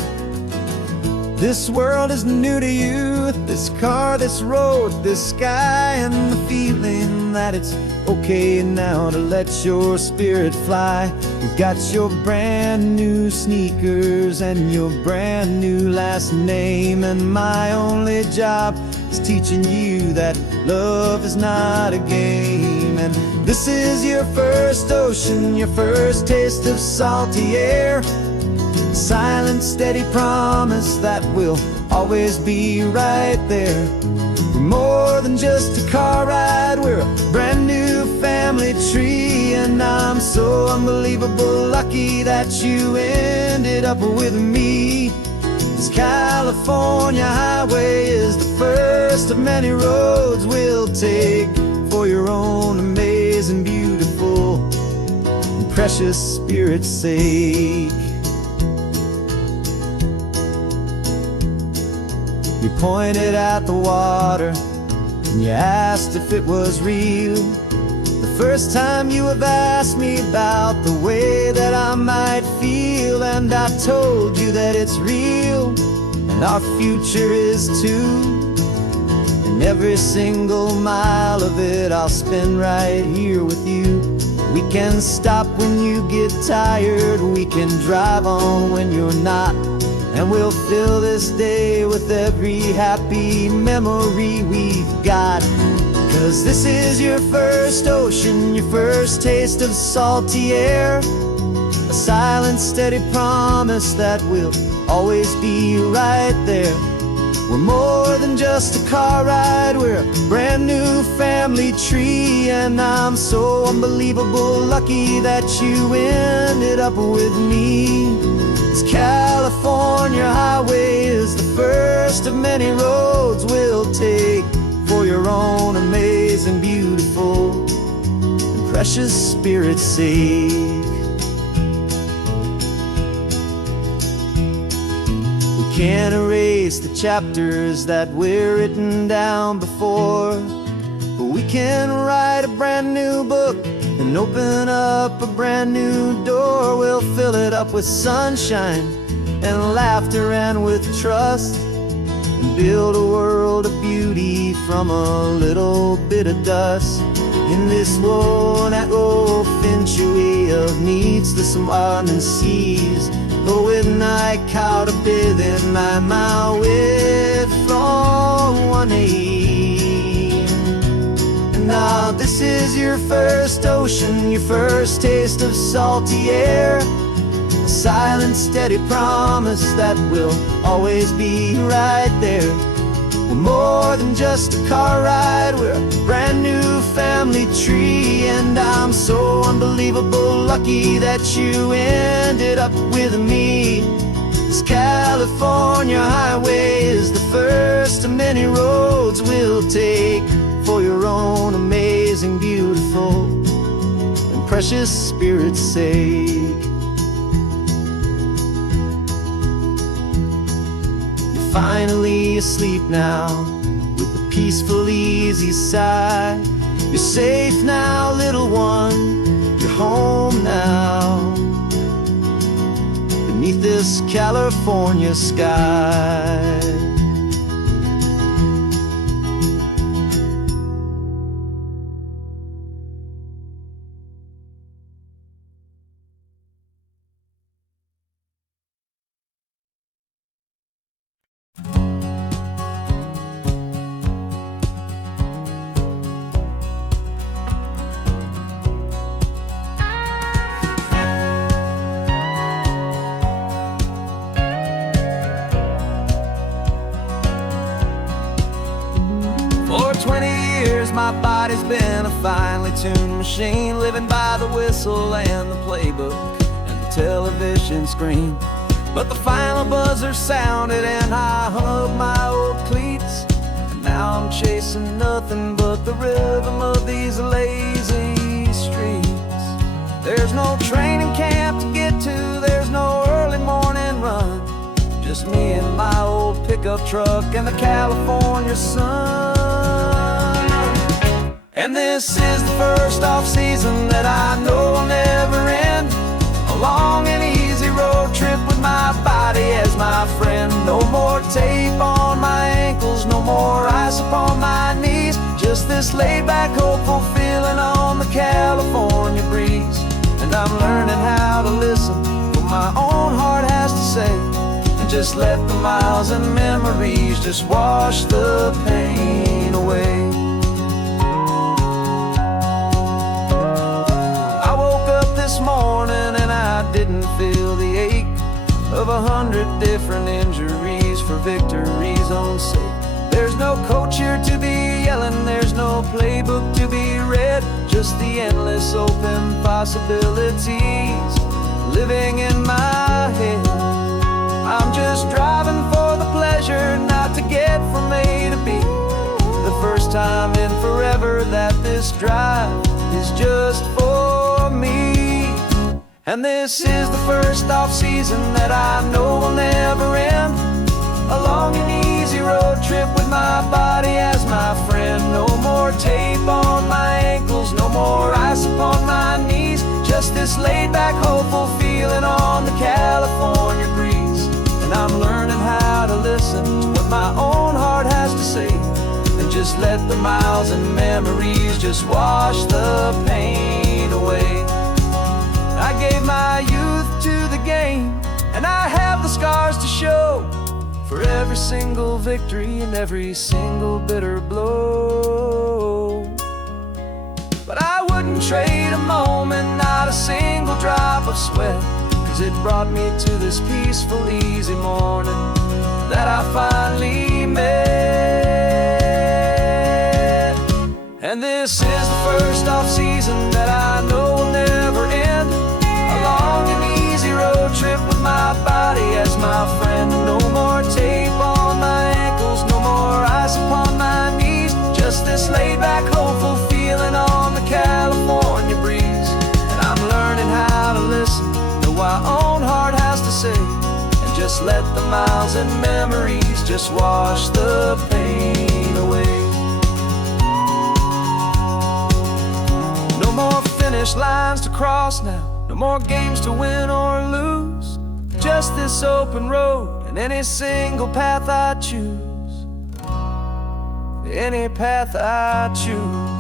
This world is new to you, this car, this road, this sky, and the feeling that it's okay now to let your spirit fly. You've got your brand new sneakers and your brand new last name, and my only job is teaching you that love is not a game. And this is your first ocean, your first taste of salty air, silent, steady promise that we'll always be right there. We're more than just a car ride, we're a brand new family. family tree. And I'm so unbelievable lucky that you ended up with me. This California highway is the first of many roads we'll take for your own amazing, beautiful, and precious spirit's sake. You pointed at the water and you asked if it was real. The first time you have asked me about the way that I might feel, and I told you that it's real and our future is too. And every single mile of it I'll spend right here with you. We can stop when you get tired, we can drive on when you're not, and we'll fill this day with every happy memory we've got. 'Cause this is your first ocean, your first taste of salty air, a silent, steady promise that we'll always be right there. We're more than just a car ride, we're a brand new family tree. And I'm so unbelievable lucky that you ended up with me. This California highway is the first of many roads we'll take for your own amazing, beautiful, and precious spirit's sake. We can't erase the chapters that were written down before, but we can write a brand new book and open up a brand new door. We'll fill it up with sunshine and laughter and with trust, and build a world of beauty from a little bit of dust. In this world that finchuí of needs the sumwanan seas, with night caught a bit in my way from one aim. Now this is your first ocean, your first taste of salty air, a silent, steady promise that we'll always be right there. We're more than just a car ride, we're a brand new family tree. And I'm so unbelievable lucky that you ended up with me. This California highway is the first of many roads we'll take for your own amazing, beautiful, and precious spirit's sake. You're finally asleep now with a peaceful, easy sigh. You're safe now, little one, you're home now, beneath this California sky. For 20 years my body's been a finely tuned machine, living by the whistle and the playbook and the television screen. But the final buzzer sounded and I hung up my old cleats, and now I'm chasing nothing but the rhythm of these lazy streets. There's no training camp to get to, there's no early morning run, just me and my old pickup truck and the California sun. And this is the first off-season that I know will never end, a long and easy road trip with my body as my friend. No more tape on my ankles, no more ice upon my knees, just this laid-back, hopeful feeling on the California breeze. And I'm learning how to listen what my own heart has to say, and just let the miles and memories just wash the pain away. I woke up this morning and I didn't feel the ache of 100 different injuries for victory's own sake. There's no coach here to be yelling, there's no playbook to be read, just the endless open possibilities living in my head. I'm just driving for the pleasure, not to get from A to B. The first time in forever that this drive is just for me. And this is the first off-season that I know will never end. A long and easy road trip with my body as my friend. No more tape on my ankles, no more ice upon my knees. Just this laid-back, hopeful feeling on the California breeze. And I'm learning how to listen to what my own heart has to say, and just let the miles and memories just wash the pain away. I gave my youth to the game, and I have the scars to show for every single victory and every single bitter blow. But I wouldn't trade a moment, not a single drop of sweat, 'cause it brought me to this peaceful, easy morning that I finally met. And this is the first off-season that I know will never end. A long and easy road trip with my body as my friend. No more tape on my ankles, no more ice upon my knees. Just this laid-back, hopeful feeling on the California breeze. And I'm learning how to listen to what my own heart has to say, and just let the miles and memories just wash the pain away. No more finish lines to cross now, no more games to win or lose. Just this open road and any single path I choose. Any path I choose.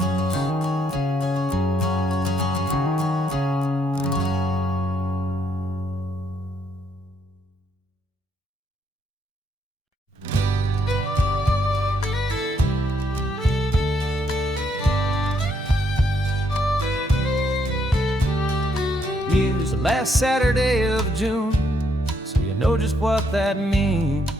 Use the last Saturday of June, so you know just what that means.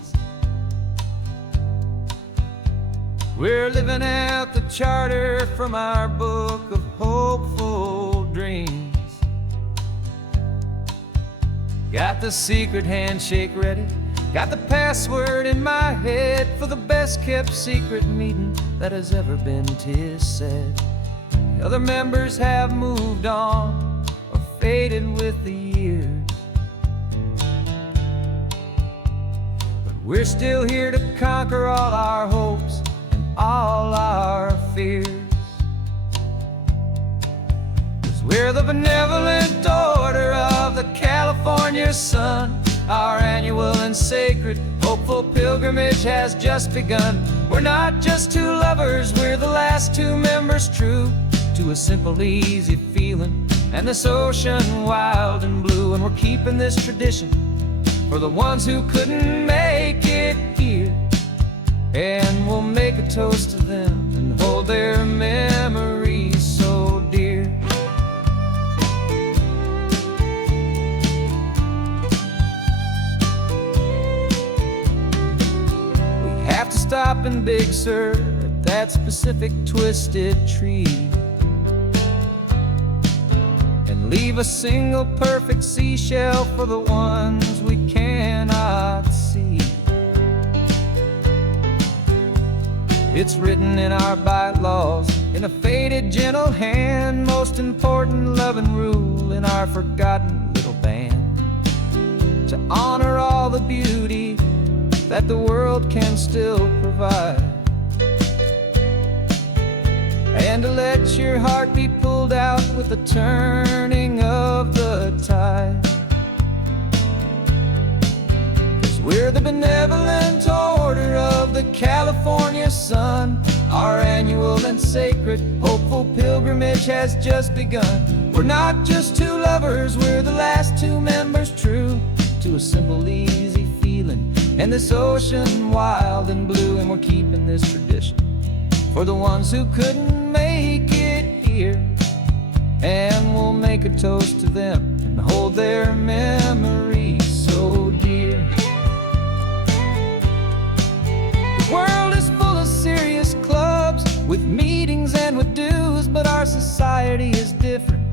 We're living out the charter from our book of hopeful dreams. Got the secret handshake ready, got the password in my head for the best kept secret meeting that has ever been, 'tis said. The other members have moved on or faded with the years, but we're still here to conquer all our hopes and all our fears. 'Cause we're the benevolent order of the California sun. Our annual and sacred hopeful pilgrimage has just begun. We're not just two lovers, we're the last two members true to a simple, easy feeling and this ocean wild and blue. And we're keeping this tradition for the ones who couldn't make it here, and we'll make a toast to them and hold their memories so dear. We have to stop in Big Sur at that specific twisted tree, leave a single perfect seashell for the ones we cannot see. It's written in our bylaws in a faded gentle hand, most important loving rule in our forgotten little band, to honor all the beauty that the world can still provide, and to let your heart be pulled out with the turning of the tide. 'Cause we're the benevolent order of the California sun. Our annual and sacred hopeful pilgrimage has just begun. We're not just two lovers, we're the last two members true to a simple, easy feeling and this ocean wild and blue. And we're keeping this tradition for the ones who couldn't make it here, and we'll make a toast to them and hold their memories so dear. The world is full of serious clubs with meetings and with dues, but our society society is different,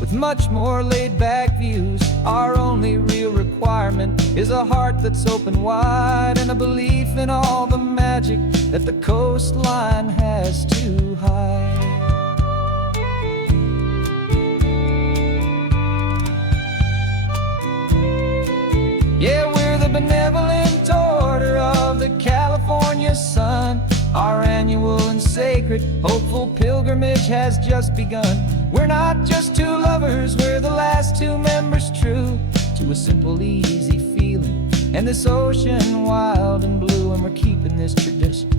with much more laid-back views. Our only real requirement is a heart that's open wide, and a belief in all the magic that the coastline has to hide. Yeah, we're the benevolent order of the California sun. Our annual and sacred, hopeful pilgrimage has just begun. We're not just two lovers, we're the last two members true to a simple, easy feeling, and this ocean wild and blue. And we're keeping this tradition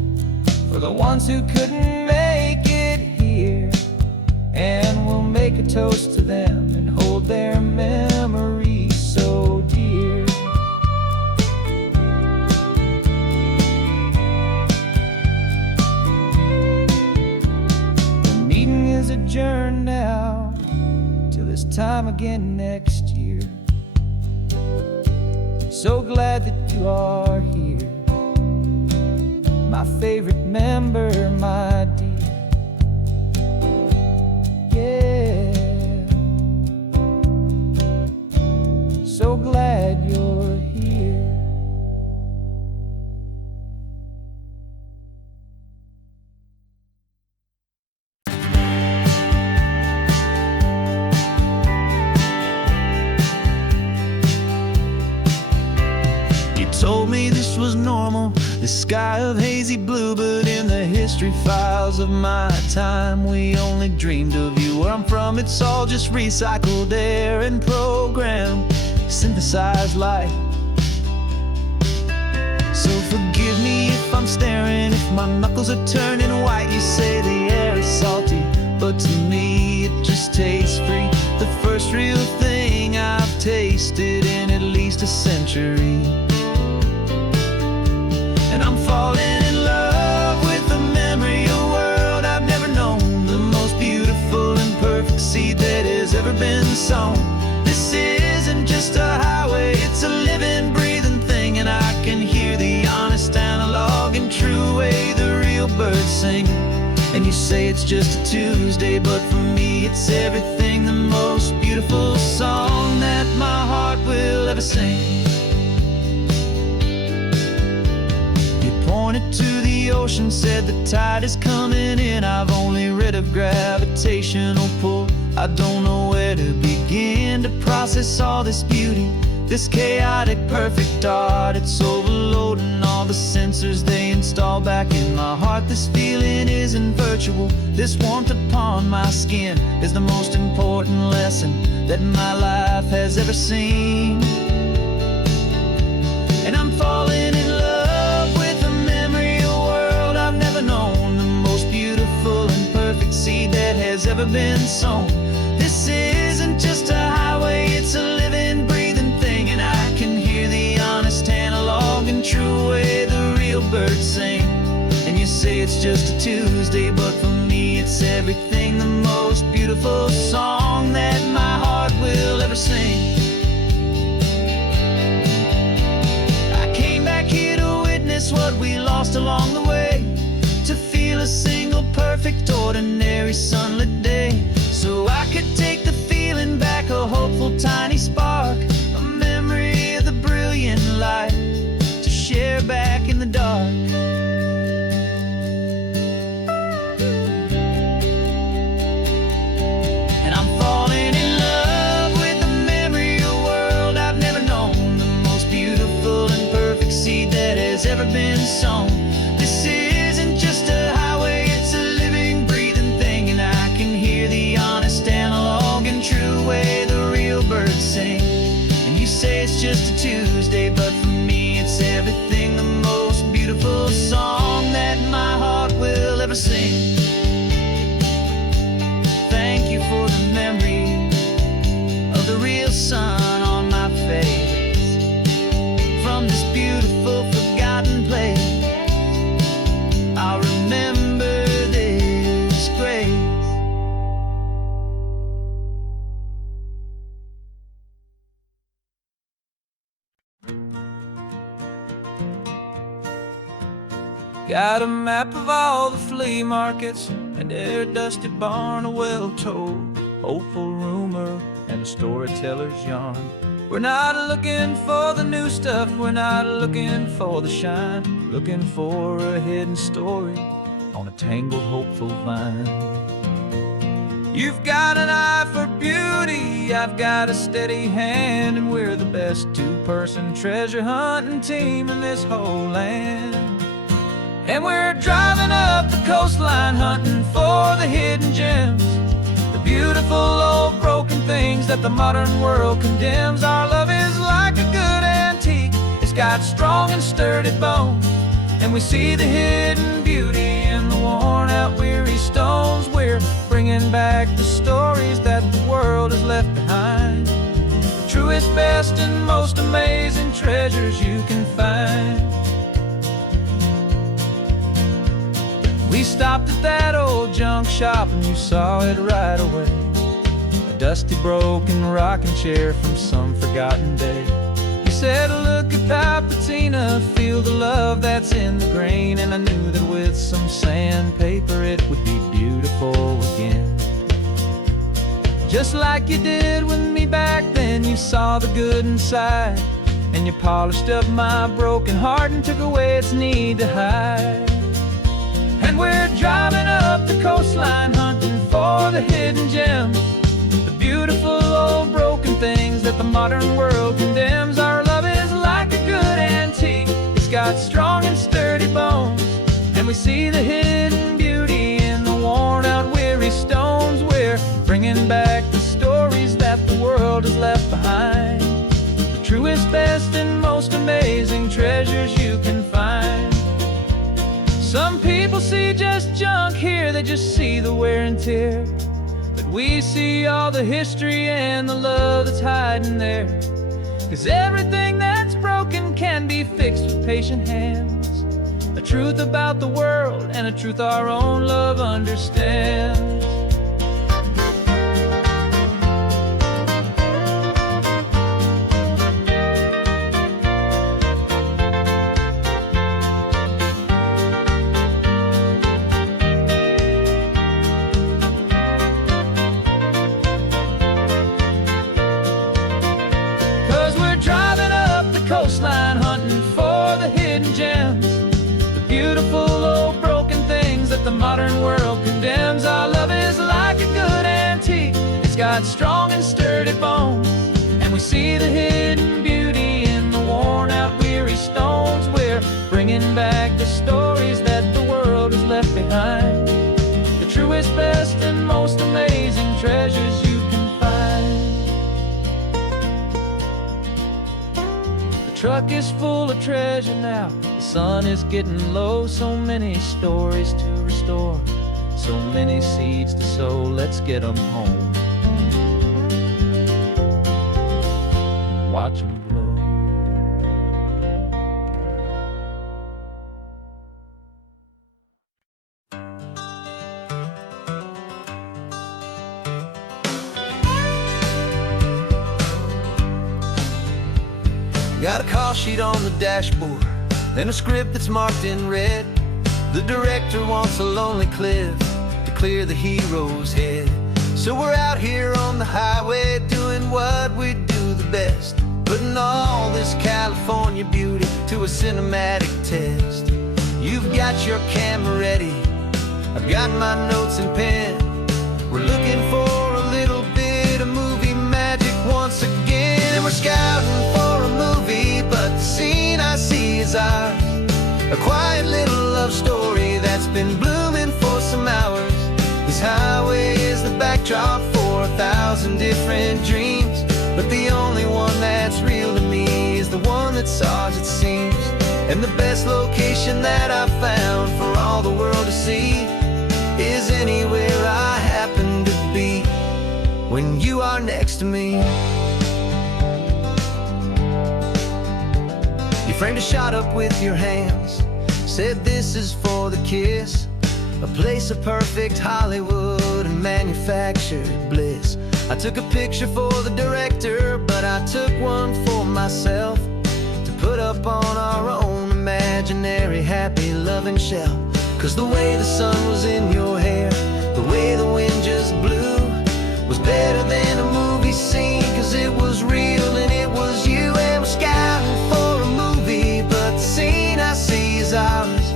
for the ones who couldn't make it here, and we'll make a toast to them and hold their memories so dear. The meeting is adjourned now till this time again next year. So glad that you are here, my favorite member, my dear. Yeah, so glad you're here. Told me this was normal, this sky of hazy blue, but in the history files of my time, we only dreamed of you. Where I'm from, it's all just recycled air and programmed, synthesized light. So forgive me if I'm staring, if my knuckles are turning white. You say the air is salty, but to me it just tastes free. The first real thing I've tasted in at least a century. And I'm falling in love with the memory of a world I've never known, the most beautiful and perfect seed that has ever been sown. This isn't just a highway, it's a living, breathing thing, and I can hear the honest, analog, and true way the real birds sing. And you say it's just a Tuesday, but for me it's everything, the most beautiful song that my heart will ever sing. Pointed to the ocean, said the tide is coming in. I've only read of gravitational pull. I don't know where to begin to process all this beauty, this chaotic, perfect art. It's overloading all the sensors they install back in my heart. This feeling isn't virtual. This warmth upon my skin is the most important lesson that my life has ever seen. And I'm falling in love known, the most beautiful and perfect seed that has ever been sown. This isn't just a highway, it's a living, breathing thing, and I can hear the honest, analog, and true way the real birds sing. And you say it's just a Tuesday, but for me it's everything, the most beautiful song that my heart will ever sing. I came back here to witness what we lost along the way, to feel a single, perfect, ordinary, sunlit day, so I could take the feeling back, a hopeful, tiny spark, a memory of the brilliant light, to share back in the dark. And I'm falling in love with the memory of a world I've never known, the most beautiful and perfect seed that has ever been sown. This isn't just a highway, it's a living, breathing thing, and I can hear the honest, analog, and true way the real birds sing. And you say it's just a Tuesday, but for me it's everything, the most beautiful song that my heart will ever sing. Thank you for the memory of the real sun on my face, from this beautiful, forgotten place. I'll remember this grace. Got a map of all the flea markets and air dusty barn, a well told hopeful rumor, and a storyteller's yarn. We're not looking for the new stuff, we're not looking for the shine, looking for a hidden story on a tangled, hopeful vine. You've got an eye for beauty, I've got a steady hand, and we're the best two-person treasure hunting team in this whole land. And we're driving up the coastline hunting for the hidden gems, the beautiful old broken things that the modern world condemns. Our love is like a good antique, it's got strong and sturdy bones, and we see the hidden beauty in the worn out weary stones. We're bringing back the stories that the world has left behind, the truest, best, and most amazing treasures you can find. We stopped at that old junk shop and you saw it right away, a dusty, broken rocking chair from some forgotten day. You said, look at that patina, feel the love that's in the grain, and I knew that with some sandpaper it would be beautiful again. Just like you did with me back then, you saw the good inside, and you polished up my broken heart and took away its need to hide. And we're driving up the coastline hunting for the hidden gems, the beautiful old broken things that the modern world condemns. Our love is like a good antique, it's got strong and sturdy bones, and we see the hidden beauty in the worn out weary stones. We're bringing back the stories that the world has left behind, the truest, best, and most amazing treasures you can find. Some people see just junk here, they just see the wear and tear, but we see all the history and the love that's hiding there. 'Cause everything that's broken can be fixed with patient hands, a truth about the world and a truth our own love understands. Coastline hunting for the hidden gems, the beautiful old broken things that the modern world condemns. Our love is like a good antique, it's got strong and sturdy bones, and we see the hidden beauty in the worn out weary stones. We're bringing back the stories that the world has left behind, the truest, best, and most amazing treasures you can find. The truck is full of treasure now, the sun is getting low, so many stories to restore, so many seeds to sow. Let's get them home, watch them blow. Got a call sheet on the dashboard and a script that's marked in red. The director wants a lonely cliff to clear the hero's head. So we're out here on the highway doing what we do the best, putting all this California beauty to a cinematic test. You've got your camera ready, I've got my notes and pen. We're looking for a little bit of movie magic once again, and we're scouting for a movie, but the scene I see is ours. A quiet little love story that's been blooming for some hours. This highway is the backdrop for 1,000 different dreams, but the only one that's real to me is the one that's ours, it seems. And the best location that I've found for all the world to see is anywhere I happen to be when you are next to me. You framed a shot up with your hands, said this is for the kiss, a place of perfect Hollywood and manufactured bliss. I took a picture for the director, but I took one for myself to put up on our own imaginary happy loving shelf. 'Cause the way the sun was in your hair, the way the wind just blew, was better than a movie scene, 'cause it was real and it was you, and we're scouting for a movie, but the scene I see is ours.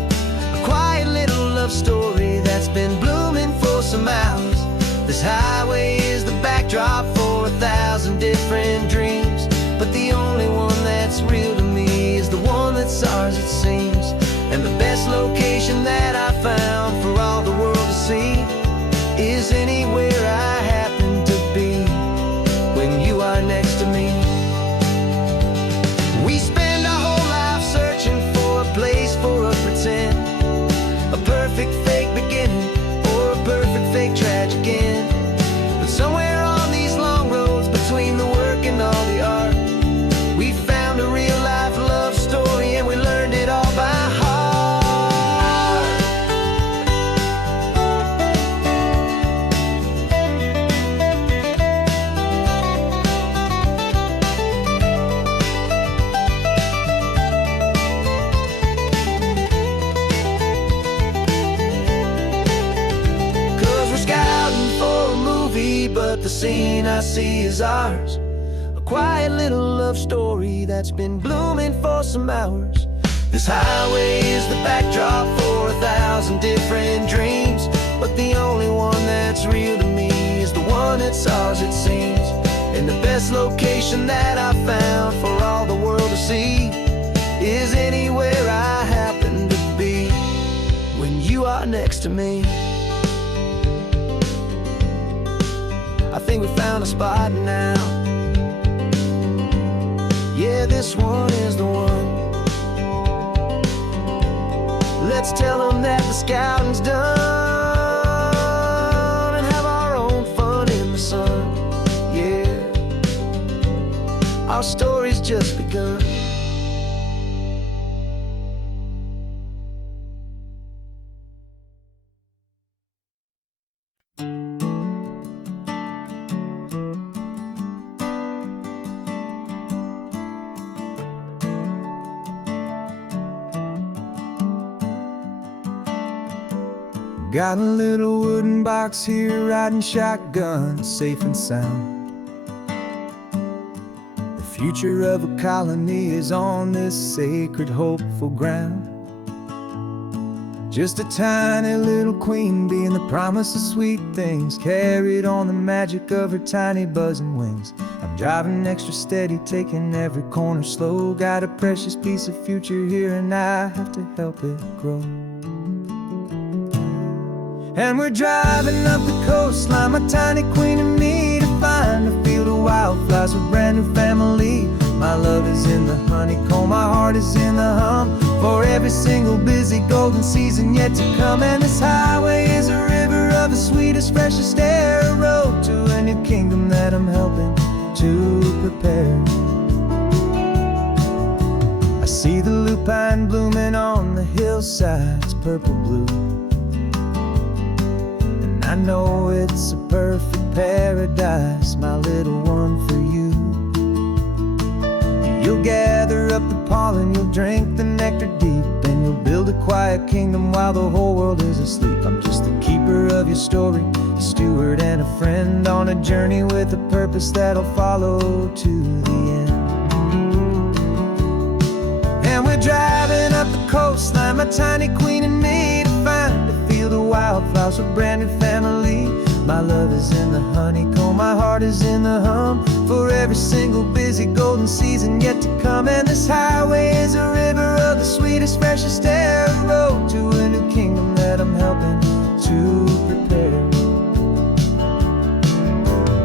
A quiet little love story that's been blooming for some hours. This highway is the backdrop for 1,000 different dreams, but the only one that's real to me is the one that's ours, it seems. And the best location that I found for all the world to see is anywhere I happen to be when you are next to me. We spend our whole life searching for a place for a pretend, a perfect fake beginning or a perfect fake tragic end. But somewhere on these long roads between the work and all the art, we found a real life love story, and we learned it all by heart. But the scene I see is ours. A quiet little love story that's been blooming for some hours. This highway is the backdrop for 1,000 different dreams, but the only one that's real to me is the one that's ours, it seems. And the best location that I found for all the world to see is anywhere I happen to be when you are next to me. I think we found a spot now. Yeah, this one is the one. Let's tell them that the scouting's done and have our own fun in the sun. Yeah, our story's just begun. Got a little wooden box here, riding shotgun, safe and sound. The future of a colony is on this sacred, hopeful ground. Just a tiny little queen bee and the promise of sweet things, carried on the magic of her tiny buzzing wings. I'm driving extra steady, taking every corner slow. Got a precious piece of future here and I have to help it grow. And we're driving up the coastline, my tiny queen and me, to find a field of wildflowers, a brand new family. My love is in the honeycomb, my heart is in the hum, for every single busy golden season yet to come. And this highway is a river of the sweetest, freshest air, a road to a new kingdom that I'm helping to prepare. I see the lupine blooming on the hillsides, purple blue. I know it's a perfect paradise, my little one, for you. You'll gather up the pollen, you'll drink the nectar deep, and you'll build a quiet kingdom while the whole world is asleep. I'm just the keeper of your story, a steward and a friend, on a journey with a purpose that'll follow to the end. And we're driving up the coastline, my tiny queen and me, to find a field of wildflowers, a brand new family. My love is in the honeycomb, my heart is in the hum, for every single busy golden season yet to come. And this highway is a river of the sweetest, freshest air, a road to a new kingdom that I'm helping to prepare.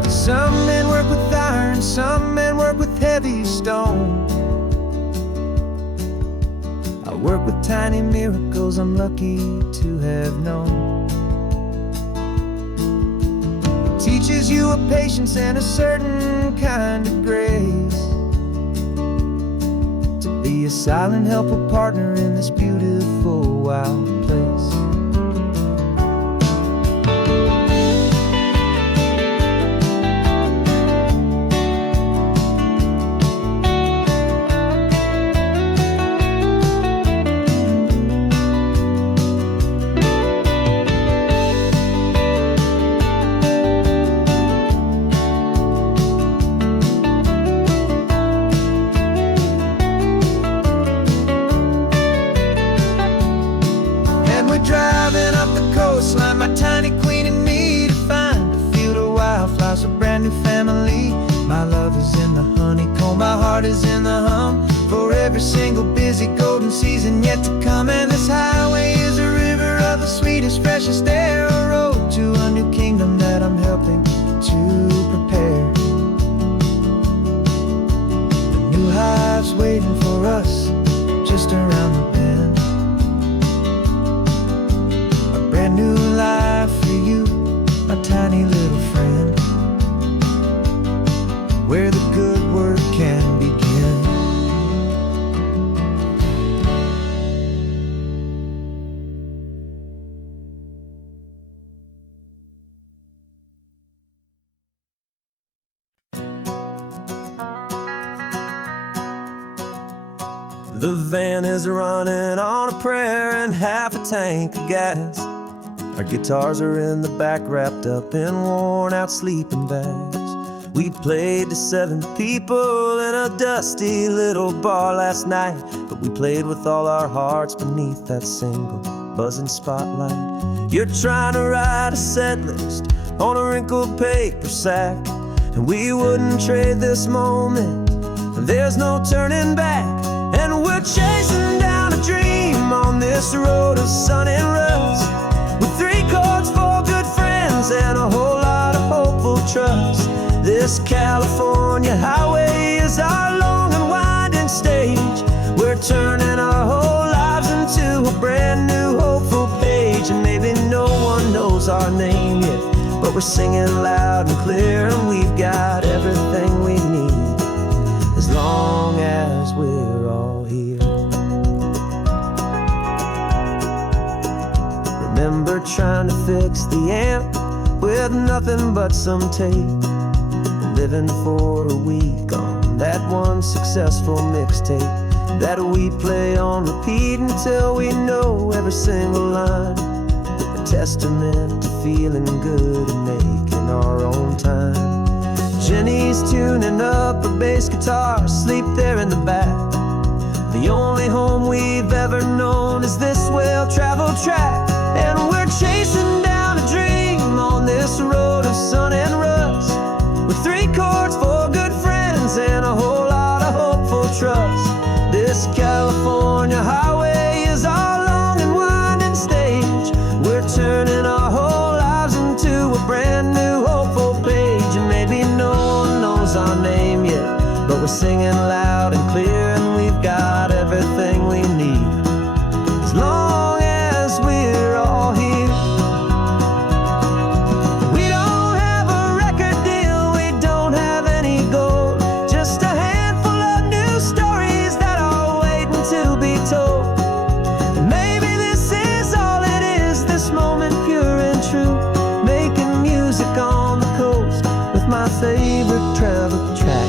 Some men work with iron, some men work with heavy stone. I work with tiny miracles I'm lucky to have known. It teaches you a patience and a certain kind of grace, to be a silent, helpful partner in this beautiful, wild place. we're driving up the coastline, my tiny queen and me, to find a field of wildflowers, a brand new family. My love is in the honeycomb, my heart is in the hum, for every single busy golden season yet to come. And this highway is a river of the sweetest, freshest air, a road to a new kingdom that I'm helping to prepare. The new hive's waiting for us just around the bend, a brand new life for you, my tiny little friend, where the good work can begin. The van is running on a prayer and half a tank of gas. Our guitars are in the back, wrapped up in worn-out sleeping bags. We played to 7 people in a dusty little bar last night, but we played with all our hearts beneath that single buzzing spotlight. You're trying to write a set list on a wrinkled paper sack, and we wouldn't trade this moment. There's no turning back, and we're chasing down a dream on this road of sun and rust, with 3 chords, 4 good friends, and a whole lot of hopeful trust. This California highway is our long and winding stage. We're turning our whole lives into a brand new hopeful page. And maybe no one knows our name yet, but we're singing loud and clear, and we've got everything we need, as long as we're all here. Remember trying to fix the amp with nothing but some tape, living for a week on that one successful mixtape that we play on repeat until we know every single line, a testament to feeling good and making our own time. Jenny's tuning up a bass guitar, asleep there in the back. The only home we've ever known is this well-traveled track, and we're chasing down a dream on this road of sun and rust, with 3 chords, 4 good friends, and a whole lot of hopeful trust. This California highway is our long and winding stage. We're turning our whole lives into a brand new hopeful page. And maybe no one knows our name yet, but we're singing loud and clear, and we've got everything we need, as long as we're all here. My favorite travel track.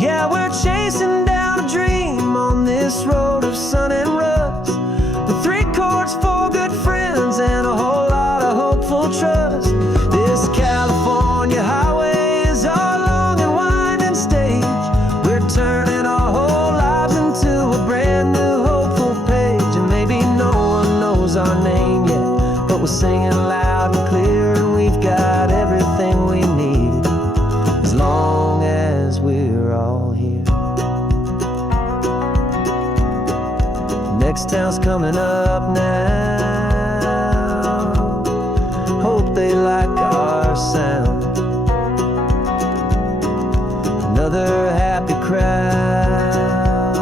Yeah, we're chasing down a dream on this road of sun and rust, with 3 chords, 4 good friends, and a whole lot of hopeful trust. This California highway is our long and winding stage. We're turning our whole lives into a brand new hopeful page. And maybe no one knows our name yet, but we're singing loud and clear, and we've got everything we need, as long as we're all here. Next town's coming up now, hope they like our sound. Another happy crowd,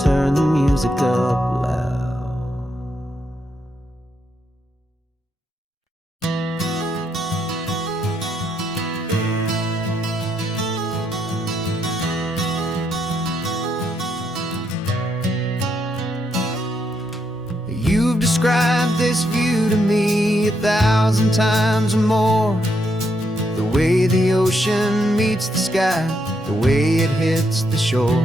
turn the music up loud. You've described this view to me 1,000 times or more, the way the ocean meets the sky, the way it hits the shore.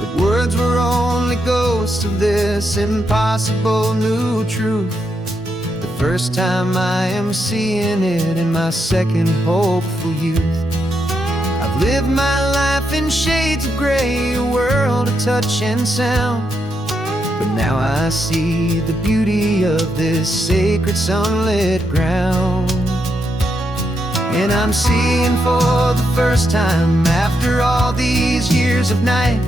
But words were only ghosts of this impossible new truth. The first time I am seeing it in my second hopeful youth. I've lived my life in shades of gray, a world of touch and sound. But now I see the beauty of this sacred sunlit ground. And I'm seeing for the first time, after all these years of night,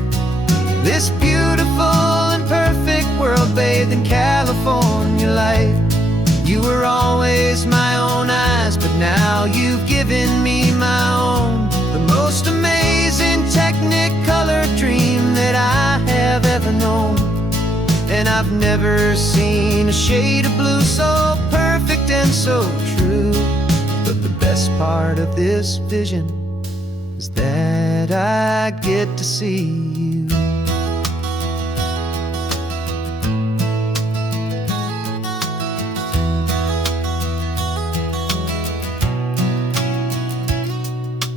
this beautiful and perfect world bathed in California light. You were always my own eyes, but now you've given me my own. The most amazing technicolor dream that I have ever known. And I've never seen a shade of blue so perfect and so true. But the best part of this vision is that I get to see you.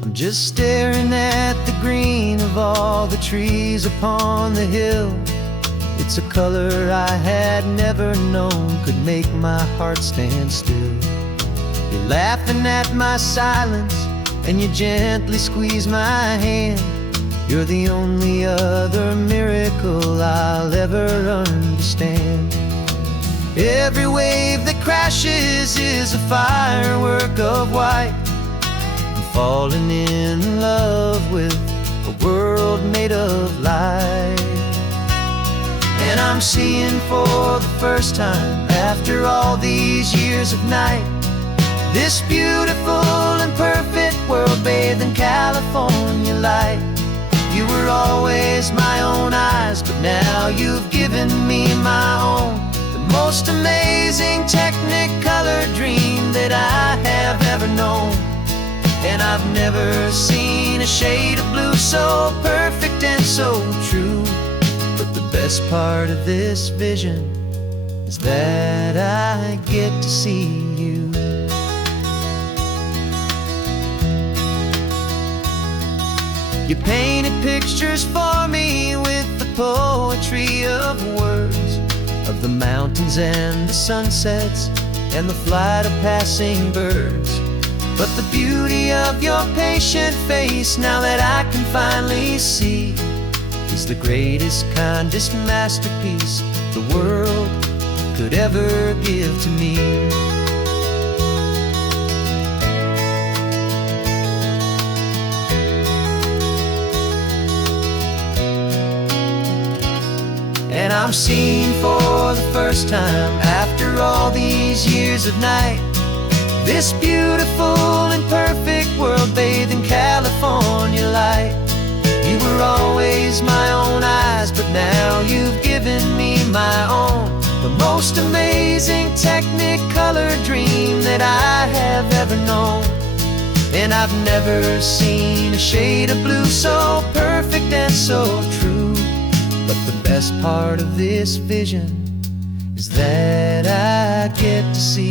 I'm just staring at the green of all the trees upon the hill. It's a color I had never known could make my heart stand still. You're laughing at my silence, and you gently squeeze my hand. You're the only other miracle I'll ever understand. Every wave that crashes is a firework of white. I'm falling in love with a world made of light. And I'm seeing for the first time, after all these years of night, this beautiful and perfect world bathed in California light. You were always my own eyes, but now you've given me my own. The most amazing technicolor dream that I have ever known. And I've never seen a shade of blue so perfect and so true. But the best part of this vision is that I get to see you. You painted pictures for me with the poetry of words, of the mountains and the sunsets and the flight of passing birds. But the beauty of your patient face, now that I can finally see, is the greatest, kindest masterpiece the world could ever give to me. And I'm seeing for the first time, after all these years of night, this beautiful and perfect world bathed in California light. You were always my own eyes, but now you've given me my own. The most amazing technicolor dream that I have ever known. And I've never seen a shade of blue so perfect and so true. But the best part of this vision is that I get to see